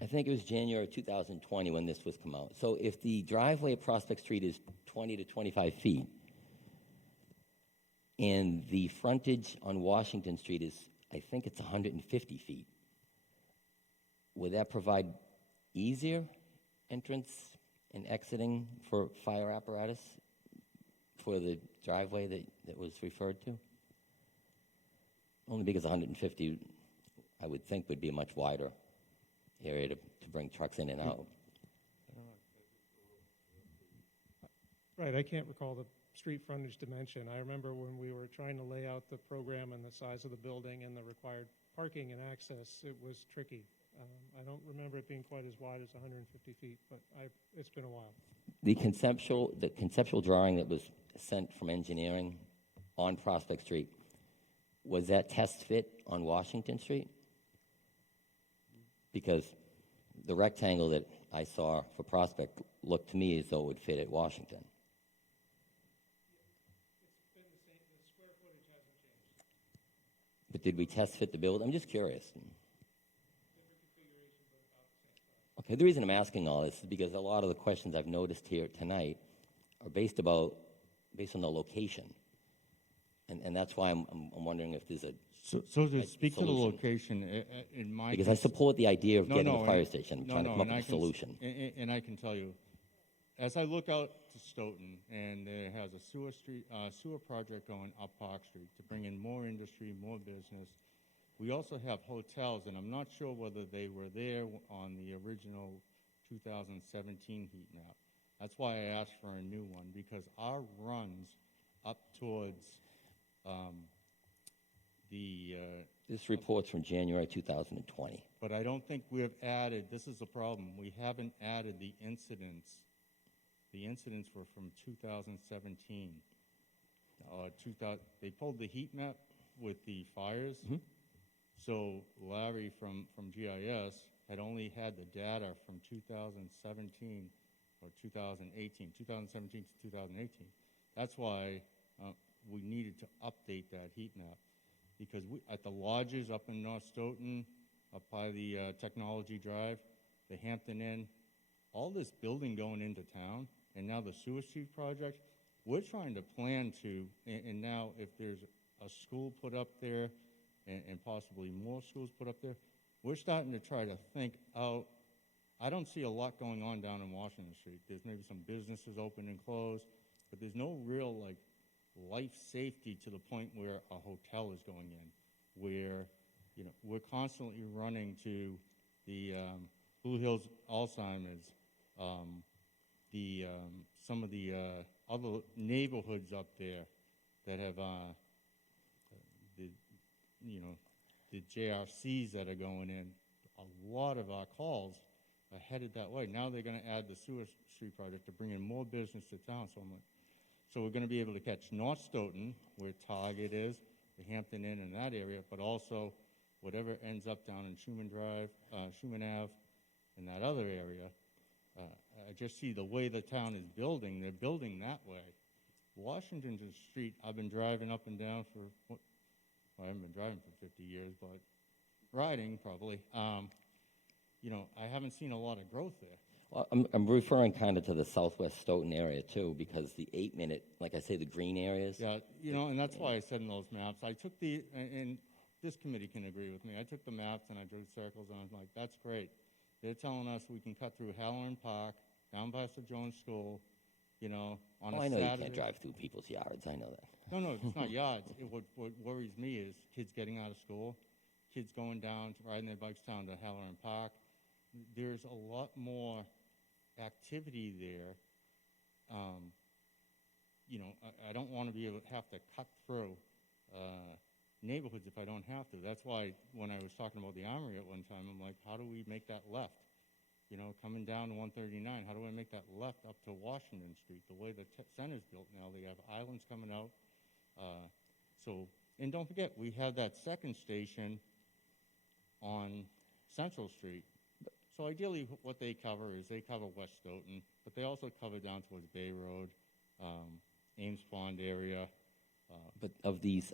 I think it was January 2020 when this was come out. So if the driveway at Prospect Street is 20 to 25 feet, and the frontage on Washington Street is, I think it's 150 feet, would that provide easier entrance and exiting for fire apparatus for the driveway that was referred to? Only because 150, I would think, would be a much wider area to bring trucks in and out. Right, I can't recall the street frontage dimension. I remember when we were trying to lay out the program and the size of the building and the required parking and access, it was tricky. I don't remember it being quite as wide as 150 feet, but it's been a while. The conceptual drawing that was sent from engineering on Prospect Street, was that test fit on Washington Street? Because the rectangle that I saw for Prospect looked to me as though it would fit at Washington. But did we test fit the build? I'm just curious. Okay, the reason I'm asking all this is because a lot of the questions I've noticed here tonight are based on the location. And that's why I'm wondering if there's a So to speak to the solution. location, in my Because I support the idea of getting a fire and- station. I'm no, trying to no, come up and with a I can s- solution. And I can tell you, as I look out to Stoughton, and there has a sewer project going up Park Street to bring in more industry, more business. We also have hotels, and I'm not sure whether they were there on the original 2017 heat map. That's why I asked for a new one, because our runs up towards This report's from January 2020. but I don't think we have added, this is the problem, we haven't added the incidents. The incidents were from 2017. They pulled the heat map with the fires. So Larry from GIS had only had the data from 2017 or 2018, 2017 to 2018. That's why we needed to update that heat map. Because at the lodges up in North Stoughton, up by the Technology Drive, the Hampton Inn, all this building going into town, and now the sewer street project, we're trying to plan to, and now if there's a school put up there, and possibly more schools put up there, we're starting to try to think out. I don't see a lot going on down in Washington Street. There's maybe some businesses open and closed, but there's no real life safety to the point where a hotel is going in, where we're constantly running to the Blue Hills Alzheimer's, some of the other neighborhoods up there that have the JRCs that are going in. A lot of our calls are headed that way. Now they're going to add the sewer street project to bring in more business to town. So we're going to be able to catch North Stoughton, where Target is, the Hampton Inn in that area, but also whatever ends up down in Schuman Drive, Schuman Ave, in that other area. I just see the way the town is building. They're building that way. Washington Street, I've been driving up and down for, I haven't been driving for 50 years, but riding probably. I haven't seen a lot of growth there. Well, I'm referring kind of to the southwest Stoughton area, too, because the 8-minute, like I say, the green areas. Yeah, and that's why I said in those maps, I took and this committee can agree with me, I took the maps and I drew circles and I was like, that's great. They're telling us we can cut through Halloran Park, down past the Jones School, on a Saturday. I know you can't drive through people's yards, I know that. No, it's not yards. What worries me is kids getting out of school, kids going down, riding their bikes down to Halloran Park. There's a lot more activity there. I don't want to be able to have to cut through neighborhoods if I don't have to. That's why when I was talking about the Armory at one time, I'm like, how do we make that left? Coming down to 139, how do I make that left up to Washington Street? The way the center's built now, they have islands coming out. And don't forget, we have that second station on Central Street. So ideally, what they cover is they cover West Stoughton, but they also cover down towards Bay Road, Ames Pond area. But of these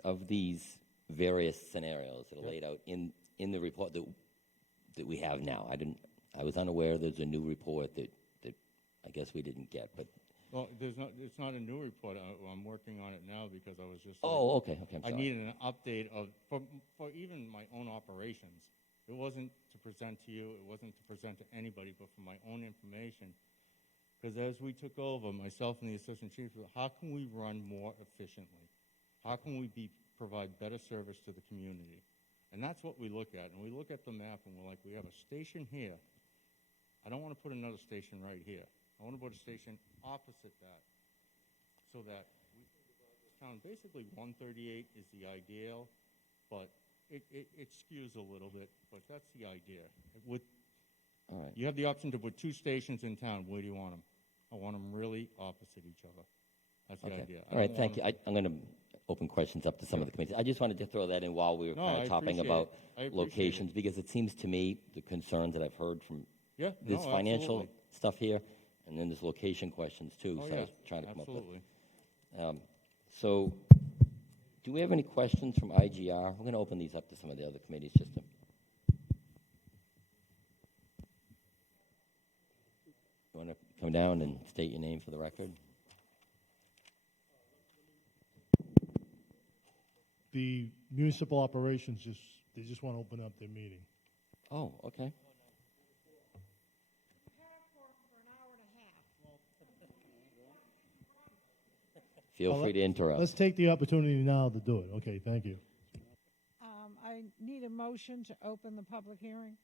various scenarios that are laid out in the report that we have now, I was unaware there's a new report that I guess we didn't get, but. Well, it's not a new report. I'm working on it now because I was just. Oh, okay, I'm I sorry. needed an update for even my own operations. It wasn't to present to you. It wasn't to present to anybody, but for my own information. Because as we took over, myself and the assistant chief, how can we run more efficiently? How can we provide better service to the community? And that's what we look at. And we look at the map and we're like, we have a station here. I don't want to put another station right here. I want to put a station opposite that so that we can divide this town. Basically, 138 is the ideal, but it skews a little bit, but that's the idea. All right. You have the option to put 2 stations in town. Where do you want them? I want them really opposite each other. That's the idea. I All right, don't thank want you. I'm going to open questions up to some of the committees. I just wanted to throw that in while we were No, kind I of talking appreciate about it. I appreciate locations, it. because it seems to me the concerns that I've heard from Yeah, this no, financial absolutely. stuff here, and then there's location questions too, Oh, so I yeah, was trying to come absolutely. up with. So, do we have any questions from IGR? We're going to open these up to some of the other committees just to. You want to come down and state your name for the record? The municipal operations they just want to open up their meeting. Oh, okay. Feel free to interrupt. Let's take the opportunity now to do it. Okay, thank you. I need a motion to open the public hearing.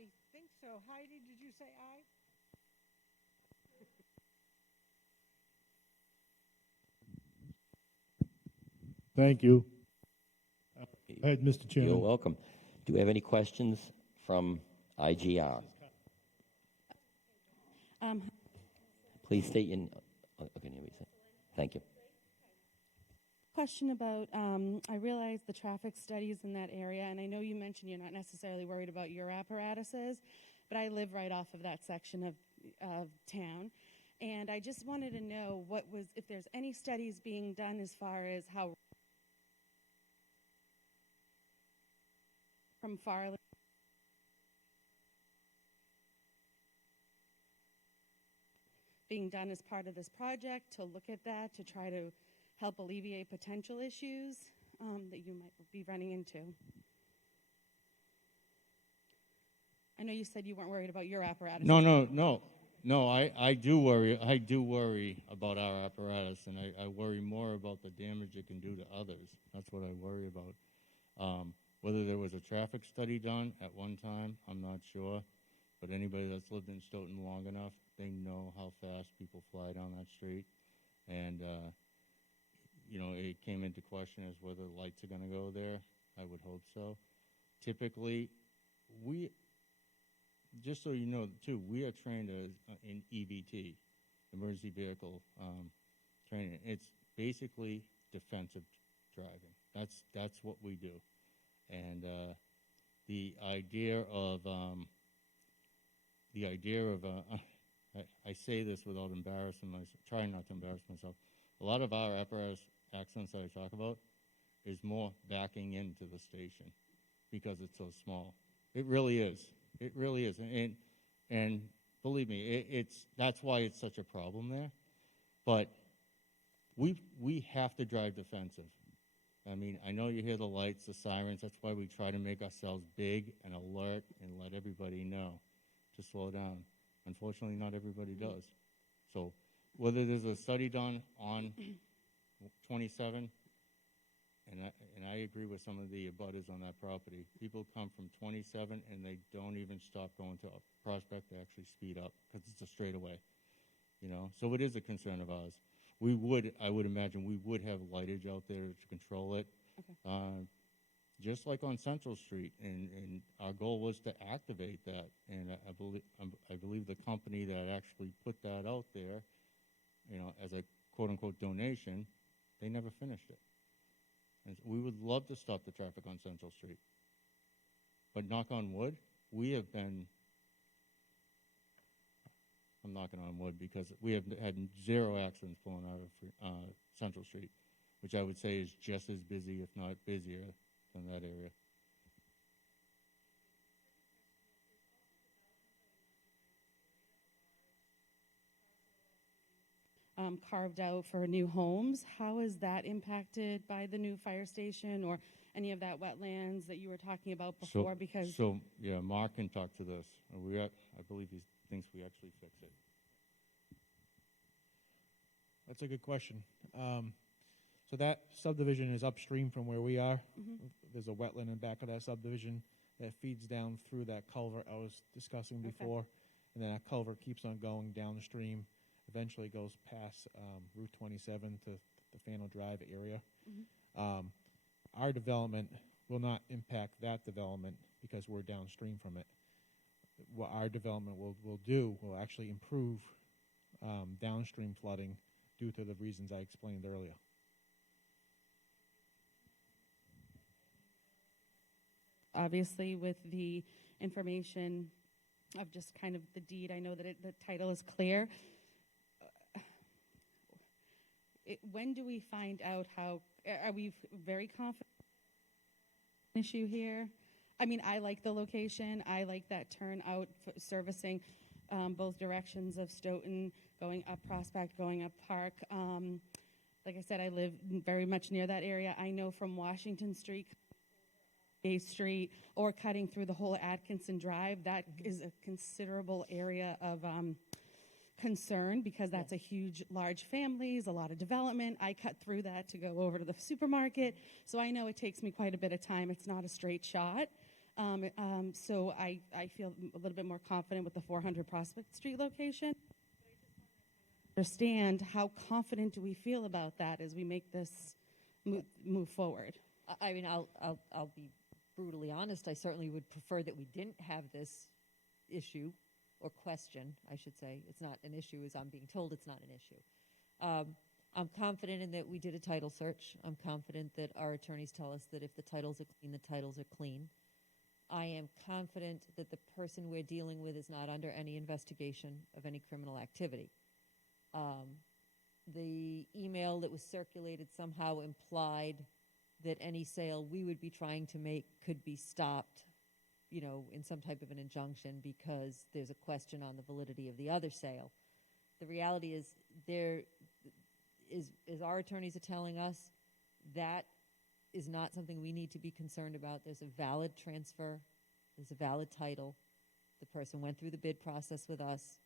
I think so. Heidi, did you say aye? Thank you. Go ahead, Mr. Chairman. You're welcome. Do we have any questions from IGR? Please state your. Okay, here we say. Thank you. Question about, I realize the traffic studies in that area, and I know you mentioned you're not necessarily worried about your apparatuses, but I live right off of that section of town. And I just wanted to know if there's any studies being done as far as how from Farley being done as part of this project to look at that, to try to help alleviate potential issues that you might be running into. I know you said you weren't worried about your apparatus. No, I do worry. I do worry about our apparatus, and I worry more about the damage it can do to others. That's what I worry about. Whether there was a traffic study done at one time, I'm not sure. But anybody that's lived in Stoughton long enough, they know how fast people fly down that street. And, it came into question as whether lights are going to go there. I would hope so. Typically, just so you know, too, we are trained in EVT, emergency vehicle training. It's basically defensive driving. That's what we do. And the idea of I say this without embarrassing myself, trying not to embarrass myself. A lot of our apparatus accidents that I talk about is more backing into the station because it's so small. It really is. It really is. And believe me, that's why it's such a problem there. But we have to drive defensive. I mean, I know you hear the lights, the sirens. That's why we try to make ourselves big and alert and let everybody know to slow down. Unfortunately, not everybody does. So whether there's a study done on 27, and I agree with some of the abutters on that property. People come from 27 and they don't even stop going to Prospect. They actually speed up because it's a straightaway, So it is a concern of ours. I would imagine we would have lightage out there to control it. Okay. Just like on Central Street, and our goal was to activate that, and I believe the company that actually put that out there, as a quote-unquote donation, they never finished it. And we would love to stop the traffic on Central Street, but knock on wood, we have been. I'm knocking on wood because we have had 0 accidents pulling out of Central Street, which I would say is just as busy, if not busier, than that area. Carved out for new homes. How is that impacted by the new fire station or any of that wetlands that you were talking about before? Mark can talk to this. I believe he thinks we actually fix it. That's a good question. So that subdivision is upstream from where we are. Mm-hmm. There's a wetland in back of that subdivision that feeds down through that culvert I was discussing before. And then that culvert keeps on going downstream, eventually goes past Route 27 to Fano Drive area. Our development will not impact that development because we're downstream from it. What our development will do will actually improve downstream flooding due to the reasons I explained earlier. Obviously, with the information of just kind of the deed, I know that the title is clear. When do we find out how, are we very confident issue here? I mean, I like the location. I like that turnout servicing both directions of Stoughton, going up Prospect, going up Park. Like I said, I live very much near that area. I know from Washington Street, A Street, or cutting through the whole Atkinson Drive, that is a considerable area of concern because that's a huge, large families, a lot of development. I cut through that to go over to the supermarket, so I know it takes me quite a bit of time. It's not a straight shot. So I feel a little bit more confident with the 400 Prospect Street location. Understand how confident do we feel about that as we make this move forward? I mean, I'll be brutally honest. I certainly would prefer that we didn't have this issue or question, I should say. It's not an issue, as I'm being told it's not an issue. I'm confident in that we did a title search. I'm confident that our attorneys tell us that if the titles are clean, the titles are clean. I am confident that the person we're dealing with is not under any investigation of any criminal activity. The email that was circulated somehow implied that any sale we would be trying to make could be stopped, you know, in some type of an injunction because there's a question on the validity of the other sale. The reality is as our attorneys are telling us, that is not something we need to be concerned about. There's a valid transfer. There's a valid title. The person went through the bid process with us.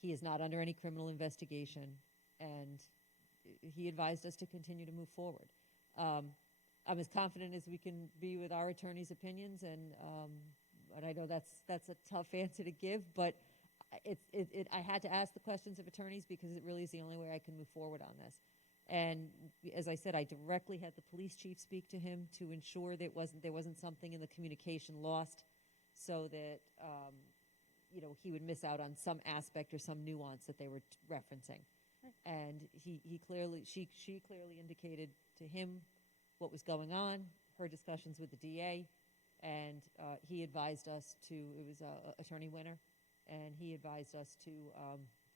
He is not under any criminal investigation, and he advised us to continue to move forward. I'm as confident as we can be with our attorneys' opinions, and I know that's a tough answer to give, but I had to ask the questions of attorneys because it really is the only way I can move forward on this. And as I said, I directly had the police chief speak to him to ensure that there wasn't something in the communication lost, so that you know, he would miss out on some aspect or some nuance that they were referencing. Right. And she clearly indicated to him what was going on, her discussions with the DA, and he advised us to, it was Attorney Winter, and he advised us to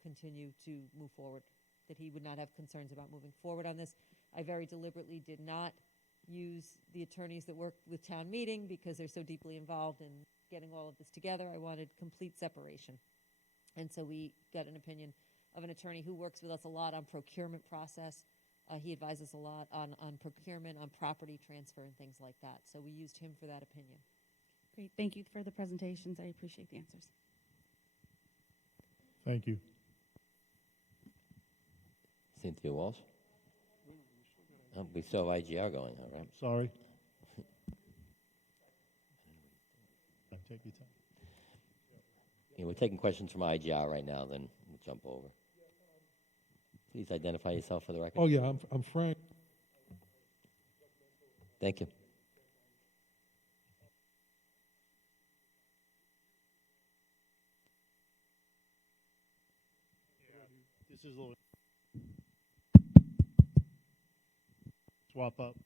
continue to move forward, that he would not have concerns about moving forward on this. I very deliberately did not use the attorneys that work with town meeting because they're so deeply involved in getting all of this together. I wanted complete separation. And so we got an opinion of an attorney who works with us a lot on procurement process. He advises a lot on procurement, on property transfer and things like that. So we used him for that opinion. Great. Thank you for the presentations. I appreciate the answers. Thank you. Cynthia Walsh? Oh, we still have IGR going, all right? Sorry. Take your time. Yeah, we're taking questions from IGR right now, then we'll jump over. Please identify yourself for the record. Oh, yeah, I'm Frank. Thank you. This is a little swap up.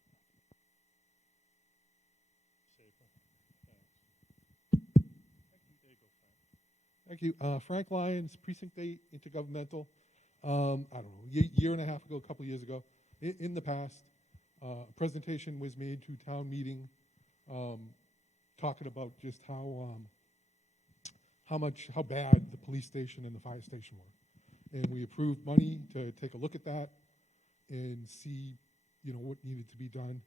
Thank you. Frank Lyons, Precinct 8, Intergovernmental. I don't know, year and a half ago, a couple years ago, in the past, a presentation was made to town meeting talking about just how bad the police station and the fire station were. And we approved money to take a look at that and see, you know, what needed to be done.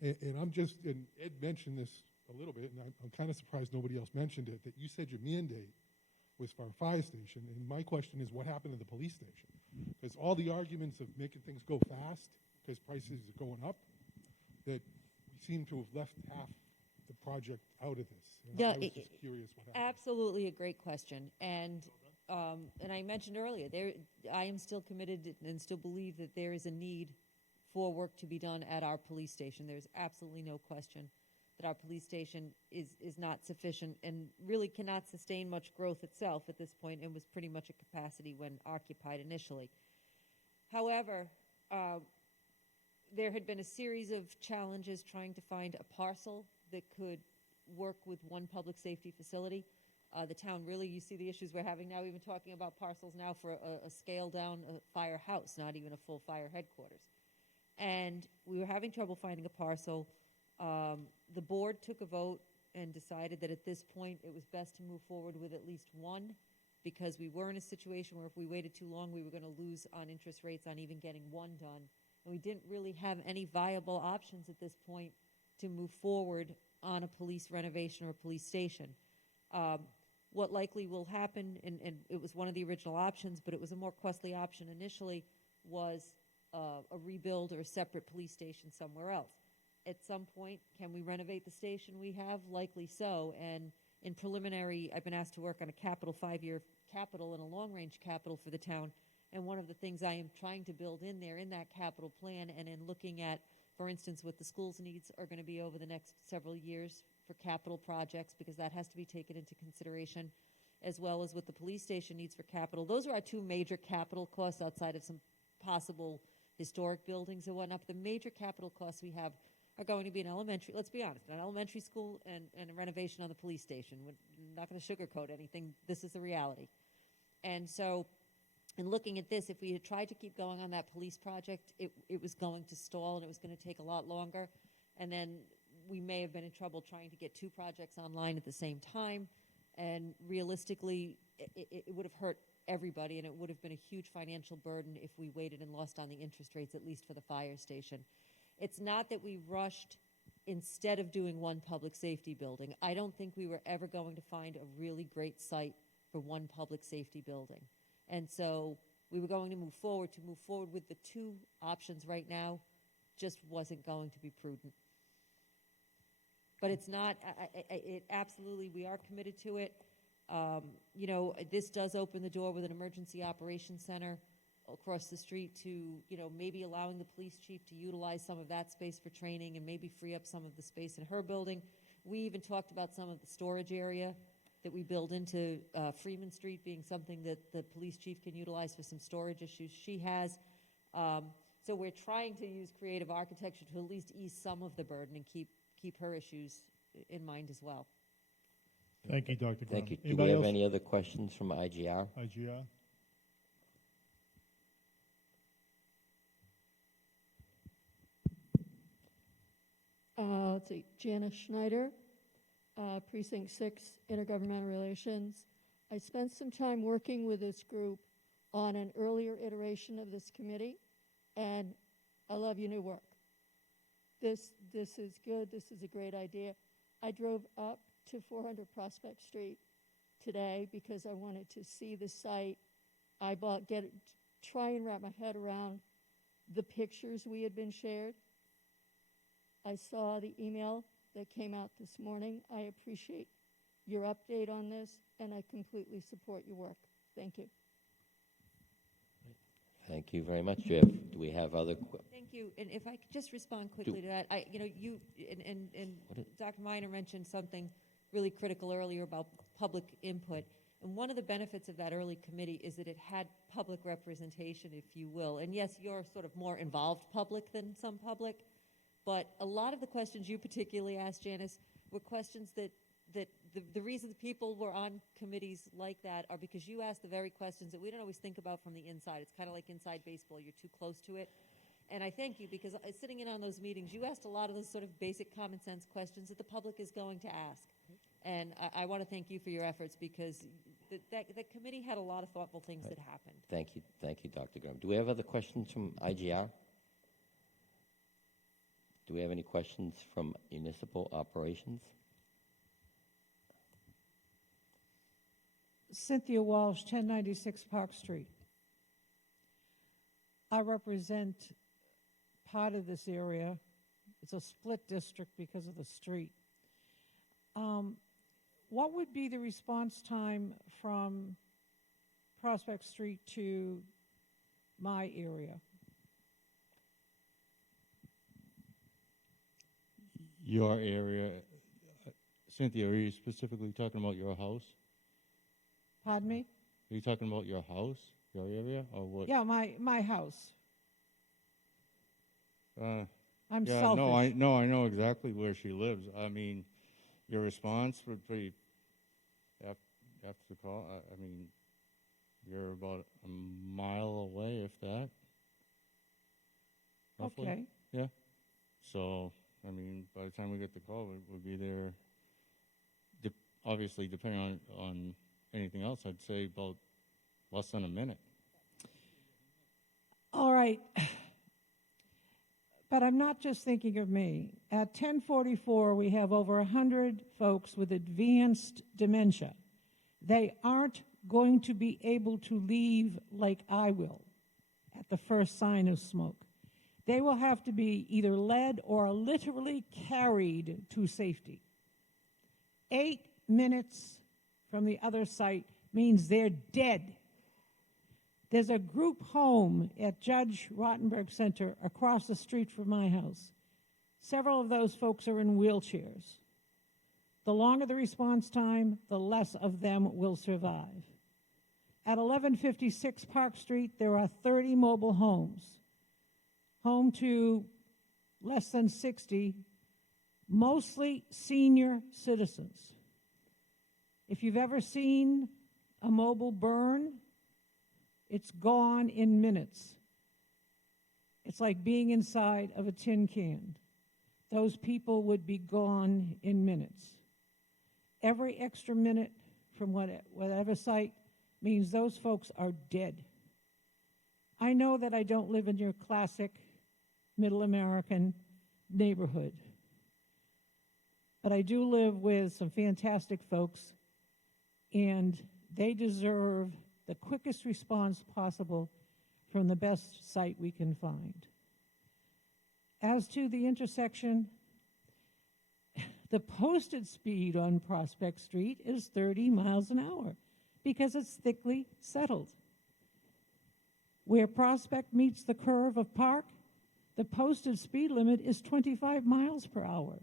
And Ed mentioned this a little bit, and I'm kind of surprised nobody else mentioned it, that you said your mandate was for a fire station, and my question is, what happened to the police station? Because all the arguments of making things go fast because prices are going up, that we seem to have left half the project out of this. And Yeah, I was just curious what happened. Absolutely a great question. And I mentioned earlier, I am still committed and still believe that there is a need for work to be done at our police station. There's absolutely no question that our police station is not sufficient and really cannot sustain much growth itself at this point, and was pretty much at capacity when occupied initially. However, there had been a series of challenges trying to find a parcel that could work with one public safety facility. The town really, you see the issues we're having now, even talking about parcels now for a scale down firehouse, not even a full fire headquarters. And we were having trouble finding a parcel. The board took a vote and decided that at this point it was best to move forward with at least one, because we were in a situation where if we waited too long, we were going to lose on interest rates on even getting one done. And we didn't really have any viable options at this point to move forward on a police renovation or a police station. What likely will happen, and it was one of the original options, but it was a more costly option initially, was a rebuild or a separate police station somewhere else. At some point, can we renovate the station we have? Likely so. And in preliminary, I've been asked to work on a capital 5-year capital and a long-range capital for the town. And one of the things I am trying to build in there in that capital plan, and in looking at, for instance, what the school's needs are going to be over the next several years for capital projects, because that has to be taken into consideration, as well as what the police station needs for capital. Those are our two major capital costs outside of some possible historic buildings and whatnot. The major capital costs we have are going to be an elementary, let's be honest, an elementary school and a renovation on the police station. We're not going to sugarcoat anything. This is the reality. And so in looking at this, if we had tried to keep going on that police project, it was going to stall and it was going to take a lot longer. And then we may have been in trouble trying to get two projects online at the same time. And realistically, it would have hurt everybody, and it would have been a huge financial burden if we waited and lost on the interest rates, at least for the fire station. It's not that we rushed instead of doing one public safety building. I don't think we were ever going to find a really great site for one public safety building. And so we were going to move forward. To move forward with the two options right now just wasn't going to be prudent. But it's not, it absolutely, we are committed to it. You know, this does open the door with an emergency operations center across the street to, you know, maybe allowing the police chief to utilize some of that space for training and maybe free up some of the space in her building. We even talked about some of the storage area that we build into Freeman Street being something that the police chief can utilize for some storage issues she has. So we're trying to use creative architecture to at least ease some of the burden and keep her issues in mind as well. Thank you, Dr. Graham. Thank you. Do Anybody we have else? any other questions from IGR? IGR? Let's see, Janice Schneider, Precinct 6, Intergovernmental Relations. I spent some time working with this group on an earlier iteration of this committee, and I love your new work. This is good. This is a great idea. I drove up to 400 Prospect Street today because I wanted to see the site, try and wrap my head around the pictures we had been shared. I saw the email that came out this morning. I appreciate your update on this, and I completely support your work. Thank you. Thank you very much, Jeff. Do we have other Thank you. And if I could just respond quickly to that, you and Dr. Miner mentioned something really critical earlier about public input. And one of the benefits of that early committee is that it had public representation, if you will. And yes, you're sort of more involved public than some public, but a lot of the questions you particularly asked, Janice, were questions that the reasons people were on committees like that are because you ask the very questions that we don't always think about from the inside. It's kind of like inside baseball. You're too close to it. And I thank you because sitting in on those meetings, you asked a lot of those sort of basic common sense questions that the public is going to ask. And I want to thank you for your efforts because the committee had a lot of thoughtful things that happened. Thank you, Dr. Graham. Do we have other questions from IGR? Do we have any questions from municipal operations? Cynthia Walsh, 1096 Park Street. I represent part of this area. It's a split district because of the street. What would be the response time from Prospect Street to my area? your area, Cynthia, are you specifically talking about your house? Pardon me? Are you talking about your house, your area, or what? Yeah, my house. I'm yeah, selfish. No, I know exactly where she lives. I mean, your response would be after the call. I mean, you're about a mile away, if that. Roughly. Okay. Yeah. So, I mean, by the time we get the call, we'll be there. Obviously, depending on anything else, I'd say about less than a minute. All right. But I'm not just thinking of me. At 1044, we have over 100 folks with advanced dementia. They aren't going to be able to leave like I will at the first sign of smoke. They will have to be either led or literally carried to safety. 8 minutes from the other site means they're dead. There's a group home at Judge Rottenberg Center across the street from my house. Several of those folks are in wheelchairs. The longer the response time, the less of them will survive. At 1156 Park Street, there are 30 mobile homes, home to less than 60, mostly senior citizens. If you've ever seen a mobile burn, it's gone in minutes. It's like being inside of a tin can. Those people would be gone in minutes. Every extra minute from whatever site means those folks are dead. I know that I don't live in your classic middle American neighborhood, but I do live with some fantastic folks, and they deserve the quickest response possible from the best site we can find. As to the intersection, the posted speed on Prospect Street is 30 miles an hour because it's thickly settled. Where Prospect meets the curve of Park, the posted speed limit is 25 miles per hour.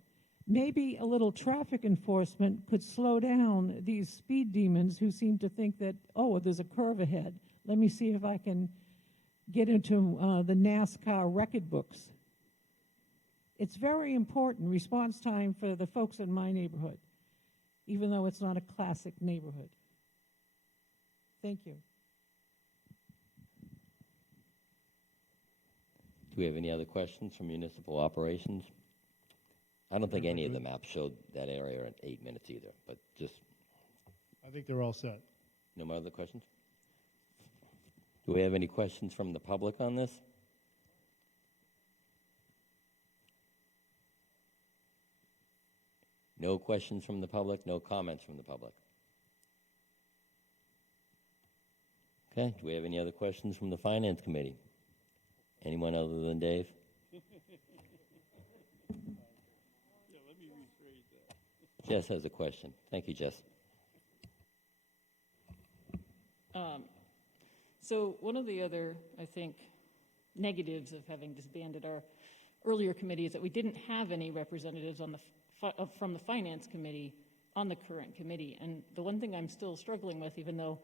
Maybe a little traffic enforcement could slow down these speed demons who seem to think that, oh, there's a curve ahead. Let me see if I can get into the NASCAR record books. It's very important response time for the folks in my neighborhood, even though it's not a classic neighborhood. Thank you. Do we have any other questions from municipal operations? I don't think any of the maps showed that area in 8 minutes either, but just... I think they're all set. No more other questions? Do we have any questions from the public on this? No questions from the public, no comments from the public. Okay, do we have any other questions from the Finance Committee? Anyone other than Dave? Jess has a question. Thank you, Jess. So one of the other, I think, negatives of having disbanded our earlier committee is that we didn't have any representatives on from the Finance Committee on the current committee. And the one thing I'm still struggling with, even though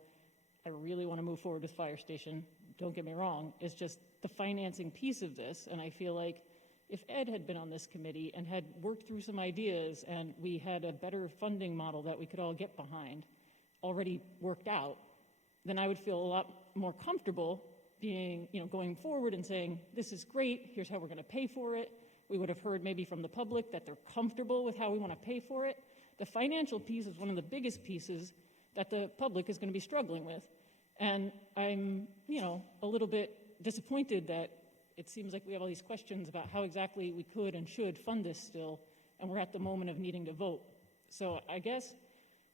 I really want to move forward with Fire Station, don't get me wrong, is just the financing piece of this. And I feel like if Ed had been on this committee and had worked through some ideas and we had a better funding model that we could all get behind already worked out, then I would feel a lot more comfortable being, going forward and saying, this is great, here's how we're going to pay for it. We would have heard maybe from the public that they're comfortable with how we want to pay for it. The financial piece is one of the biggest pieces that the public is going to be struggling with. And I'm, a little bit disappointed that it seems like we have all these questions about how exactly we could and should fund this still, and we're at the moment of needing to vote. So I guess,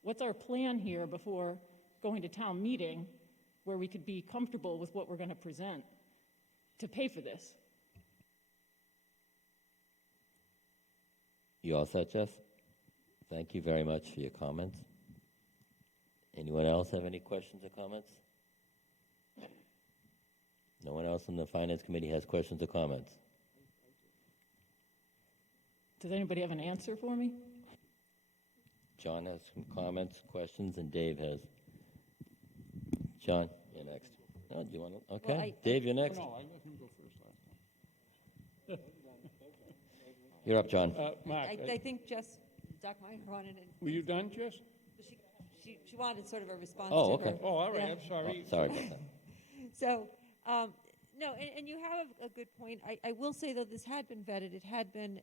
what's our plan here before going to town meeting where we could be comfortable with what we're going to present to pay for this? You all set, Jess? Thank you very much for your comments. Anyone else have any questions or comments? No one else in the Finance Committee has questions or comments? Does anybody have an answer for me? John has some comments, questions, and Dave has. John, you're next. Oh, do you want to? Okay. Dave, you're next. No, I let him go first last time. You're up, John. Mark, I think Jess, Dr. Meyer wanted it. were you done, Jess? She wanted sort of a response Oh, to her. okay. Oh, all right, Yeah. I'm sorry. Oh, sorry about that. So, no, and you have a good point. I will say, though, this had been vetted. It had been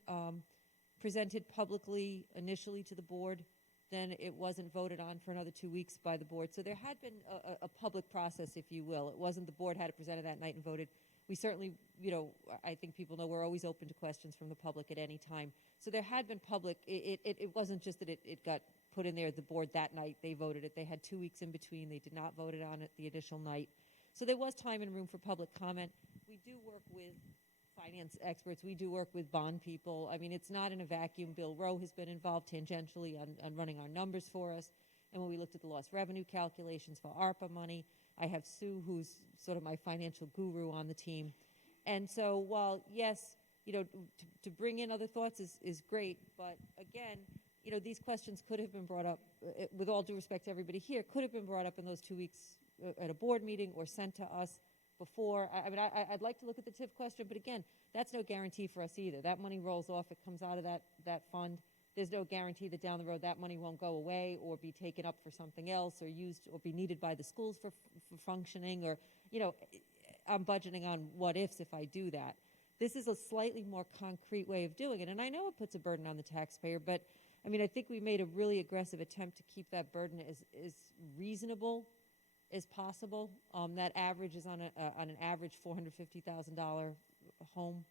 presented publicly initially to the board. Then it wasn't voted on for another 2 weeks by the board. So there had been a public process, if you will. It wasn't the board had it presented that night and voted. We certainly, I think people know we're always open to questions from the public at any time. So there had been public. It wasn't just that it got put in there at the board that night. They voted it. They had 2 weeks in between. They did not vote it on it the initial night. So there was time and room for public comment. We do work with finance experts. We do work with bond people. I mean, it's not in a vacuum. Bill Rowe has been involved tangentially on running our numbers for us. And when we looked at the lost revenue calculations for ARPA money, I have Sue, who's sort of my financial guru on the team. And so while, yes, to bring in other thoughts is great, but again, these questions could have been brought up, with all due respect to everybody here, could have been brought up in those 2 weeks at a board meeting or sent to us before. I mean, I'd like to look at the TIF question, but again, that's no guarantee for us either. That money rolls off. It comes out of that fund. There's no guarantee that down the road that money won't go away or be taken up for something else or used or be needed by the schools for functioning or, I'm budgeting on what ifs if I do that. This is a slightly more concrete way of doing it, and I know it puts a burden on the taxpayer, but I mean, I think we made a really aggressive attempt to keep that burden as reasonable as possible. That average is on an average $450,000 home,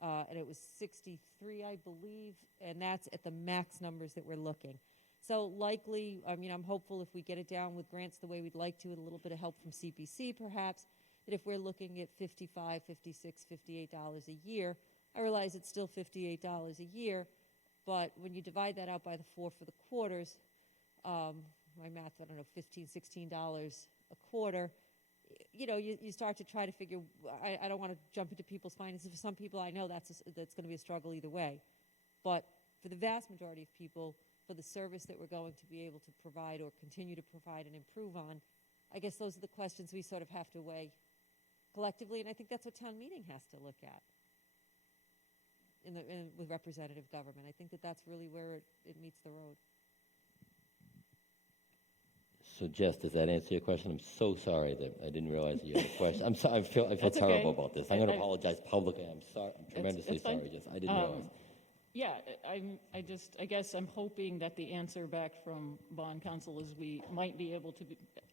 and it was 63, I believe, and that's at the max numbers that we're looking. So likely, I mean, I'm hopeful if we get it down with grants the way we'd like to, with a little bit of help from CPC perhaps, that if we're looking at $55, $56, $58 a year, I realize it's still $58 a year, but when you divide that out by the 4 for the quarters, my math, I don't know, $15, $16 a quarter, you start to try to figure, I don't want to jump into people's finances. For some people, I know that's going to be a struggle either way. But for the vast majority of people, for the service that we're going to be able to provide or continue to provide and improve on, I guess those are the questions we sort of have to weigh collectively, and I think that's what town meeting has to look at with representative government. I think that's really where it meets the road. So, Jess, does that answer your question? I'm so sorry that I didn't realize you had a question. I'm sorry. I feel That's terrible okay. about this. I'm going to apologize publicly. I'm sorry. I'm tremendously it's fine. sorry, Jess. I didn't realize. Yeah, I guess I'm hoping that the answer back from bond counsel is we might be able to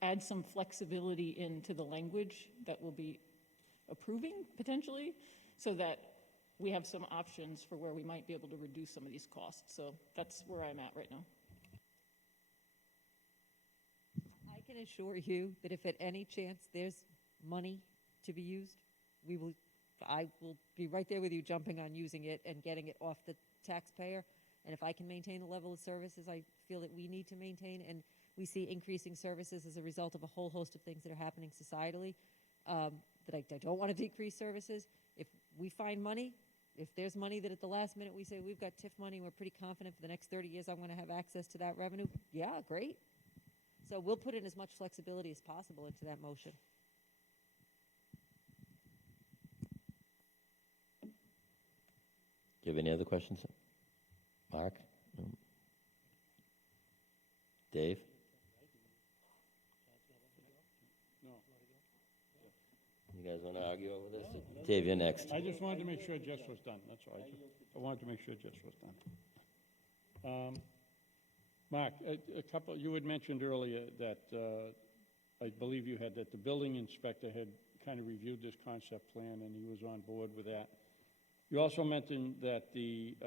add some flexibility into the language that we'll be approving potentially, so that we have some options for where we might be able to reduce some of these costs. So that's where I'm at right now. I can assure you that if at any chance there's money to be used, I will be right there with you, jumping on using it and getting it off the taxpayer. And if I can maintain the level of services I feel that we need to maintain, and we see increasing services as a result of a whole host of things that are happening societally, that I don't want to decrease services. If we find money, if there's money that at the last minute we say we've got TIF money, we're pretty confident for the next 30 years I'm going to have access to that revenue, yeah, great. So we'll put in as much flexibility as possible into that motion. Do you have any other questions? Mark? Dave? You guys want to argue over this? Dave, you're next. I just wanted to make sure Jess was done, that's all. I wanted to make sure Jess was done. Mark, you had mentioned earlier that, I believe you had, that the building inspector had kind of reviewed this concept plan and he was on board with that. You also mentioned that the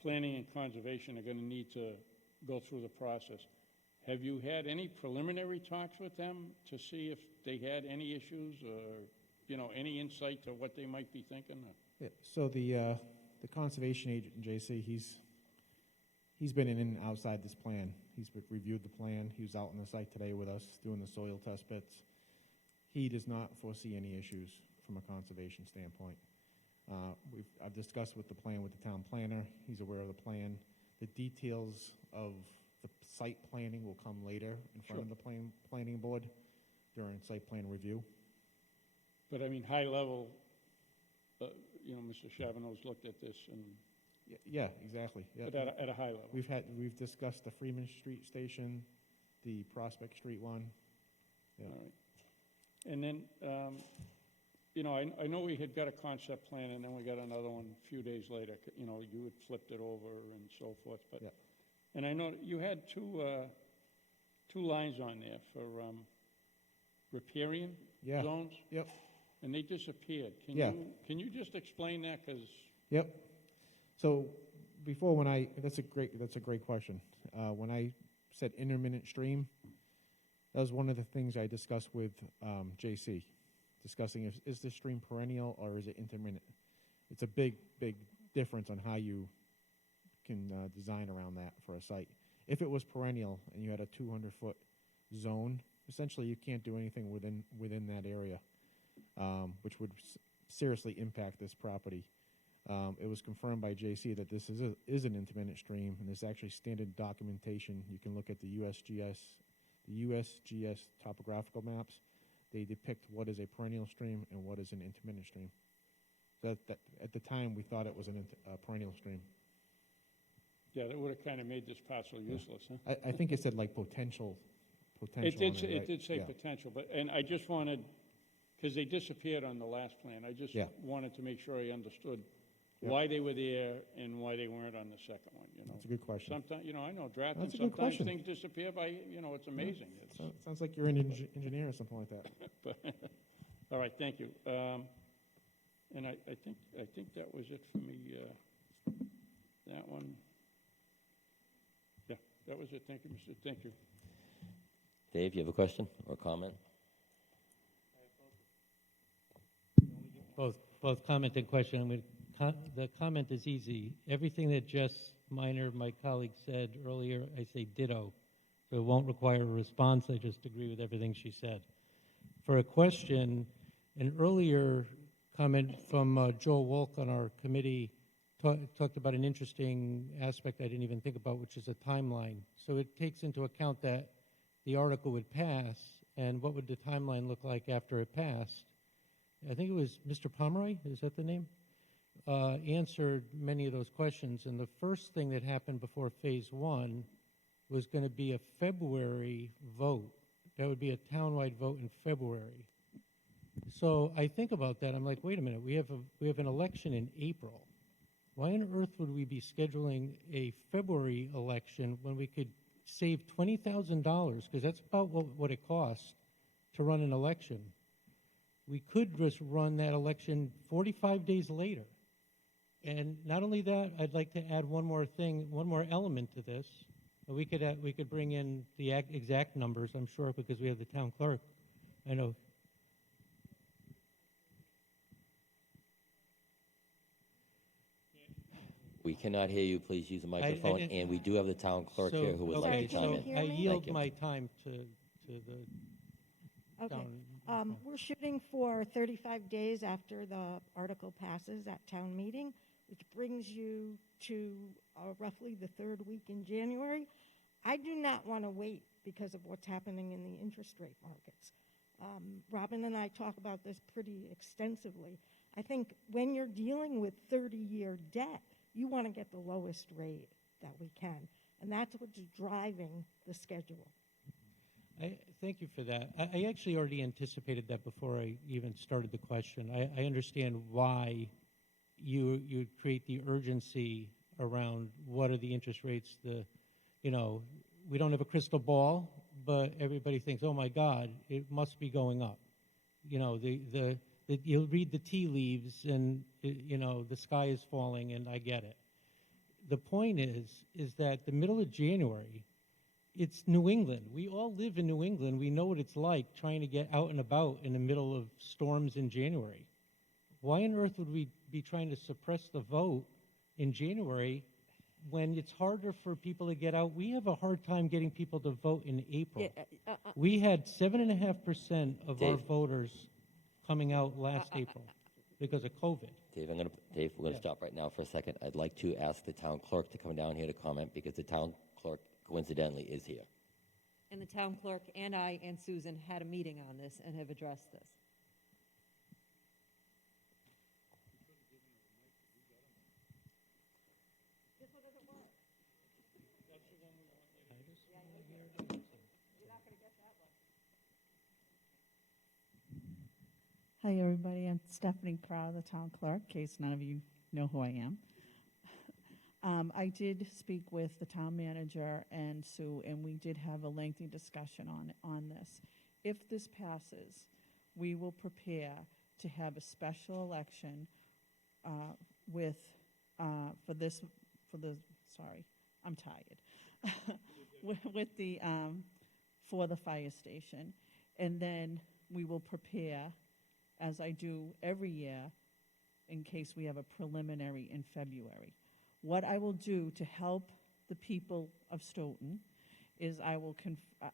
planning and conservation are going to need to go through the process. Have you had any preliminary talks with them to see if they had any issues or, any insight to what they might be thinking? Yeah, so the conservation agent in JC, he's been in and outside this plan. He's reviewed the plan. He was out on the site today with us doing the soil test bits. He does not foresee any issues from a conservation standpoint. I've discussed with the plan with the town planner. He's aware of the plan. The details of the site planning will come later in front of the planning board during site plan review. But I mean, high level, you know, Mr. Chavano's looked at this and. Yeah, exactly. Yeah. But at a high level. We've discussed the Freeman Street station, the Prospect Street one. Yeah. All right. And then, you know, I know we had got a concept plan, and then we got another one a few days later. You know, you had flipped it over and so forth. But yeah. And I know you had two lines on there for riparian zones. Yep. And they disappeared. Can you just explain that? 'Cause yep. So before, that's a great question. When I said intermittent stream, that was one of the things I discussed with JC, discussing is this stream perennial or is it intermittent? It's a big difference on how you can design around that for a site. If it was perennial and you had a 200-foot zone, essentially you can't do anything within that area, which would seriously impact this property. It was confirmed by JC that this is an intermittent stream, and there's actually standard documentation. You can look at the USGS topographical maps. They depict what is a perennial stream and what is an intermittent stream. So that at the time, we thought it was a perennial stream. Yeah, that would have kind of made this parcel useless, huh? I think it said like potential. It did say yeah. potential, and I just wanted, because they disappeared on the last plan, I just wanted to make sure I understood why they were there and why they weren't on the second one, you know. That's a good question. Sometimes, you know, I know drafting, That's a good sometimes question. things disappear by, you know, it's amazing. Yeah. Sounds like you're an engineer or something like that. All right, thank you. And I think that was it for me, that one. Yeah, that was it. Thank you, Mr. Thank you. Dave, you have a question or comment? Both comment and question. I mean, the comment is easy. Everything that Jess Minor, my colleague, said earlier, I say ditto. So it won't require a response. I just agree with everything she said. For a question, an earlier comment from Joel Wolk on our committee talked about an interesting aspect I didn't even think about, which is a timeline. So it takes into account that the article would pass, and what would the timeline look like after it passed? I think it was Mr. Pomeroy, is that the name? Answered many of those questions, and the first thing that happened before phase one was going to be a February vote. That would be a townwide vote in February. So I think about that, I'm like, wait a minute, we have an election in April. Why on earth would we be scheduling a February election when we could save $20,000, because that's about what it costs to run an election. We could just run that election 45 days later. And not only that, I'd like to add one more thing, one more element to this. We could bring in the exact numbers, I'm sure, because we have the town clerk. I know. We cannot hear you. Please use the microphone. And we do have the town clerk here who would like to chime in. I yield my time to the Okay. We're shooting for 35 days after the article passes at town meeting, which brings you to roughly the third week in January. I do not want to wait because of what's happening in the interest rate markets. Robin and I talk about this pretty extensively. I think when you're dealing with 30-year debt, you want to get the lowest rate that we can, and that's what's driving the schedule. Thank you for that. I actually already anticipated that before I even started the question. I understand why you create the urgency around what are the interest rates. We don't have a crystal ball, but everybody thinks, oh my God, it must be going up. You'll read the tea leaves and the sky is falling, and I get it. The point is that the middle of January, it's New England. We all live in New England. We know what it's like trying to get out and about in the middle of storms in January. Why on earth would we be trying to suppress the vote in January when it's harder for people to get out? We have a hard time getting people to vote in April. We had 7.5% of our voters coming out last April because of COVID. Dave, we're going to stop right now for a second. I'd like to ask the town clerk to come down here to comment because the town clerk coincidentally is here. And the town clerk and I and Susan had a meeting on this and have addressed this. Hi, everybody. I'm Stephanie Crow, the town clerk, in case none of you know who I am. I did speak with the town manager and Sue, and we did have a lengthy discussion on this. If this passes, we will prepare to have a special election for the fire station. And then we will prepare, as I do every year, in case we have a preliminary in February. What I will do to help the people of Stoughton is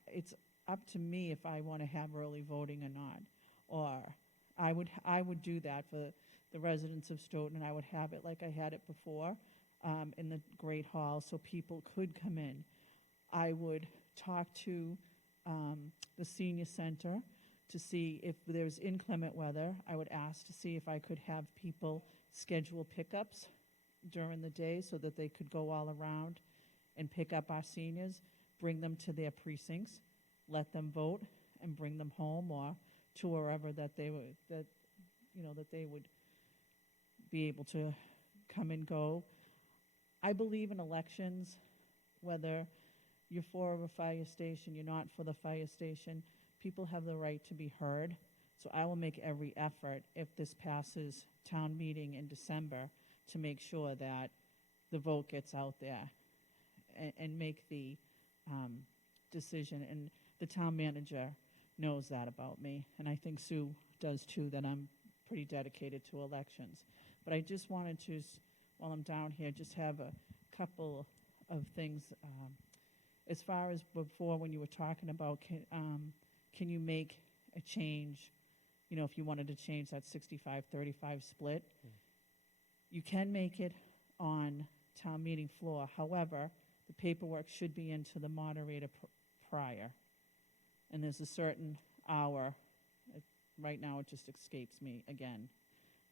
it's up to me if I want to have early voting or not. Or I would do that for the residents of Stoughton, and I would have it like I had it before in the Great Hall so people could come in. I would talk to the senior center to see if there's inclement weather. I would ask to see if I could have people schedule pickups during the day so that they could go all around and pick up our seniors, bring them to their precincts, let them vote, and bring them home or to wherever that they would be able to come and go. I believe in elections, whether you're for a fire station, you're not for the fire station, people have the right to be heard. So I will make every effort, if this passes town meeting in December, to make sure that the vote gets out there and make the decision. And the town manager knows that about me, and I think Sue does too, that I'm pretty dedicated to elections. But I just wanted to, while I'm down here, just have a couple of things. As far as before, when you were talking about can you make a change, if you wanted to change that 65-35 split, you can make it on town meeting floor. However, the paperwork should be into the moderator prior. And there's a certain hour. Right now, it just escapes me again.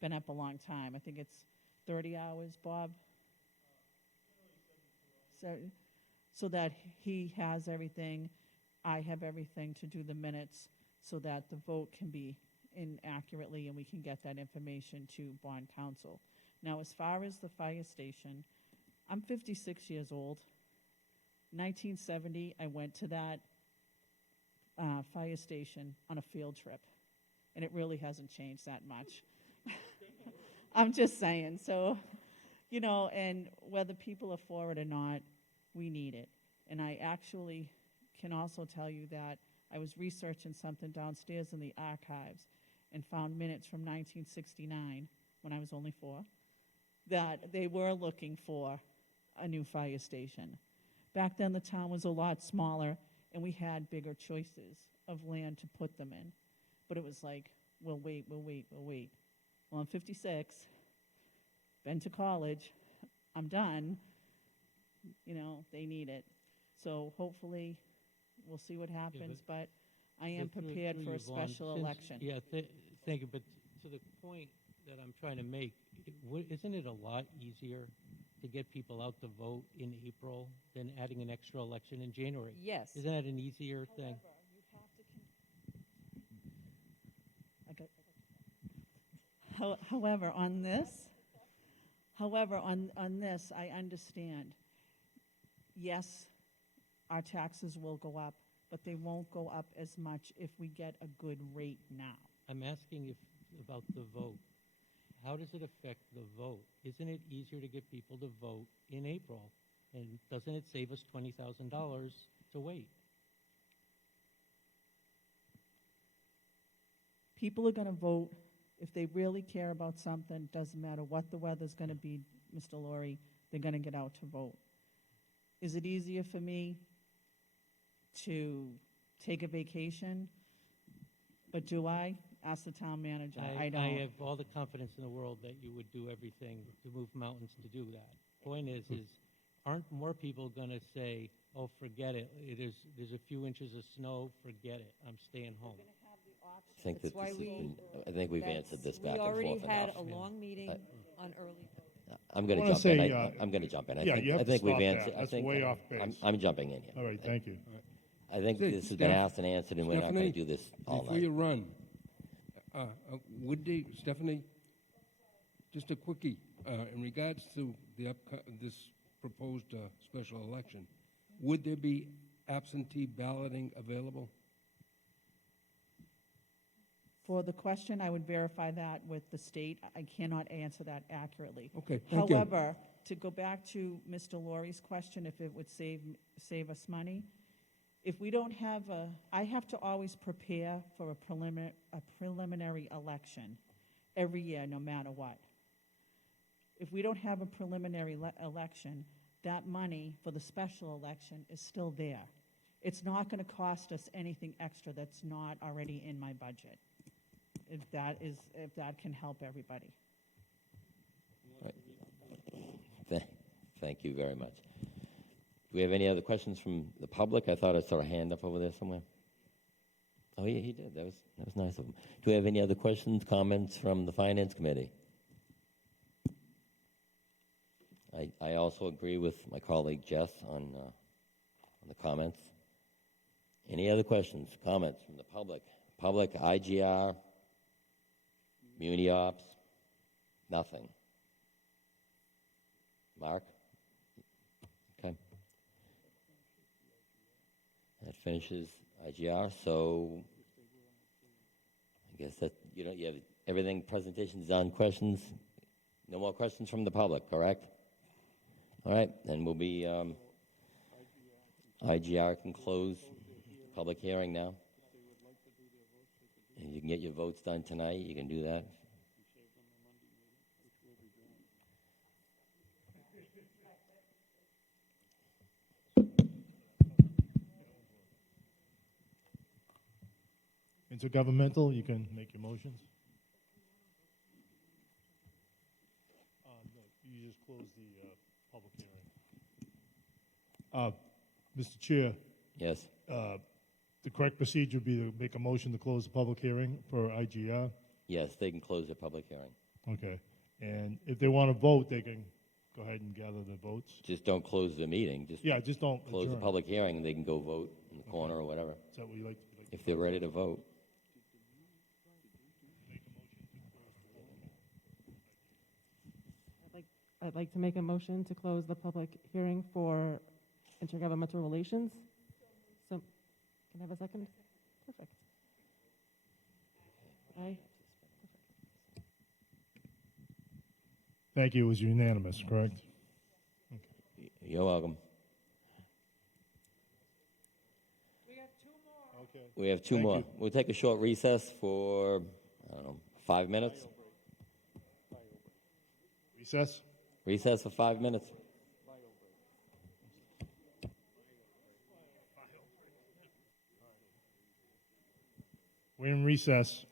Been up a long time. I think it's 30 hours, Bob? So that he has everything, I have everything to do the minutes so that the vote can be in accurately and we can get that information to bond council. Now, as far as the fire station, I'm 56 years old. 1970, I went to that fire station on a field trip, and it really hasn't changed that much. I'm just saying. So, and whether people are for it or not, we need it. And I actually can also tell you that I was researching something downstairs in the archives and found minutes from 1969, when I was only 4, that they were looking for a new fire station. Back then, the town was a lot smaller, and we had bigger choices of land to put them in. But it was like, we'll wait. Well, I'm 56, been to college, I'm done. They need it. So hopefully, we'll see what happens, but I am prepared for a special election. Yeah, thank you, but to the point that I'm trying to make, isn't it a lot easier to get people out to vote in April than adding an extra election in January? Yes. Isn't that an easier thing? However, on this, I understand. Yes, our taxes will go up, but they won't go up as much if we get a good rate now. I'm asking about the vote. How does it affect the vote? Isn't it easier to get people to vote in April? And doesn't it save us $20,000 to wait? People are going to vote if they really care about something. Doesn't matter what the weather's going to be, Mr. Laurie, they're going to get out to vote. Is it easier for me to take a vacation? But do I? Ask the town manager. I I don't. have all the confidence in the world that you would do everything to move mountains to do that. Point is aren't more people going to say, oh, forget it, there's a few inches of snow, forget it, I'm staying home? I think that That's why this has we- been, I think we've answered this back We and forth already had enough. a long meeting on early voting. I'm going I to wanna jump in. say, I'm going to jump in. yeah, you have I to think we've stop that. answered. That's I think way off base. I'm jumping in here. All right, thank you. I think Say, this has been Steph- asked and answered, and we're not going to Stephanie, do this all Before night. you run, would they, Stephanie, just a quickie, in regards to this proposed special election, would there be absentee balloting available? For the question, I would verify that with the state. I cannot answer that accurately. Okay, thank you. However, to go back to Mr. Laurie's question, if it would save us money, if we don't have I have to always prepare for a preliminary election every year, no matter what. If we don't have a preliminary election, that money for the special election is still there. It's not going to cost us anything extra that's not already in my budget. If that can help everybody. Thank you very much. Do we have any other questions from the public? I thought I saw a hand up over there somewhere. Oh, yeah, he did. That was nice of him. Do we have any other questions, comments from the Finance Committee? I also agree with my colleague Jess on the comments. Any other questions, comments from the public? Public, IGR, Muni Ops, nothing. Mark? Okay. That finishes IGR, so I guess that, you have everything, presentations done, questions? No more questions from the public, correct? All right, then we'll be, IGR can close the public hearing now. And you can get your votes done tonight, you can do that. Intergovernmental, you can make your motions. No, you just close the public hearing. Mr. Chair. Yes. The correct procedure would be to make a motion to close the public hearing for IGR. Yes, they can close the public hearing. Okay. And if they want to vote, they can go ahead and gather the votes. Just don't close the meeting. Just don't close the adjourn. public hearing, and they can go vote in the corner or whatever. Is that what you like? If they're ready to vote. I'd like to make a motion to close the public hearing for intergovernmental relations. So, can I have a second? Perfect. Aye. Thank you. It was unanimous, correct? You're welcome. We have two Thank more. you. We'll take a short recess for, I don't know, 5 minutes. Recess? Recess for 5 minutes. We're in recess.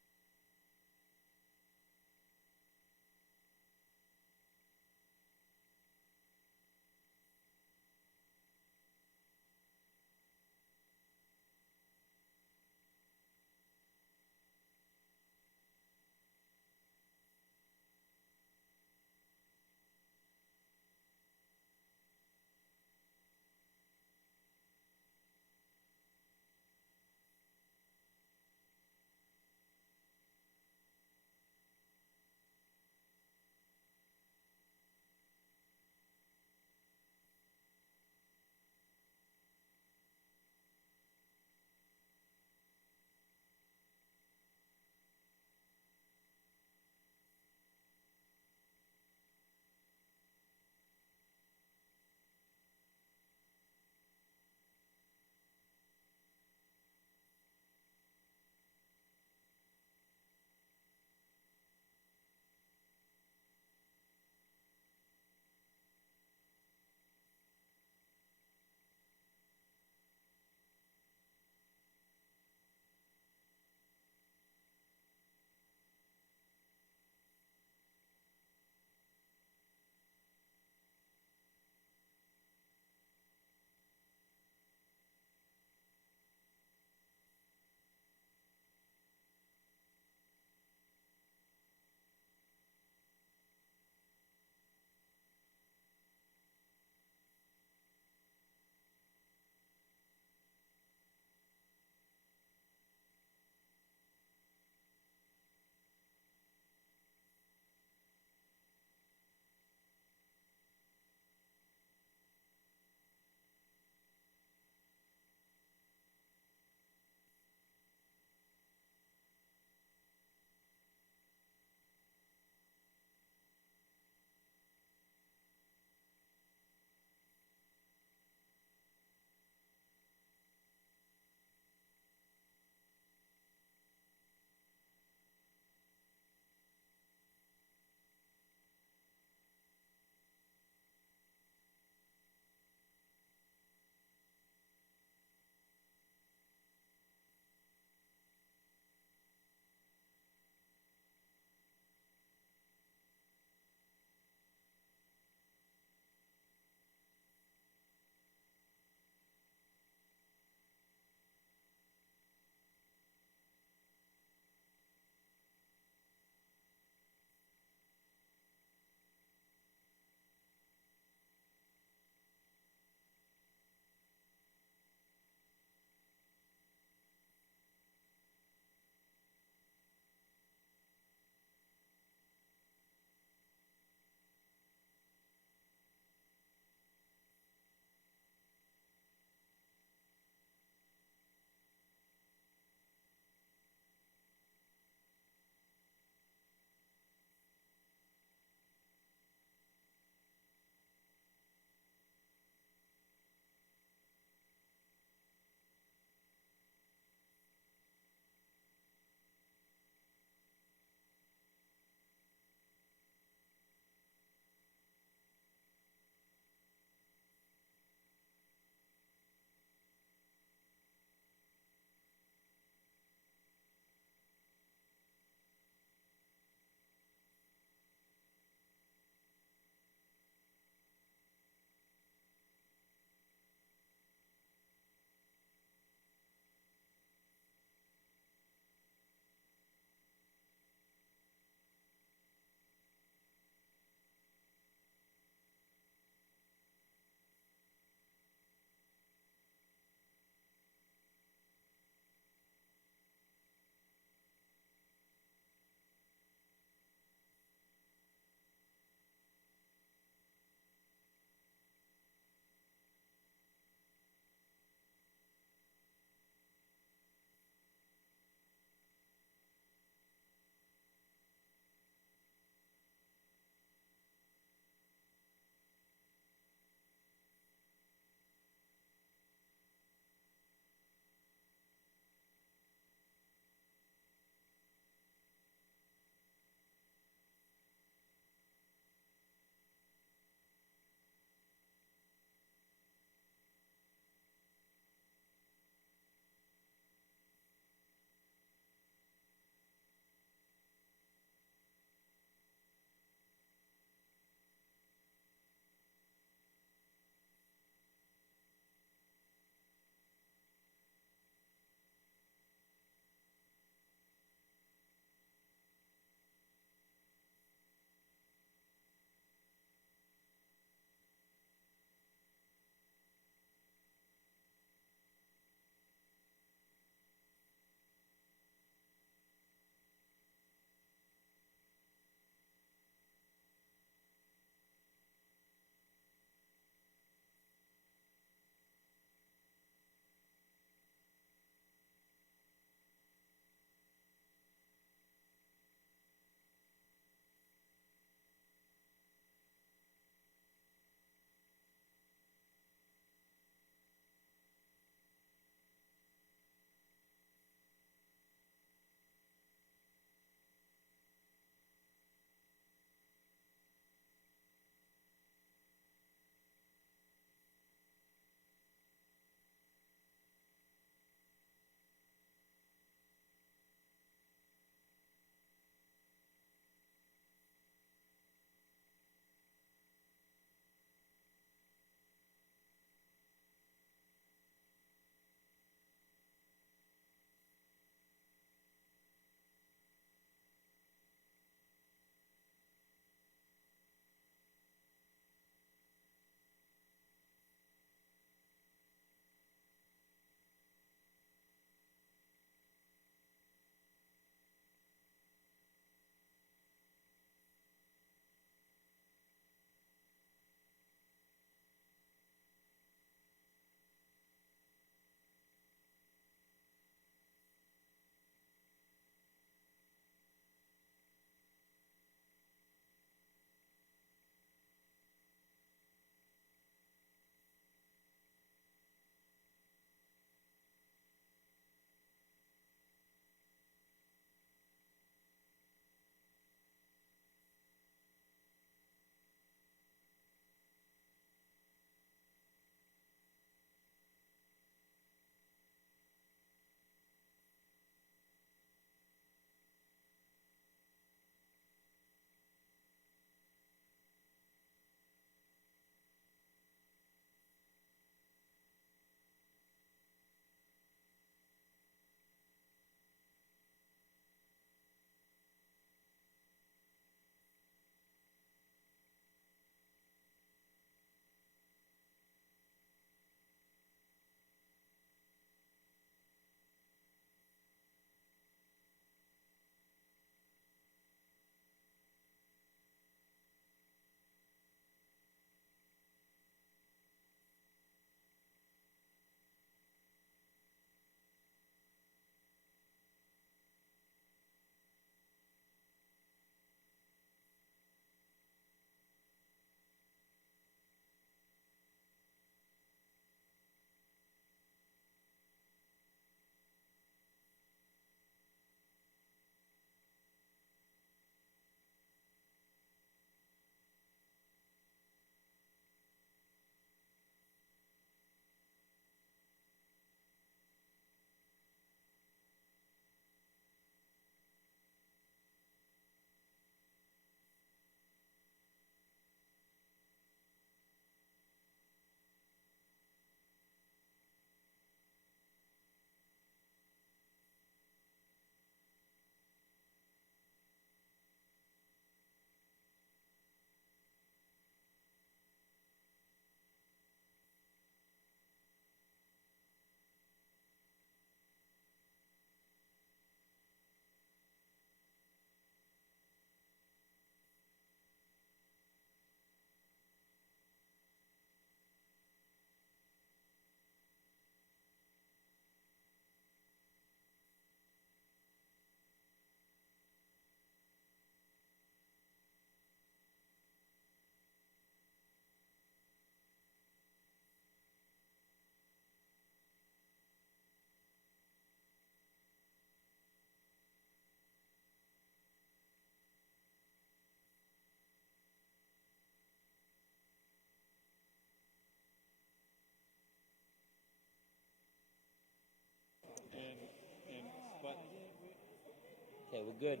Okay, we're good.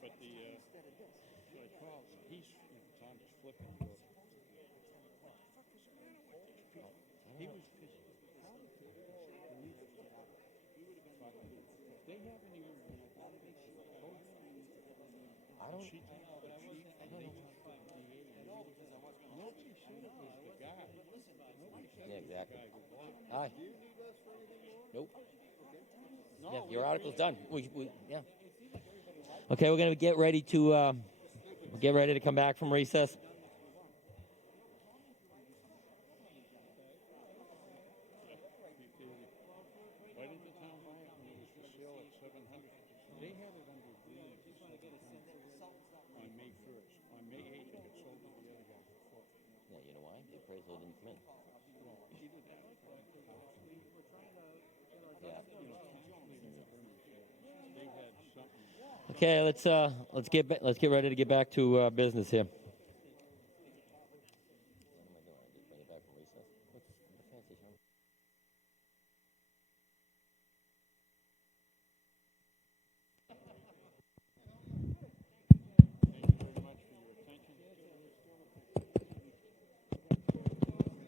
But the, so I called, he's, Tom is flipping. He goes, he was pissed. They haven't even, I don't. she took out a sheet and they took the DA and nobody said it was the guy. Nobody said Yeah, it was the exactly. guy who bought it. Aye. Nope. Yeah, your article's done. Yeah. Okay, we're gonna get ready to come back from recess. Why did the town buy it when it was for sale at 700? They had it under agreement to sell the town on May 1st. On May 8th, it got sold to the other guy for 4. Yeah, you know why? The appraisal didn't come in. Either that. Yeah. They had something. Okay, let's get ready to get back to business here. What am I doing? Just bring it back from recess. What's the fancy term?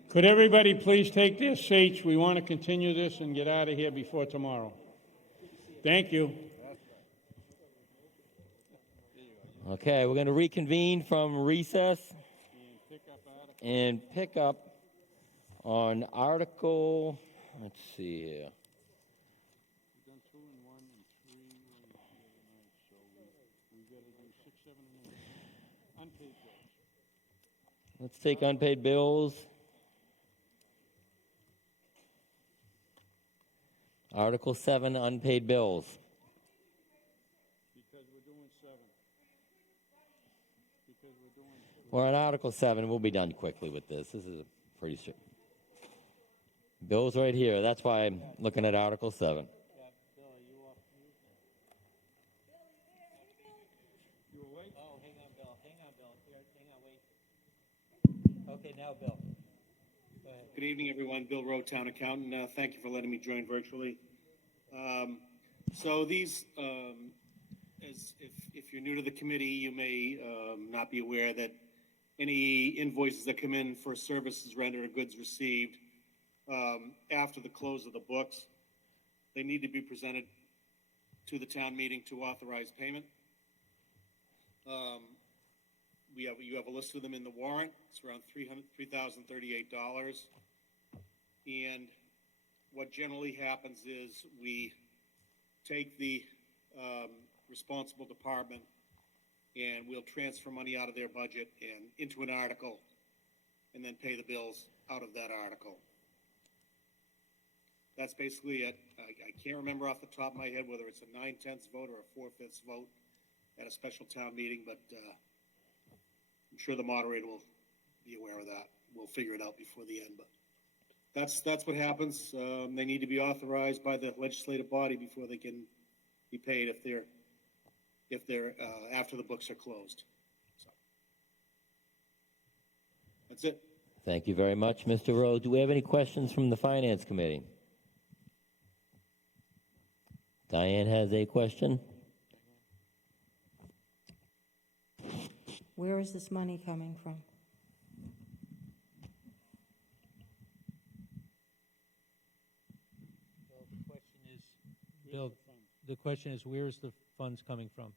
Could everybody please take their seats? We want to continue this and get out of here before tomorrow. Thank you. Okay, we're going to reconvene from recess and pick up on Article, let's see here. We've done 2 and 1 and 3 and the other night, so we've got to do 6, 7, and 8. Unpaid bills. Let's take unpaid bills. Article 7, unpaid bills. Because we're doing 7. Because we're doing... We're on Article 7. We'll be done quickly with this. This is pretty short. Bills right here. That's why I'm looking at Article 7. You awake? Oh, hang on, Bill. Hang on, Bill. Here, hang on, wait. Okay, now, Bill. Go ahead. Good evening, everyone. Bill Rowe, Town Accountant. Thank you for letting me join virtually. So these, if you're new to the committee, you may not be aware that any invoices that come in for services rendered or goods received after the close of the books, they need to be presented to the town meeting to authorize payment. You have a list of them in the warrant. It's around $3,038. And what generally happens is we take the responsible department and we'll transfer money out of their budget and into an article and then pay the bills out of that article. That's basically it. I can't remember off the top of my head whether it's a 9/10 vote or a 4/5 vote at a special town meeting, but I'm sure the moderator will be aware of that. We'll figure it out before the end, but that's what happens. They need to be authorized by the legislative body before they can be paid if they're after the books are closed. So that's it. Thank you very much, Mr. Rowe. Do we have any questions from the Finance Committee? Diane has a question. Where is this money coming from? Bill, the question is, where is the funds coming from?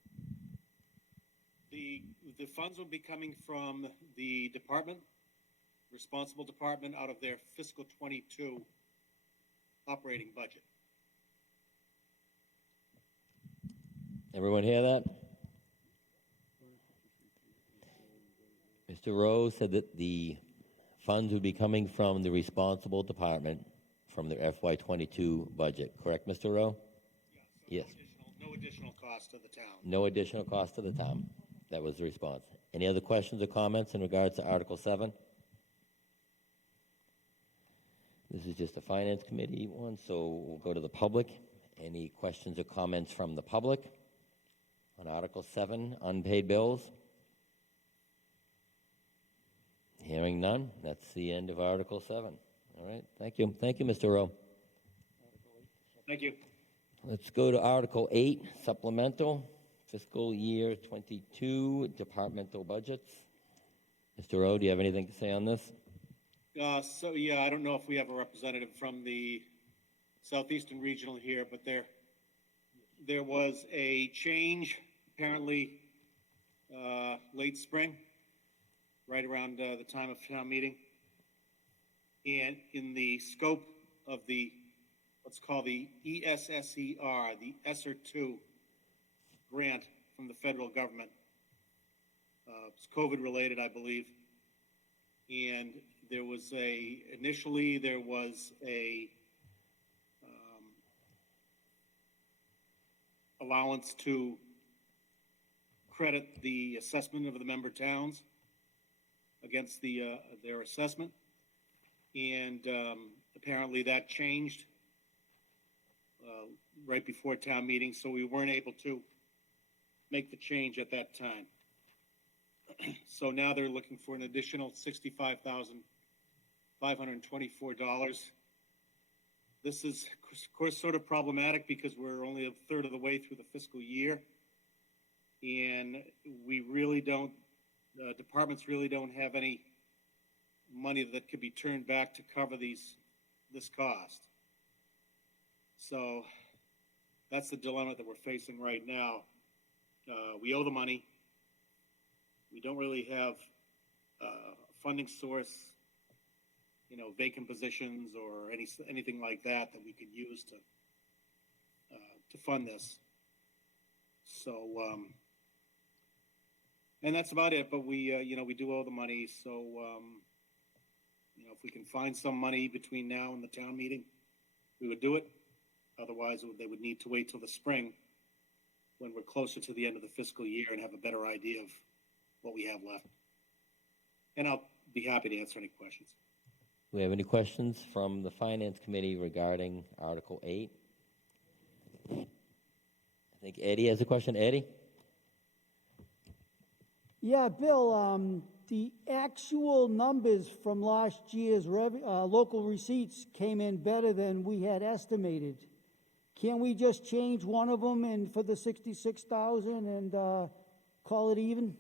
The funds will be coming from the department, responsible department, out of their fiscal 22 operating budget. Everyone hear that? Mr. Rowe said that the funds would be coming from the responsible department from their FY22 budget. Correct, Mr. Rowe? Yes. No additional cost to the town. No additional cost to the town. That was the response. Any other questions or comments in regards to Article 7? This is just a Finance Committee one, so we'll go to the public. Any questions or comments from the public on Article 7, unpaid bills? Hearing none, that's the end of Article 7. All right, thank you. Thank you, Mr. Rowe. Thank you. Let's go to Article 8, supplemental, fiscal year 22 departmental budgets. Mr. Rowe, do you have anything to say on this? So, yeah, I don't know if we have a representative from the Southeastern Regional here, but there was a change, apparently, late spring, right around the time of town meeting. And in the scope of the, what's called the ESSER, the ESSER 2 grant from the federal government. It's COVID-related, I believe. And there was initially there was a allowance to credit the assessment of the member towns against their assessment. And apparently that changed right before town meeting, so we weren't able to make the change at that time. So now they're looking for an additional $65,524. This is, of course, sort of problematic because we're only a third of the way through the fiscal year. And we really don't, departments really don't have any money that could be turned back to cover this cost. So that's the dilemma that we're facing right now. We owe the money. We don't really have a funding source, vacant positions or anything like that we could use to fund this. So, and that's about it. But we do owe the money. So, if we can find some money between now and the town meeting, we would do it. Otherwise, they would need to wait till the spring when we're closer to the end of the fiscal year and have a better idea of what we have left. And I'll be happy to answer any questions. Do we have any questions from the Finance Committee regarding Article 8? I think Eddie has a question. Eddie? Yeah, Bill, the actual numbers from last year's local receipts came in better than we had estimated. Can't we just change one of them and for the 66,000 and call it even?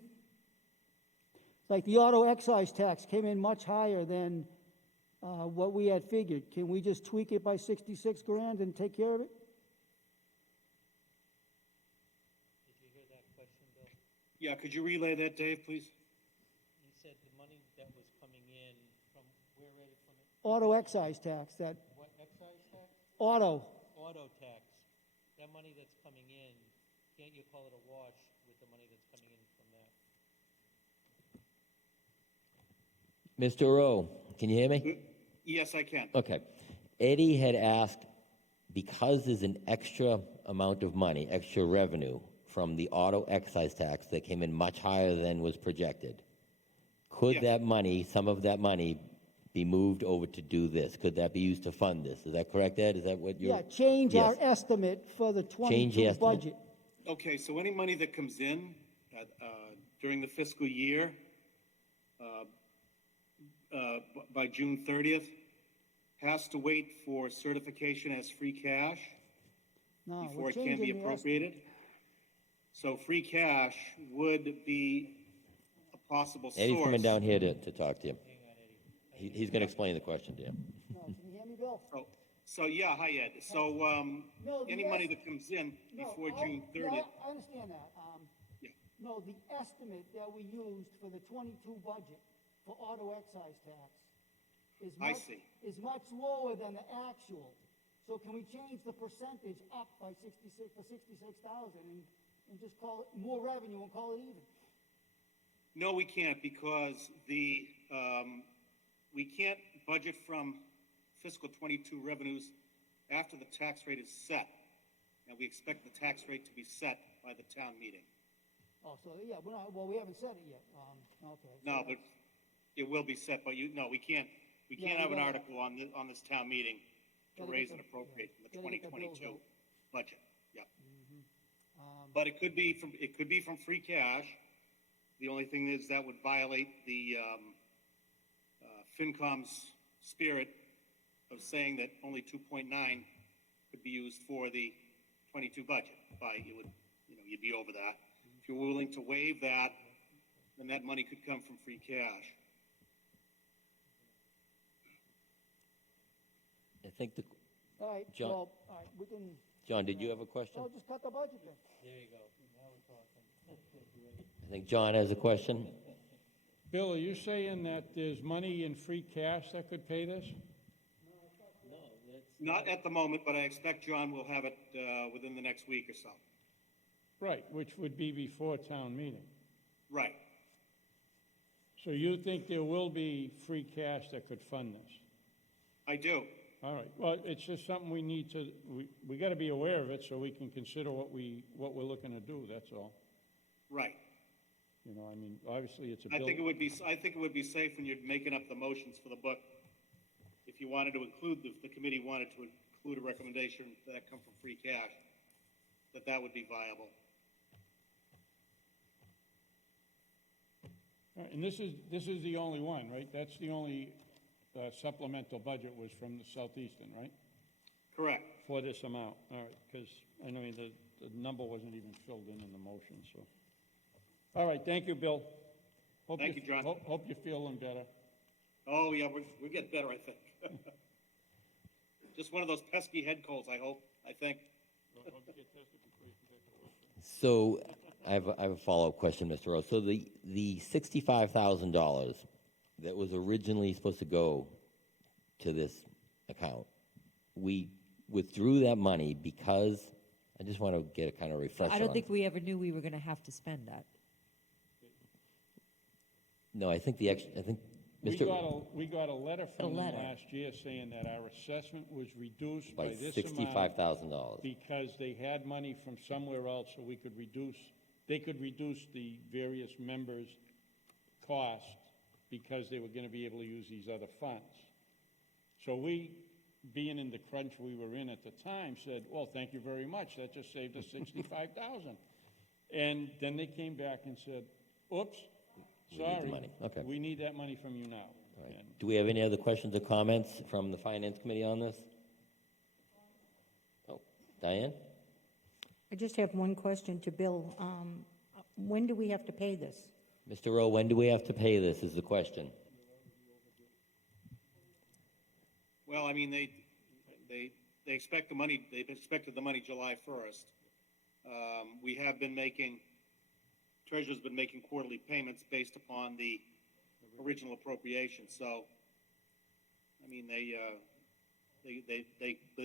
Like the auto excise tax came in much higher than what we had figured. Can we just tweak it by 66 grand and take care of it? Did you hear that question, Bill? Yeah, could you relay that, Dave, please? He said the money that was coming in from where? From it? Auto excise tax, that What excise tax? auto. Auto tax. That money that's coming in, can't you call it a wash with the money that's coming in from that? Mr. Rowe, can you hear me? Yes, I can. Okay. Eddie had asked, because there's an extra amount of money, extra revenue from the auto excise tax that came in much higher than was projected, could that money, some of that money, be moved over to do this? Could that be used to fund this? Is that correct, Ed? Is that what you're... Yeah, change our estimate for the 22 budget. Okay, so any money that comes in during the fiscal year by June 30th has to wait for certification as free cash before it can be appropriated. So free cash would be a possible source. Eddie's coming down here to talk to you. He's going to explain the question to you. No, can you hear me, Bill? So yeah, hi, Ed. So any money that comes in before June 30th. Yeah, I understand that. No, the estimate that we used for the 22 budget for auto excise tax is much lower than the actual. So can we change the percentage up by 66,000 and just call it more revenue and call it even? No, we can't, because we can't budget from fiscal 22 revenues after the tax rate is set, and we expect the tax rate to be set by the town meeting. Oh, so yeah, we haven't said it yet. Okay. No, but it will be set, but we can't have an article on this town meeting to raise and appropriate from the 2022 budget. Yeah. But it could be from free cash. The only thing is that would violate the FinCom's spirit of saying that only 2.9 could be used for the 22 budget. It would you'd be over that. If you're willing to waive that, then that money could come from free cash. I think the, All right, John- well, all right, we can, John, did you have a question? oh, just cut the budget then. I think John has a question. Bill, are you saying that there's money in free cash that could pay this? Not at the moment, but I expect John will have it within the next week or so. Right, which would be before town meeting. Right. So you think there will be free cash that could fund this? I do. All right, well, it's just something we need to, we got to be aware of it so we can consider what we're looking to do, that's all. Right. You know, I mean, obviously it's a I bill. think it would be safe when you're making up the motions for the book, if you wanted to include, the committee wanted to include a recommendation that come from free cash, that would be viable. And this is the only one, right? That's the only supplemental budget was from the Southeastern, right? Correct. For this amount, all right, because I know the number wasn't even filled in the motion, so. All right, thank you, Bill. Thank you, John. Hope you're feeling better. Oh, yeah, we're getting better, I think. Just one of those pesky head colds, I think. So I have a follow-up question, Mr. Rose. So the $65,000 that was originally supposed to go to this account, we withdrew that money because, I just want to get a kind of refresher I don't on think we ever knew we were going to have to spend that. No, I think Mr. We got a letter from them last year saying that our assessment was reduced by this amount $65,000. because they had money from somewhere else, so they could reduce the various members' costs because they were going to be able to use these other funds. So we, being in the crunch we were in at the time, said, well, thank you very much, that just saved us $65,000. And then they came back and said, oops, We need the sorry, money. Okay. we need that money from you now. All right. And Do we have any other questions or comments from the Finance Committee on this? Oh, Diane? I just have one question to Bill. When do we have to pay this? Mr. Rowe, when do we have to pay this is the question. Well, I mean, they expect the money, they've expected the money July 1st. We have been Treasurer's been making quarterly payments based upon the original appropriation, so, I mean, they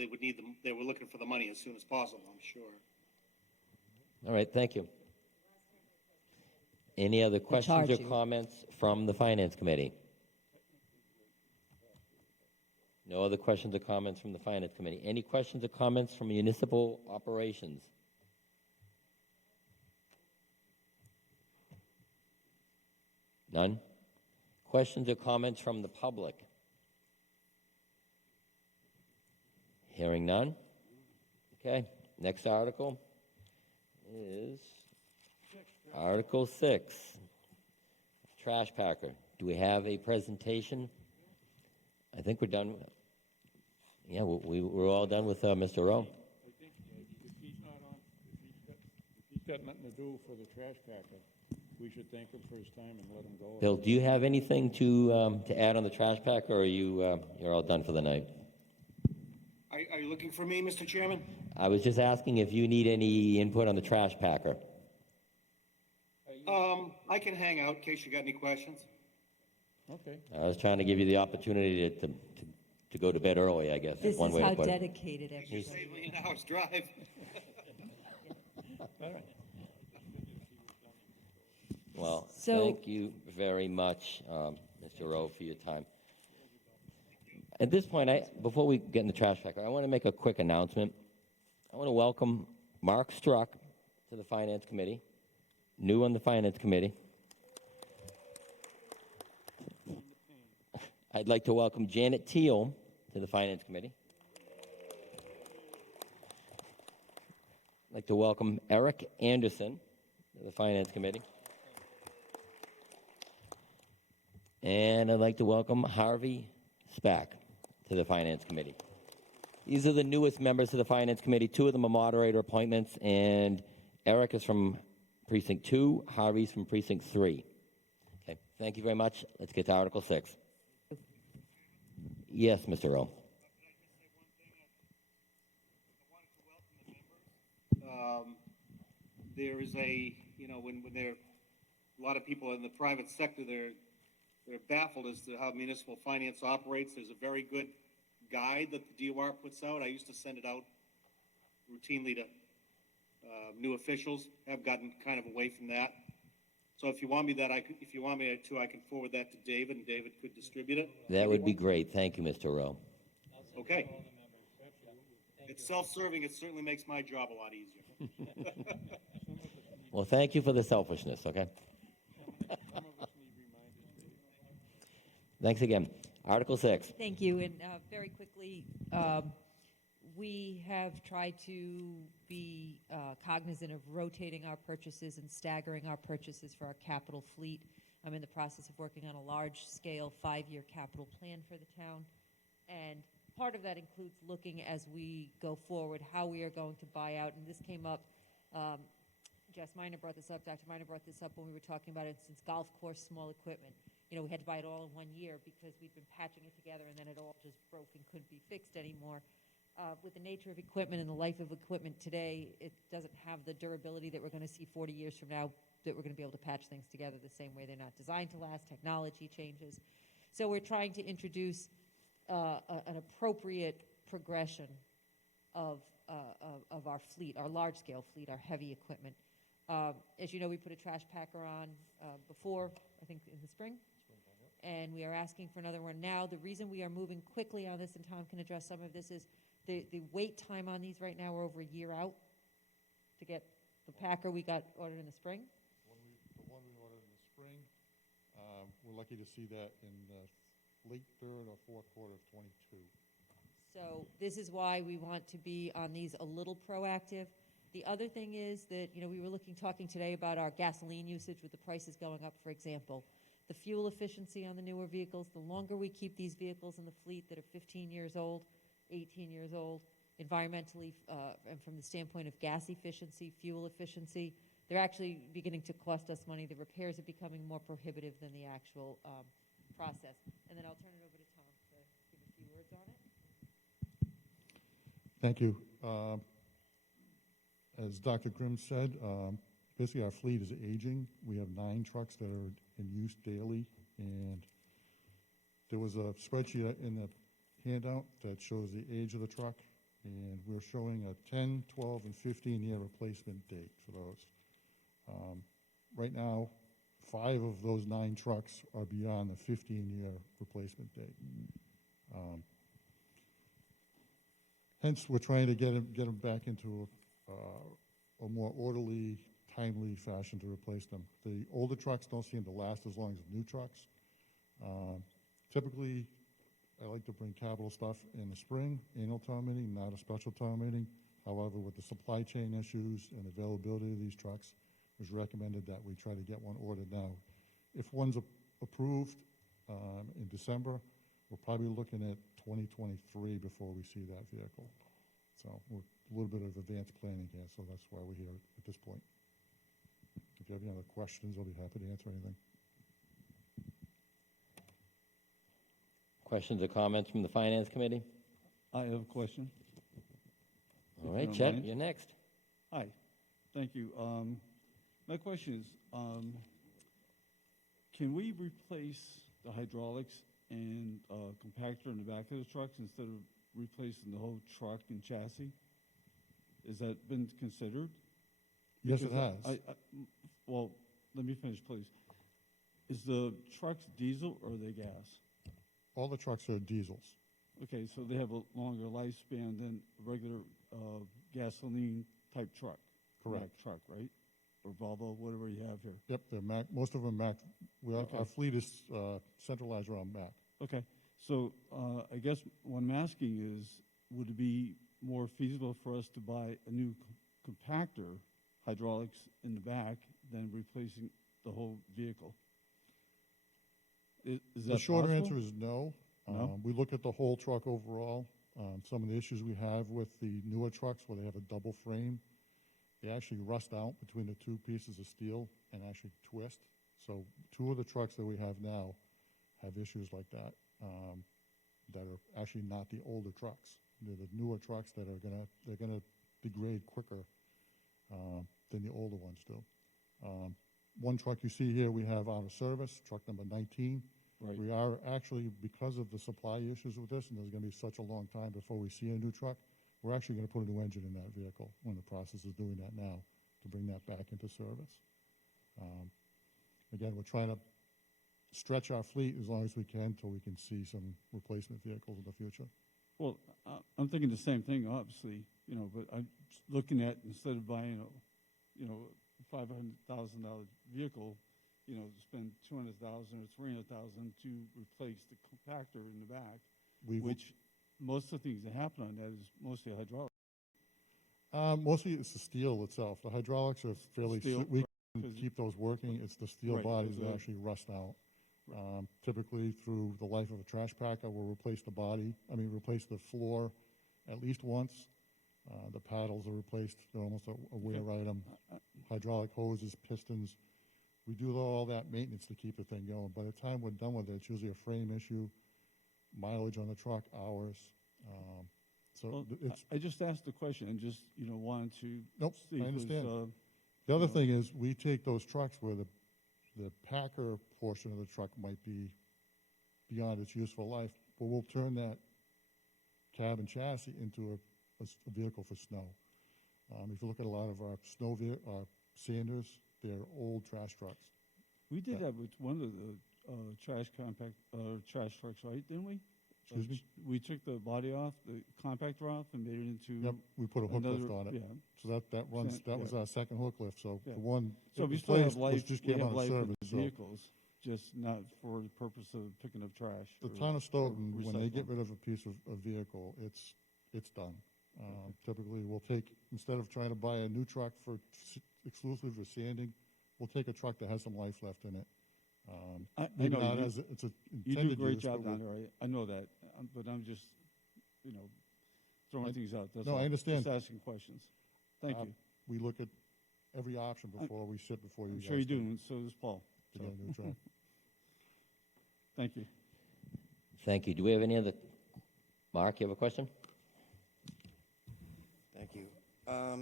would need them, they were looking for the money as soon as possible, I'm sure. All right, thank you. Any other questions or you. comments from the Finance Committee? No other questions or comments from the Finance Committee. Any questions or comments from Municipal Operations? None? Questions or comments from the public? Hearing none? Okay, next article is Article 6, Trash Packer. Do we have a presentation? I think we're done. Yeah, we're all done with Mr. Rowe. I think if he's not on, if he's got nothing to do for the trash packer, we should thank him for his time and let him go. Bill, do you have anything to add on the trash packer, or are you're all done for the night? Are you looking for me, Mr. Chairman? I was just asking if you need any input on the trash packer. I can hang out in case you got any questions. Okay. I was trying to give you the opportunity to go to bed early, I guess. This one is way how to put it. dedicated everybody is. Save me an hour's drive. All right. Well, So- thank you very much, Mr. Rowe, for your time. At this point, before we get in the trash packer, I want to make a quick announcement. I want to welcome Mark Struck to the Finance Committee, new on the Finance Committee. I'd like to welcome Janet Teal to the Finance Committee. I'd like to welcome Eric Anderson to the Finance Committee. And I'd like to welcome Harvey Spack to the Finance Committee. These are the newest members of the Finance Committee. Two of them are moderator appointments, and Eric is from Precinct 2, Harvey's from Precinct 3. Okay, thank you very much. Let's get to Article 6. Yes, Mr. Rowe. There is when there are a lot of people in the private sector, they're baffled as to how municipal finance operates. There's a very good guide that the DOR puts out. I used to send it out routinely to new officials. Have gotten kind of away from that. So if you want me to, I can forward that to David, and David could distribute it. That would be great. Thank you, Mr. Rowe. Okay. It's self-serving. It certainly makes my job a lot easier. Well, thank you for the selfishness, okay? Thanks again. Article 6. Thank you. And very quickly, we have tried to be cognizant of rotating our purchases and staggering our purchases for our capital fleet. I'm in the process of working on a large-scale 5-year capital plan for the town. And part of that includes looking as we go forward how we are going to buy out. And this came up, Jess Miner brought this up, Dr. Miner brought this up when we were talking about it since golf course small equipment. You know, we had to buy it all in 1 year because we'd been patching it together and then it all just broke and couldn't be fixed anymore. With the nature of equipment and the life of equipment today, it doesn't have the durability that we're going to see 40 years from now, that we're going to be able to patch things together the same way. They're not designed to last. Technology changes. So we're trying to introduce an appropriate progression of our fleet, our large-scale fleet, our heavy equipment. As you know, we put a trash packer on before, I think in the spring, and we are asking for another one now. The reason we are moving quickly on this, and Tom can address some of this, is the wait time on these right now are over a year out to get the packer we got ordered in the spring. The one we ordered in the spring, we're lucky to see that in the late third or fourth quarter of 22. So this is why we want to be on these a little proactive. The other thing is that, you know, we were talking today about our gasoline usage with the prices going up, for example. The fuel efficiency on the newer vehicles, the longer we keep these vehicles in the fleet that are 15 years old, 18 years old, environmentally, and from the standpoint of gas efficiency, fuel efficiency, they're actually beginning to cost us money. The repairs are becoming more prohibitive than the actual process. And then I'll turn it over to Tom to give a few words on it. Thank you. As Dr. Grimm said, basically our fleet is aging. We have 9 trucks that are in use daily, and there was a spreadsheet in the handout that shows the age of the truck, and we're showing a 10, 12, and 15-year replacement date for those. Right now, 5 of those 9 trucks are beyond the 15-year replacement date. Hence, we're trying to get them back into a more orderly, timely fashion to replace them. The older trucks don't seem to last as long as new trucks. Typically, I like to bring capital stuff in the spring, annual town meeting, not a special town meeting. However, with the supply chain issues and availability of these trucks, it was recommended that we try to get one ordered now. If one's approved in December, we're probably looking at 2023 before we see that vehicle. So we're a little bit of advanced planning here, so that's why we're here at this point. If you have any other questions, I'll be happy to answer anything. Questions or comments from the Finance Committee? I have a question. All right, Chet, you're next. Hi, thank you. My question is, can we replace the hydraulics and compactor in the back of the trucks instead of replacing the whole truck and chassis? Has that been considered? Yes, it has. Well, let me finish, please. Is the trucks diesel or are they gas? All the trucks are diesels. Okay, so they have a longer lifespan than a regular gasoline type truck. Correct. Mack truck, right? Or Volvo, whatever you have here. Yep, they're Mack. Most of them Mack. Our fleet is centralized around Mack. Okay, so I guess what I'm asking is, would it be more feasible for us to buy a new compactor, hydraulics in the back, than replacing the whole vehicle? Is that The shorter possible? answer is no. No? We look at the whole truck overall. Some of the issues we have with the newer trucks where they have a double frame they actually rust out between the two pieces of steel and actually twist. So 2 of the trucks that we have now have issues like that, that are actually not the older trucks. They're the newer trucks that are they're gonna degrade quicker than the older ones do. One truck you see here we have out of service, truck number 19. Right. We are actually, because of the supply issues with this, and there's going to be such a long time before we see a new truck, we're actually going to put a new engine in that vehicle. We're in the process of doing that now to bring that back into service. Again, we're trying to stretch our fleet as long as we can until we can see some replacement vehicles in the future. Well, I'm thinking the same thing, obviously, but I'm looking at, instead of buying a $500,000 vehicle, spend $200,000 or $300,000 to replace the compactor in the back, which most of the things that happen on that is mostly hydraulic. Mostly it's the steel itself. The hydraulics are fairly, we can keep those working. It's the steel Right, bodies that because actually rust out. Typically through the life of a trash packer, we'll replace replace the floor at least once. The paddles are replaced. They're almost a wear item. Hydraulic hoses, pistons. We do all that maintenance to keep the thing going. By the time we're done with it, it's usually a frame issue, mileage on the truck, hours. I just asked the question and just, wanted to see I if it was, understand. The other thing is we take those trucks where the packer portion of the truck might be beyond its useful life, but we'll turn that cab and chassis into a vehicle for snow. If you look at a lot of our our Sanders, they're old trash trucks. We did that with one of the trash trucks, right? Didn't we? Excuse me? We took the body off, the compactor off, and made it into. Yep, we put a hook lift on it. Yeah. So that runs. That was our second hook lift. So Yeah. the one. So it we was still have placed, was life. just We came have out of life service. with So vehicles, just not for the purpose of picking up trash. the or- town of or Stoughton, when they get recycling. rid of a piece of a vehicle, it's done. Typically, we'll take, instead of trying to buy a new truck exclusively for sanding, we'll take a truck that has some life left in it. I Maybe know not you, as it's a you do a intended great use, job but down there. I know that, but I'm just, throwing things out. That's No, all. I understand. Just asking questions. Thank you. We look at every option before we sit before you I'm guys. sure you do, to- and so does Paul. To get a new truck. Thank you. Thank you. Do we have any other? Mark, you have a question? Thank you.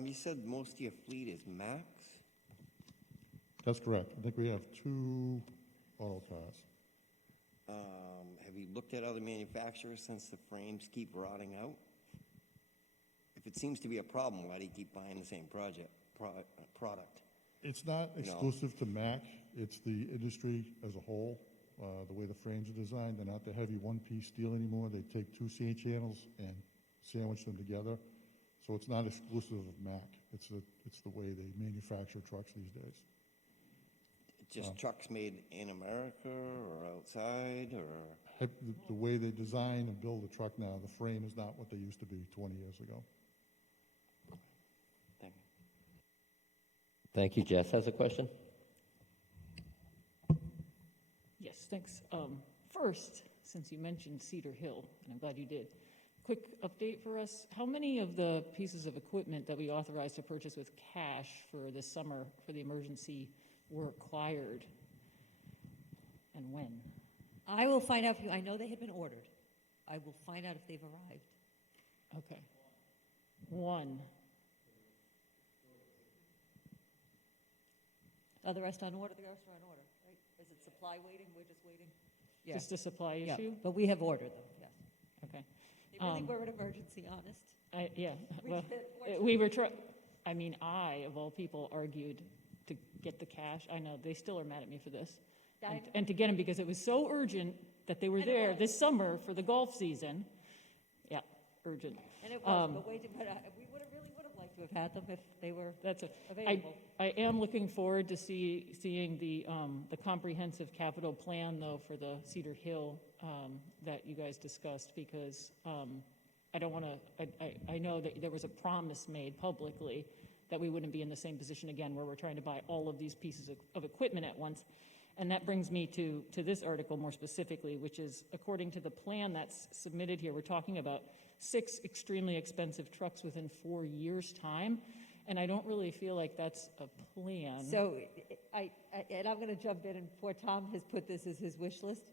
You said most of your fleet is Max? That's correct. I think we have 2 auto cars. Have you looked at other manufacturers since the frames keep rotting out? If it seems to be a problem, why do you keep buying the same product? It's not You know. exclusive to Mac. It's the industry as a whole. The way the frames are designed, they're not the heavy one-piece steel anymore. They take 2 C channels and sandwich them together. So it's not exclusive of Mac. It's the way they manufacture trucks these days. Just trucks made in America or outside, or? The way they design and build a truck now, the frame is not what they used to be 20 years ago. Thank you. Thank you. Jess has a question? Yes, thanks. First, since you mentioned Cedar Hill, and I'm glad you did, quick update for us. How many of the pieces of equipment that we authorized to purchase with cash for this summer for the emergency were acquired, and when? I will find out. I know they had been ordered. I will find out if they've arrived. Okay. 1. Are the rest on order? The rest are on order, right? Is it supply waiting? We're just waiting? Yeah. Just a supply Yeah, issue? but we have ordered them, yes. Okay. They really were an emergency, honest. Yeah, We well, did, we were I, of all people, argued to get the cash. I know, they still are mad at me for this. And to get them because it was so urgent that they were there this summer for the golf season. Yeah, urgent. And it was, but wait, but we really would have liked to have had them if they were available. I am looking forward to seeing the comprehensive capital plan, though, for the Cedar Hill that you guys discussed, because I don't want to, I know that there was a promise made publicly that we wouldn't be in the same position again where we're trying to buy all of these pieces of equipment at once. And that brings me to this article more specifically, which is, according to the plan that's submitted here, we're talking about 6 extremely expensive trucks within 4 years' time. And I don't really feel like that's a plan. So and I'm going to jump in, and poor Tom has put this as his wish list.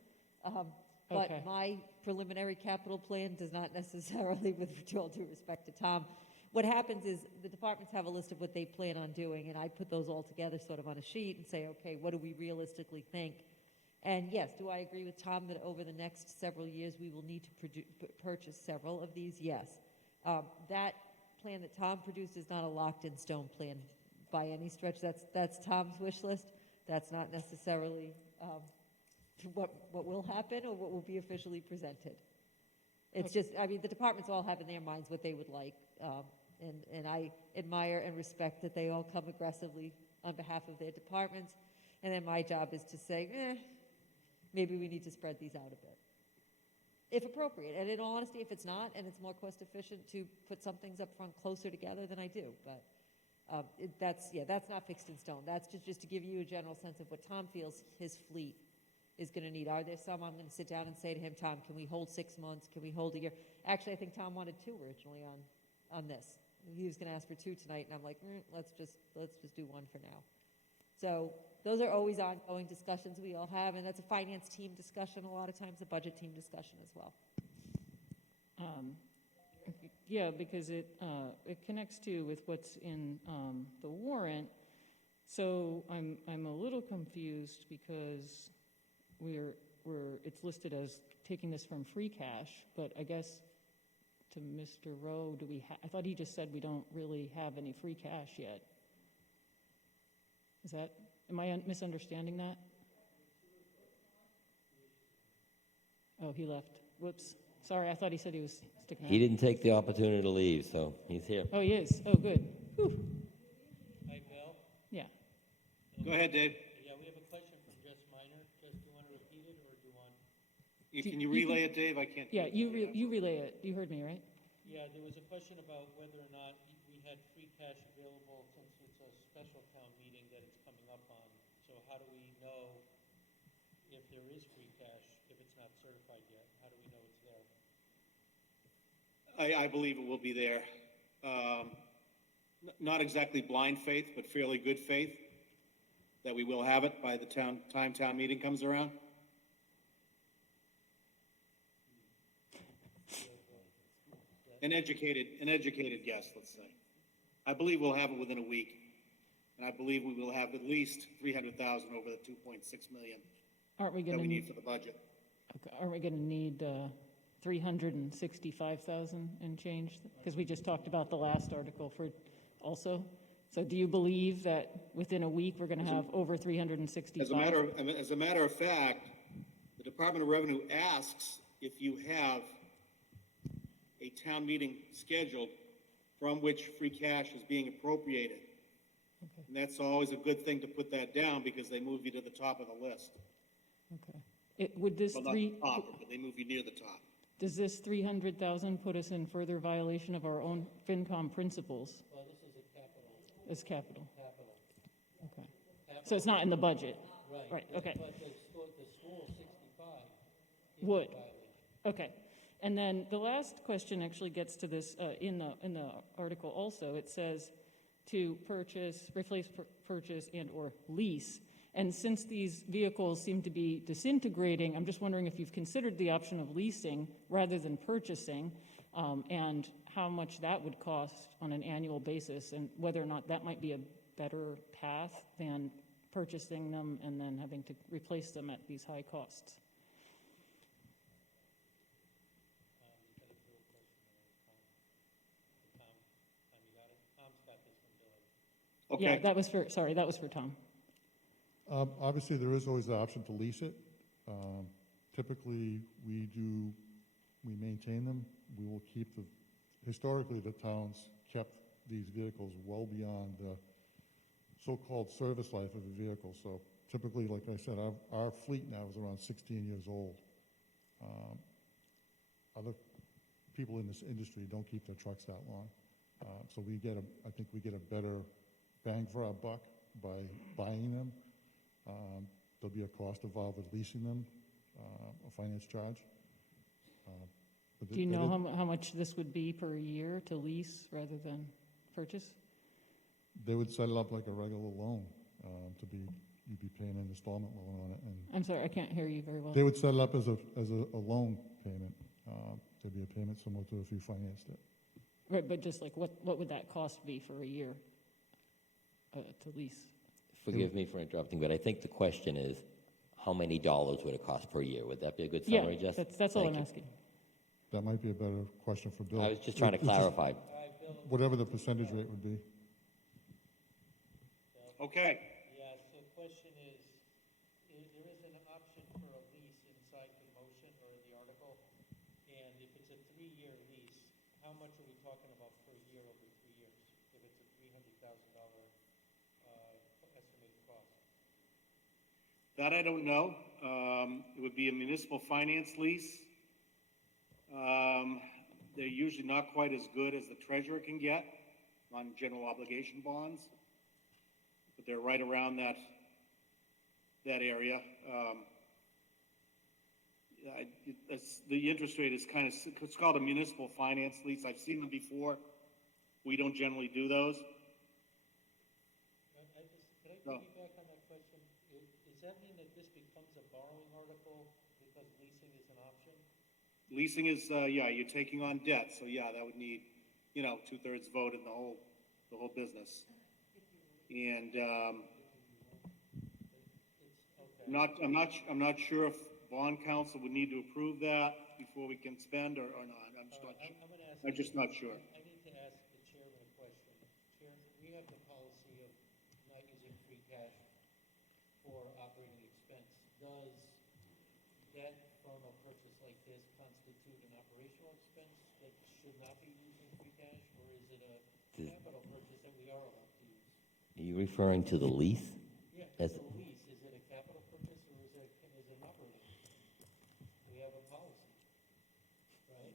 But Okay. my preliminary capital plan does not necessarily, with all due respect to Tom, what happens is the departments have a list of what they plan on doing, and I put those all together sort of on a sheet and say, okay, what do we realistically think? And yes, do I agree with Tom that over the next several years we will need to purchase several of these? Yes. That plan that Tom produced is not a locked-in-stone plan by any stretch. That's Tom's wish list. That's not necessarily what will happen or what will be officially presented. It's just, I mean, the departments all have in their minds what they would like, and I admire and respect that they all come aggressively on behalf of their departments, and then my job is to say, maybe we need to spread these out a bit, if appropriate. And in all honesty, if it's not, and it's more cost efficient to put some things up front closer together, then I do. But that's not fixed in stone. That's just to give you a general sense of what Tom feels his fleet is going to need. Are there some I'm going to sit down and say to him, Tom, can we hold 6 months? Can we hold a year? Actually, I think Tom wanted 2 originally on this. He was going to ask for 2 tonight, and I'm like, let's just do 1 for now. So those are always ongoing discussions we all have, and that's a finance team discussion, a lot of times a budget team discussion as well. Yeah, because it connects to with what's in the warrant. So I'm a little confused because it's listed as taking this from free cash, but I guess to Mr. Rowe, I thought he just said we don't really have any free cash yet. Am I misunderstanding that? Oh, he left. Whoops. Sorry, I thought he said he was sticking around. He didn't take the opportunity to leave, so he's here. Oh, he is? Oh, good. Whew. Hi, Bill. Yeah. Go ahead, Dave. Yeah, we have a question from Jess Minor. Jess, do you want to repeat it, or do you want? Can you relay it, Dave? I can't. Yeah, you relay it. You heard me, right? Yeah, there was a question about whether or not we had free cash available since it's a special town meeting that it's coming up on. So how do we know if there is free cash, if it's not certified yet? How do we know it's there? I believe it will be there. Not exactly blind faith, but fairly good faith that we will have it by the town meeting comes around. An educated guess, let's say. I believe we'll have it within a week, and I believe we will have at least 300,000 over the 2.6 million Aren't we that going we to need for the budget. Okay, are we going to need 365,000 and change? Because we just talked about the last article for also. So do you believe that within a week we're going to have over 365? As a matter of fact, the Department of Revenue asks if you have a town meeting scheduled from which free cash is being appropriated. Okay. And that's always a good thing to put that down because they move you to the top of the list. Okay. Would this Well, not the top, but they move you near the top. Does this 300,000 put us in further violation of our own FinCom principles? Well, this is a capital. It's capital. Capital. Okay. So it's not in the budget? Right, okay. But the school 65 is Would. a violation. Okay. And then the last question actually gets to this in the article also. It says to replace, purchase, and or lease. And since these vehicles seem to be disintegrating, I'm just wondering if you've considered the option of leasing rather than purchasing, and how much that would cost on an annual basis, and whether or not that might be a better path than purchasing them and then having to replace them at these high costs. Okay. Yeah, that was for Tom. Obviously, there is always the option to lease it. Typically, we maintain them. We will keep historically, the town's kept these vehicles well beyond the so-called service life of a vehicle. So typically, like I said, our fleet now is around 16 years old. Other people in this industry don't keep their trucks that long. So I think we get a better bang for our buck by buying them. There'll be a cost involved with leasing them, a finance charge. Do you know how much this would be per year to lease rather than purchase? They would set it up like a regular loan, you'd be paying an installment loan on it, and I'm sorry, I can't hear you very well. they would set it up as a loan payment. There'd be a payment similar to if you financed it. Right, but just like, what would that cost be for a year to lease? Forgive me for interrupting, but I think the question is, how many dollars would it cost per year? Would that be a good summary, Yeah, Justin? that's all Thank I'm you. asking. That might be a better question for Bill. I was just trying to It's just clarify. Whatever the percentage rate would be. Okay. Yes, the question is, there is an option for a lease inside the motion or the article, and if it's a 3-year lease, how much are we talking about per year over 3 years? If it's a $300,000 estimated cost? That I don't know. It would be a municipal finance lease. They're usually not quite as good as the treasurer can get on general obligation bonds, but they're right around that area. The interest rate is it's called a municipal finance lease. I've seen them before. We don't generally do those. Can I piggyback on that question? Does that mean that this becomes a borrowing article because leasing is an option? Leasing is, you're taking on debt, so yeah, that would need, 2/3 vote in the whole business. And, I'm not sure if bond council would need to approve that before we can spend or not. I'm just not sure. I need to ask the chairman a question. Chairman, we have the policy of not using free cash for operating expense. Does debt from a purchase like this constitute an operational expense that should not be using free cash, or is it a capital purchase that we are allowed to use? Are you referring to the lease? Yeah, As- the lease, is it a capital purchase or is it an operating? We have a policy, right?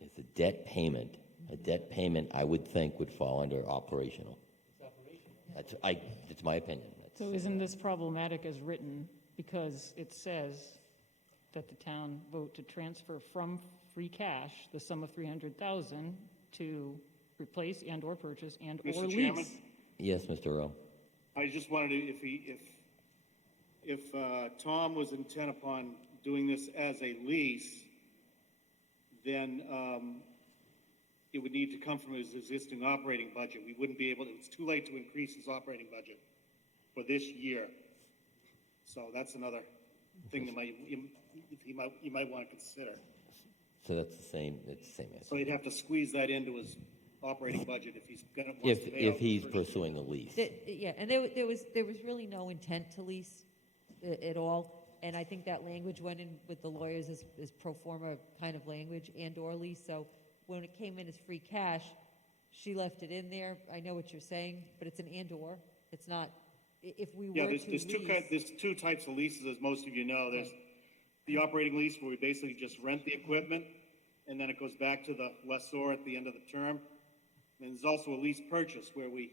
It's a debt payment. A debt payment, I would think, would fall under operational. It's operational. That's my opinion. So isn't this problematic as written because it says that the town vote to transfer from free cash the sum of $300,000 to replace and/or purchase and/or Mr. Chairman? lease? Yes, Mr. Rowe. I just wanted to, if Tom was intent upon doing this as a lease, then it would need to come from his existing operating budget. We wouldn't be able to, it's too late to increase his operating budget for this year. So that's another thing that you might want to consider. So that's the same answer. So he'd have to squeeze that into his operating budget if he's gonna want to pay out If he's the first pursuing a lease. Yeah, and there was really no intent to lease at all, and I think that language went in with the lawyers as pro forma kind of language and/or lease, so when it came in as free cash, she left it in there. I know what you're saying, but it's an and/or. It's not, if we were to lease. There's two types of leases, as most of you know. There's the operating lease where we basically just rent the equipment, and then it goes back to the lessor at the end of the term. And there's also a lease purchase where we,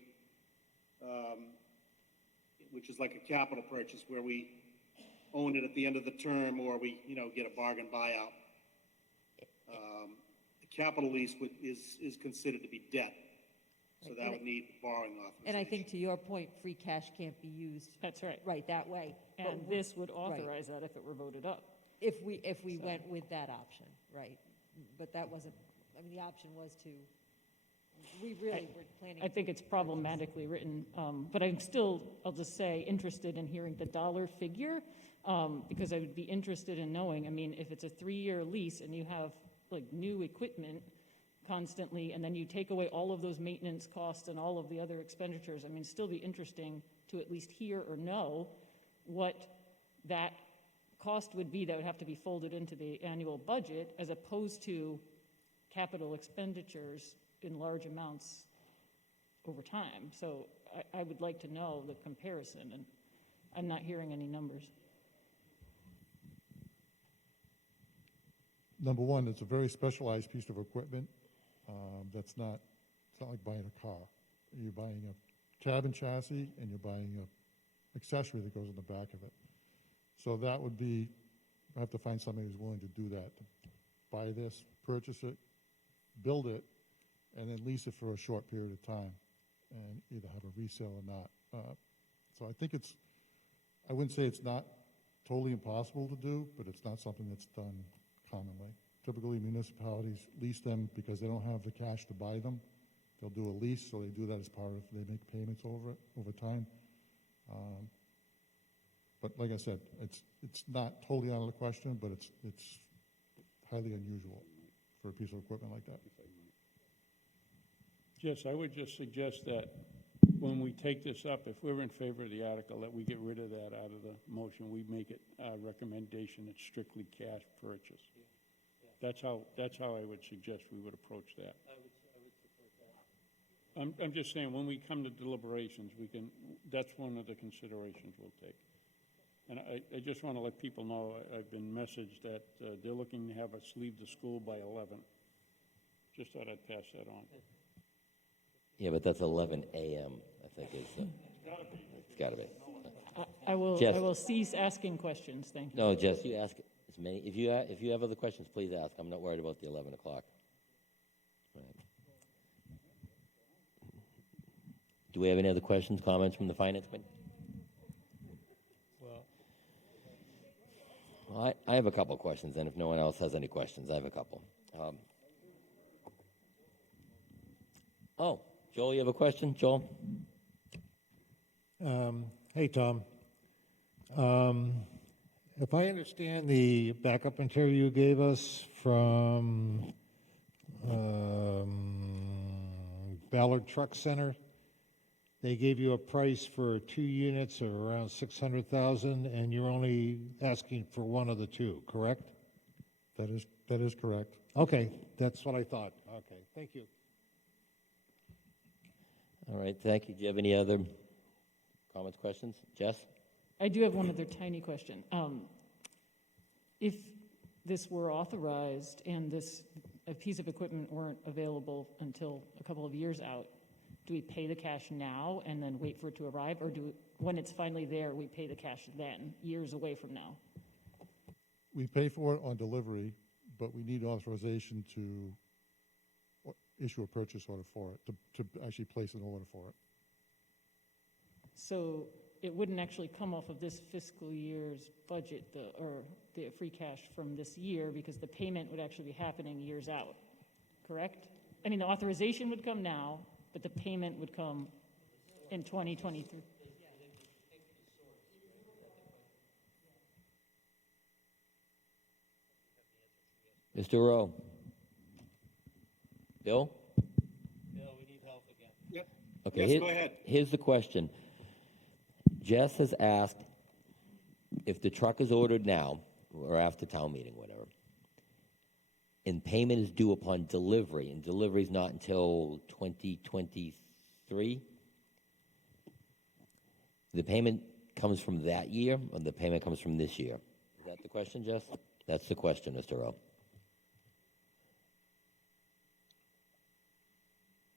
which is like a capital purchase where we own it at the end of the term, or we, get a bargain buyout. The capital lease is considered to be debt, so that would need borrowing authorization. And I think to your point, free cash can't be used. That's right. Right, that way. And this would authorize that if it were voted up. If we went with that option, right. But that wasn't, the option was to, we really were planning. I think it's problematically written, but I'm still, I'll just say, interested in hearing the dollar figure, because I would be interested in knowing, if it's a 3-year lease and you have like new equipment constantly, and then you take away all of those maintenance costs and all of the other expenditures, it'd still be interesting to at least hear or know what that cost would be that would have to be folded into the annual budget, as opposed to capital expenditures in large amounts over time. So I would like to know the comparison, and I'm not hearing any numbers. Number one, it's a very specialized piece of equipment. It's not like buying a car. You're buying a cab and chassis, and you're buying an accessory that goes in the back of it. So that would be, I have to find somebody who's willing to do that, to buy this, purchase it, build it, and then lease it for a short period of time. and either have a resale or not. So I think I wouldn't say it's not totally impossible to do, but it's not something that's done commonly. Typically, municipalities lease them because they don't have the cash to buy them. They'll do a lease, so they do that as part of, they make payments over time. But like I said, it's not totally out of the question, but it's highly unusual for a piece of equipment like that. Yes, I would just suggest that when we take this up, if we're in favor of the article, that we get rid of that out of the motion. We make it a recommendation, it's strictly cash purchase. That's how I would suggest we would approach that. I would support that. I'm just saying, when we come to deliberations, that's one of the considerations we'll take. And I just want to let people know, I've been messaged that they're looking to have us leave the school by 11. Just thought I'd pass that on. Yeah, but that's 11 a.m., I think is, it's gotta be. I will Jess. I will cease asking questions, thank you. No, Jess, you ask as many, if you have other questions, please ask. I'm not worried about the 11 o'clock. Right. Do we have any other questions, comments from the Finance Committee? Well, I have a couple of questions, and if no one else has any questions, I have a couple. Joel, you have a question? Joel? Hey, Tom. If I understand the backup material you gave us from Ballard Truck Center, they gave you a price for 2 units of around $600,000, and you're only asking for one of the two, correct? That is correct. Okay, that's what I thought. Okay, thank you. All right, thank you. Do you have any other comments, questions? Jess? I do have one other tiny question. If this were authorized and a piece of equipment weren't available until a couple of years out, do we pay the cash now and then wait for it to arrive, or when it's finally there, we pay the cash then, years away from now? We pay for it on delivery, but we need authorization to issue a purchase order for it, to actually place an order for it. So it wouldn't actually come off of this fiscal year's budget, or the free cash from this year, because the payment would actually be happening years out, correct? I mean, the authorization would come now, but the payment would come in 2023. Mr. Rowe? Bill? Bill, we need help again. Yep. Okay, Yes, go ahead. Here's the question. Jess has asked if the truck is ordered now or after town meeting, whatever, and payment is due upon delivery, and delivery is not until 2023, the payment comes from that year, or the payment comes from this year? Is that the question, Jess? That's the question, Mr. Rowe.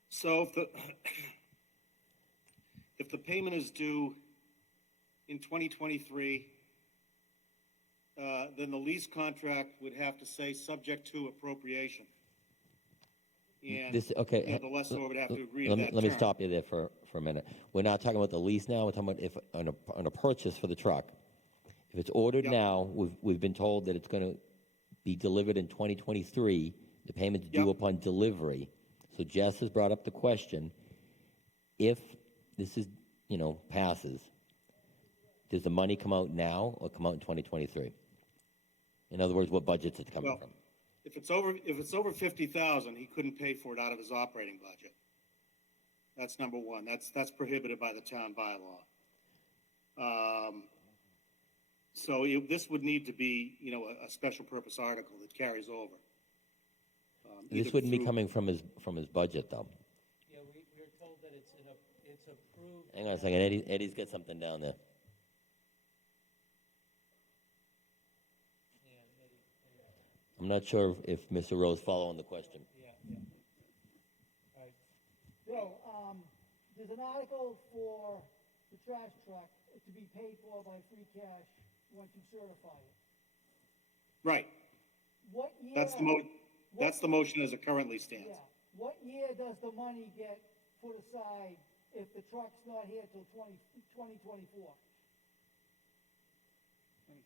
So if the payment is due in 2023, then the lease contract would have to say subject to appropriation. And the lessor would have to agree to that Let me term. stop you there for a minute. We're not talking about the lease now. We're talking about if on a purchase for the truck. If it's ordered now, we've been told that it's going to be delivered in 2023. The payment's due upon delivery. So Jess has brought up the question, if this is, passes, does the money come out now or come out in 2023? In other words, what budget's it coming from? If it's over 50,000, he couldn't pay for it out of his operating budget. That's number one. That's prohibited by the town bylaw. So this would need to be, a special purpose article that carries over. This wouldn't be coming from his budget, though. Yeah, we're told that it's approved. Hang on a second, Eddie's got something down there. I'm not sure if Mr. Rowe's following the question. Bill, there's an article for the trash truck to be paid for by free cash once you certify it. Right. What year? That's the motion as it currently stands. Yeah. What year does the money get put aside if the truck's not here till 2024?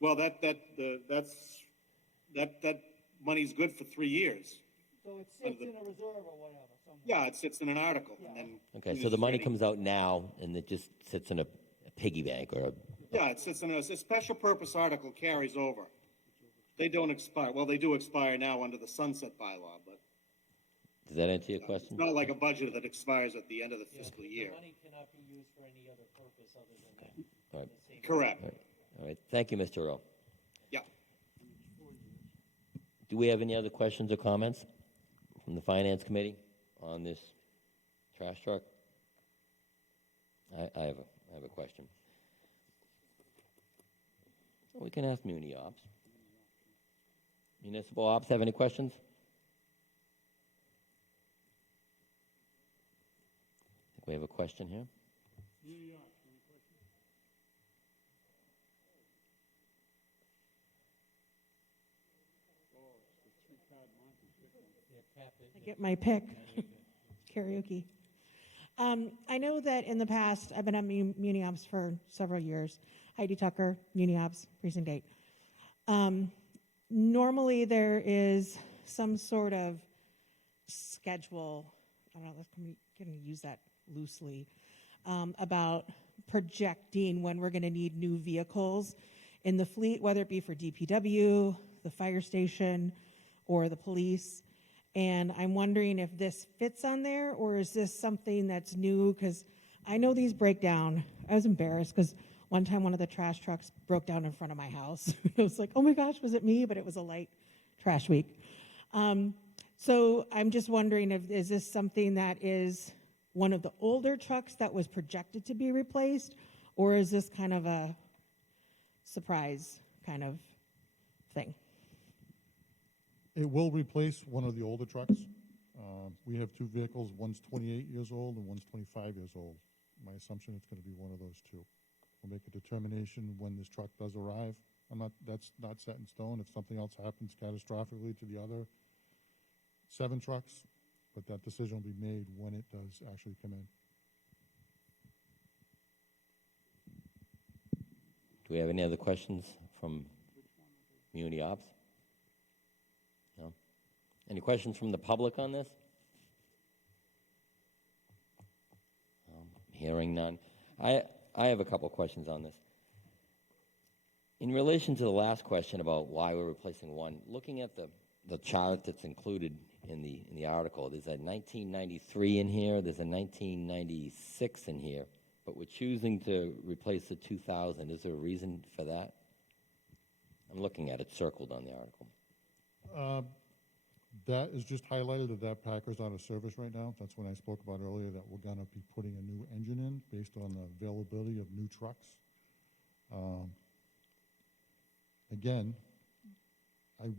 Well, that money's good for 3 years. So it sits in a reserve or whatever somewhere? Yeah, it sits in an article, and then. Okay, when so the it's money ready- comes out now, and it just sits in a piggy bank or a... Yeah, it sits in a special purpose article carries over. They don't expire, well, they do expire now under the sunset bylaw, but Does that answer your question? it's not like a budget that expires at the end of the fiscal year. money cannot be used for any other purpose other than that. All right. Correct. All right, thank you, Mr. Earl. Yeah. Do we have any other questions or comments from the Finance Committee on this trash truck? I have a question. We can ask Muni Ops. Municipal Ops have any questions? I think we have a question here. I get my pick. Karaoke. I know that in the past, I've been on Muni Ops for several years. Heidi Tucker, Muni Ops, Precinct 8. Normally, there is some sort of schedule, I don't know, I'm going to use that loosely, about projecting when we're going to need new vehicles in the fleet, whether it be for DPW, the fire station, or the police. And I'm wondering if this fits on there, or is this something that's new? Because I know these break down. I was embarrassed because one time one of the trash trucks broke down in front of my house. It was like, oh my gosh, was it me? But it was a light trash week. So I'm just wondering, is this something that is one of the older trucks that was projected to be replaced, or is this kind of a surprise kind of thing? It will replace one of the older trucks. We have two vehicles, one's 28 years old and one's 25 years old. My assumption it's going to be one of those two. We'll make a determination when this truck does arrive. That's not set in stone. If something else happens catastrophically to the other 7 trucks, but that decision will be made when it does actually come in. Do we have any other questions from Muni Ops? No? Any questions from the public on this? Hearing none. I have a couple questions on this. In relation to the last question about why we're replacing one, looking at the chart that's included in the article, there's a 1993 in here, there's a 1996 in here, but we're choosing to replace the 2000. Is there a reason for that? I'm looking at it circled on the article. That is just highlighted that Packer's out of service right now. That's when I spoke about earlier that we're going to be putting a new engine in based on the availability of new trucks. Again, we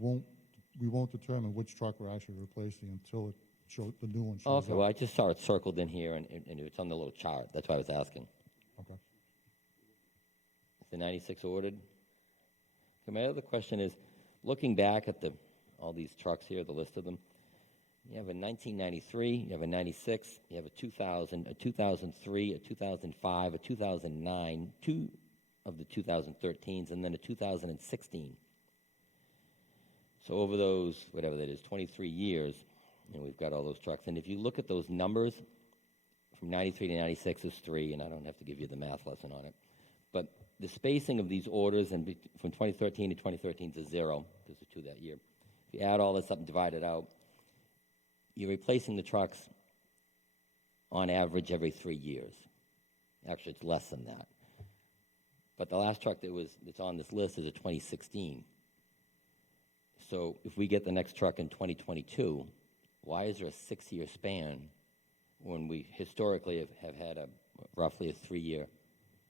won't determine which truck we're actually replacing until the new one shows Okay, up. well, I just saw it circled in here, and it's on the little chart. That's why I was asking. Okay. Is the 96 ordered? So my other question is, looking back at all these trucks here, the list of them, you have a 1993, you have a 96, you have a 2000, a 2003, a 2005, a 2009, 2 of the 2013s, and then a 2016. So over those, whatever that is, 23 years, we've got all those trucks. And if you look at those numbers, from 93 to 96 is 3, and I don't have to give you the math lesson on it. But the spacing of these orders and from 2013 to 2013 is 0, because there's 2 that year. If you add all this up and divide it out, you're replacing the trucks on average every 3 years. Actually, it's less than that. But the last truck that's on this list is a 2016. So if we get the next truck in 2022, why is there a 6-year span when we historically have had roughly a 3-year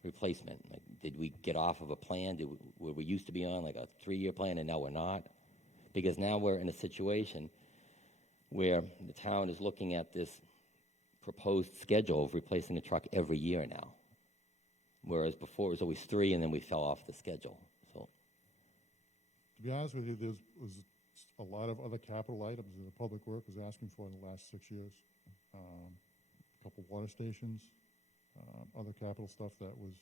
replacement? Like, did we get off of a plan? Were we used to be on like a 3-year plan and now we're not? Because now we're in a situation where the town is looking at this proposed schedule of replacing a truck every year now. Whereas before it was always 3 and then we fell off the schedule. So, to be honest with you, there was a lot of other capital items that the public work was asking for in the last 6 years. A couple water stations, other capital stuff that was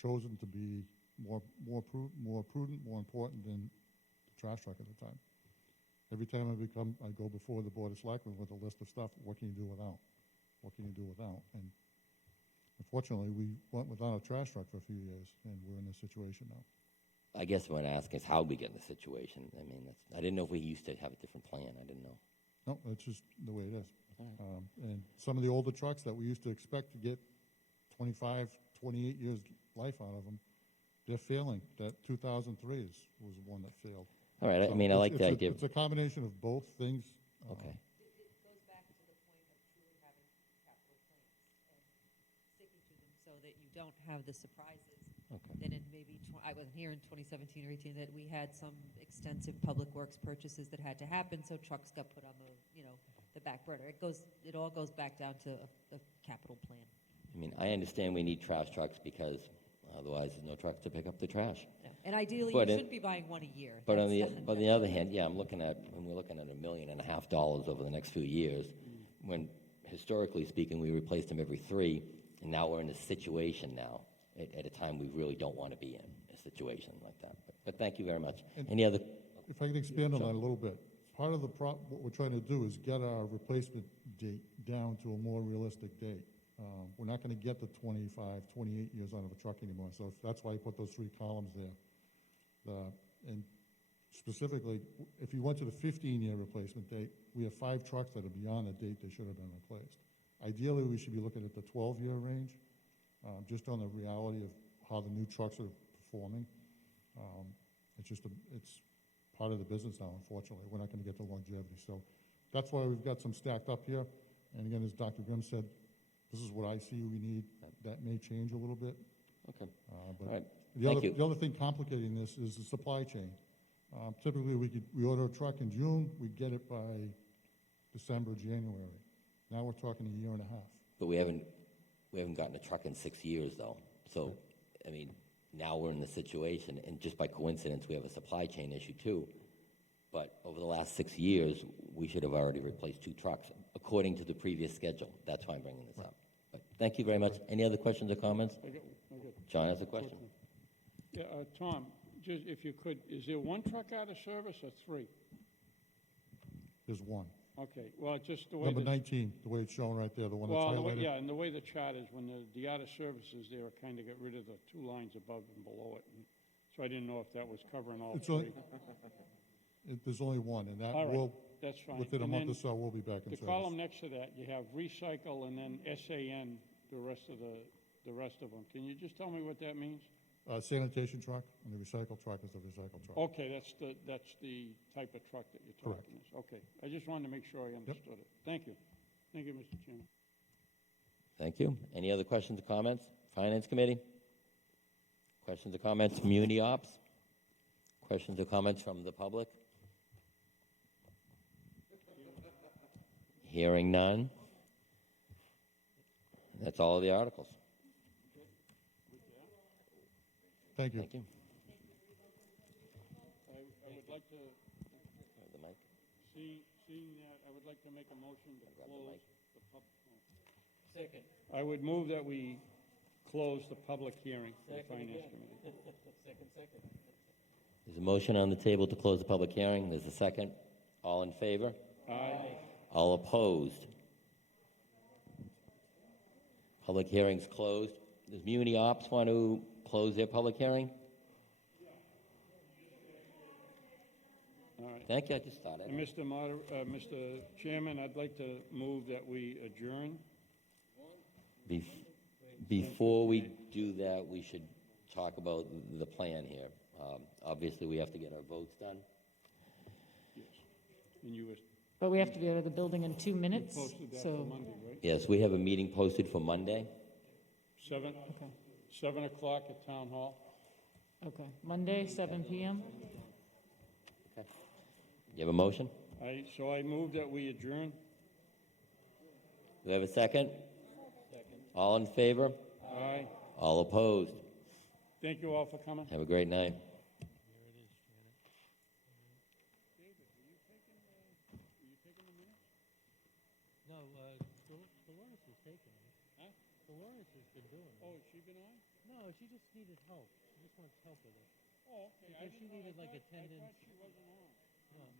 chosen to be more prudent, more important than the trash truck at the time. Every time I go before the Board of Selectmen with a list of stuff, what can you do without? What can you do without? And unfortunately, we went without a trash truck for a few years, and we're in this situation now. I guess what I'm asking is how we get in the situation. I mean, I didn't know if we used to have a different plan. I didn't know. No, that's just the way it is. All right. And some of the older trucks that we used to expect to get 25, 28 years life out of them, they're failing. That 2003 was one that failed. All right. I mean, I like the idea. It's a combination of both things. Okay. It goes back to the point of truly having capital plans and sticking to them so that you don't have the surprises. Okay. Then in maybe, I wasn't here in 2017 or 18, that we had some extensive public works purchases that had to happen, so trucks got put on the back burner. It all goes back down to a capital plan. I mean, I understand we need trash trucks because otherwise there's no trucks to pick up the trash. Yeah. And ideally, But you it- shouldn't be buying one a year. But on That's the other hand, yeah, we're looking at $1.5 million over the next few years, when historically speaking, we replaced them every 3, and now we're in a situation now at a time we really don't want to be in a situation like that. But thank you very much. Any other? If I can expand on that a little bit, part of what we're trying to do is get our replacement date down to a more realistic date. We're not going to get the 25, 28 years out of a truck anymore, so that's why I put those 3 columns there. And specifically, if you went to the 15-year replacement date, we have 5 trucks that are beyond the date they should have been replaced. Ideally, we should be looking at the 12-year range, just on the reality of how the new trucks are performing. It's part of the business now, unfortunately. We're not going to get the longevity. So that's why we've got some stacked up here. And again, as Dr. Grimm said, this is what I see we need. That may change a little bit. Okay. But All right. the other thing complicating this is the supply chain. Typically, we order a truck in June, we get it by December, January. Now we're talking a year and a half. But we haven't gotten a truck in 6 years, though. So, I mean, now we're in the situation, and just by coincidence, we have a supply chain issue too. But over the last 6 years, we should have already replaced 2 trucks, according to the previous schedule. That's why I'm bringing this up. But thank you very much. Any other questions or comments? I got John has a question. Yeah, Tom, just if you could, is there 1 truck out of service or 3? There's 1. Okay, well, just the way. Number 19, the way it's shown right there, the one that's Well, highlighted. yeah, and the way the chart is, when the out of services there, kind of got rid of the 2 lines above and below it. And so I didn't know if that was covering all It's 3. There's only 1, and that All right, will, that's fine. within a And month then or so, we'll be back in The service. column next to that, you have recycle and then SAN, the rest of them. Can you just tell me what that means? Sanitation truck, and the recycle truck is the recycle truck. Okay, that's the type of truck that you're Correct. talking about. Okay, I just wanted to make sure I understood it. Thank you. Thank you, Mr. Chairman. Thank you. Any other questions or comments? Finance Committee? Questions or comments from Muni Ops? Questions or comments from the public? Hearing none. That's all of the articles. Thank you. Thank you. I would like to, The mic. seeing that, I would like to make a motion to Grab the close mic. the public. Second. I would move that we close the public hearing for the Finance Committee. There's a motion on the table to close the public hearing. There's a second. All in favor? Aye. All opposed? Public hearing's closed. Does Muni Ops want to close their public hearing? All right. Thank you. I just thought it. And Mr. Chairman, I'd like to move that we adjourn. Before we do that, we should talk about the plan here. Obviously, we have to get our votes done. Yes. And you were But we have to be out of the building in 2 minutes, posted that for so, Monday, right? Yes, we have a meeting posted for Monday. 7 o'clock at Town Hall. okay. Monday, 7 PM? You have a motion? So I move that we adjourn. Do we have a second? All in favor? Aye. All opposed? Thank you all for coming. Have a great night. No, Dolores is taking it. Huh? No, she just needed help. She just wants help with it. Oh, okay. Because she needed like attendance. she wasn't on. No.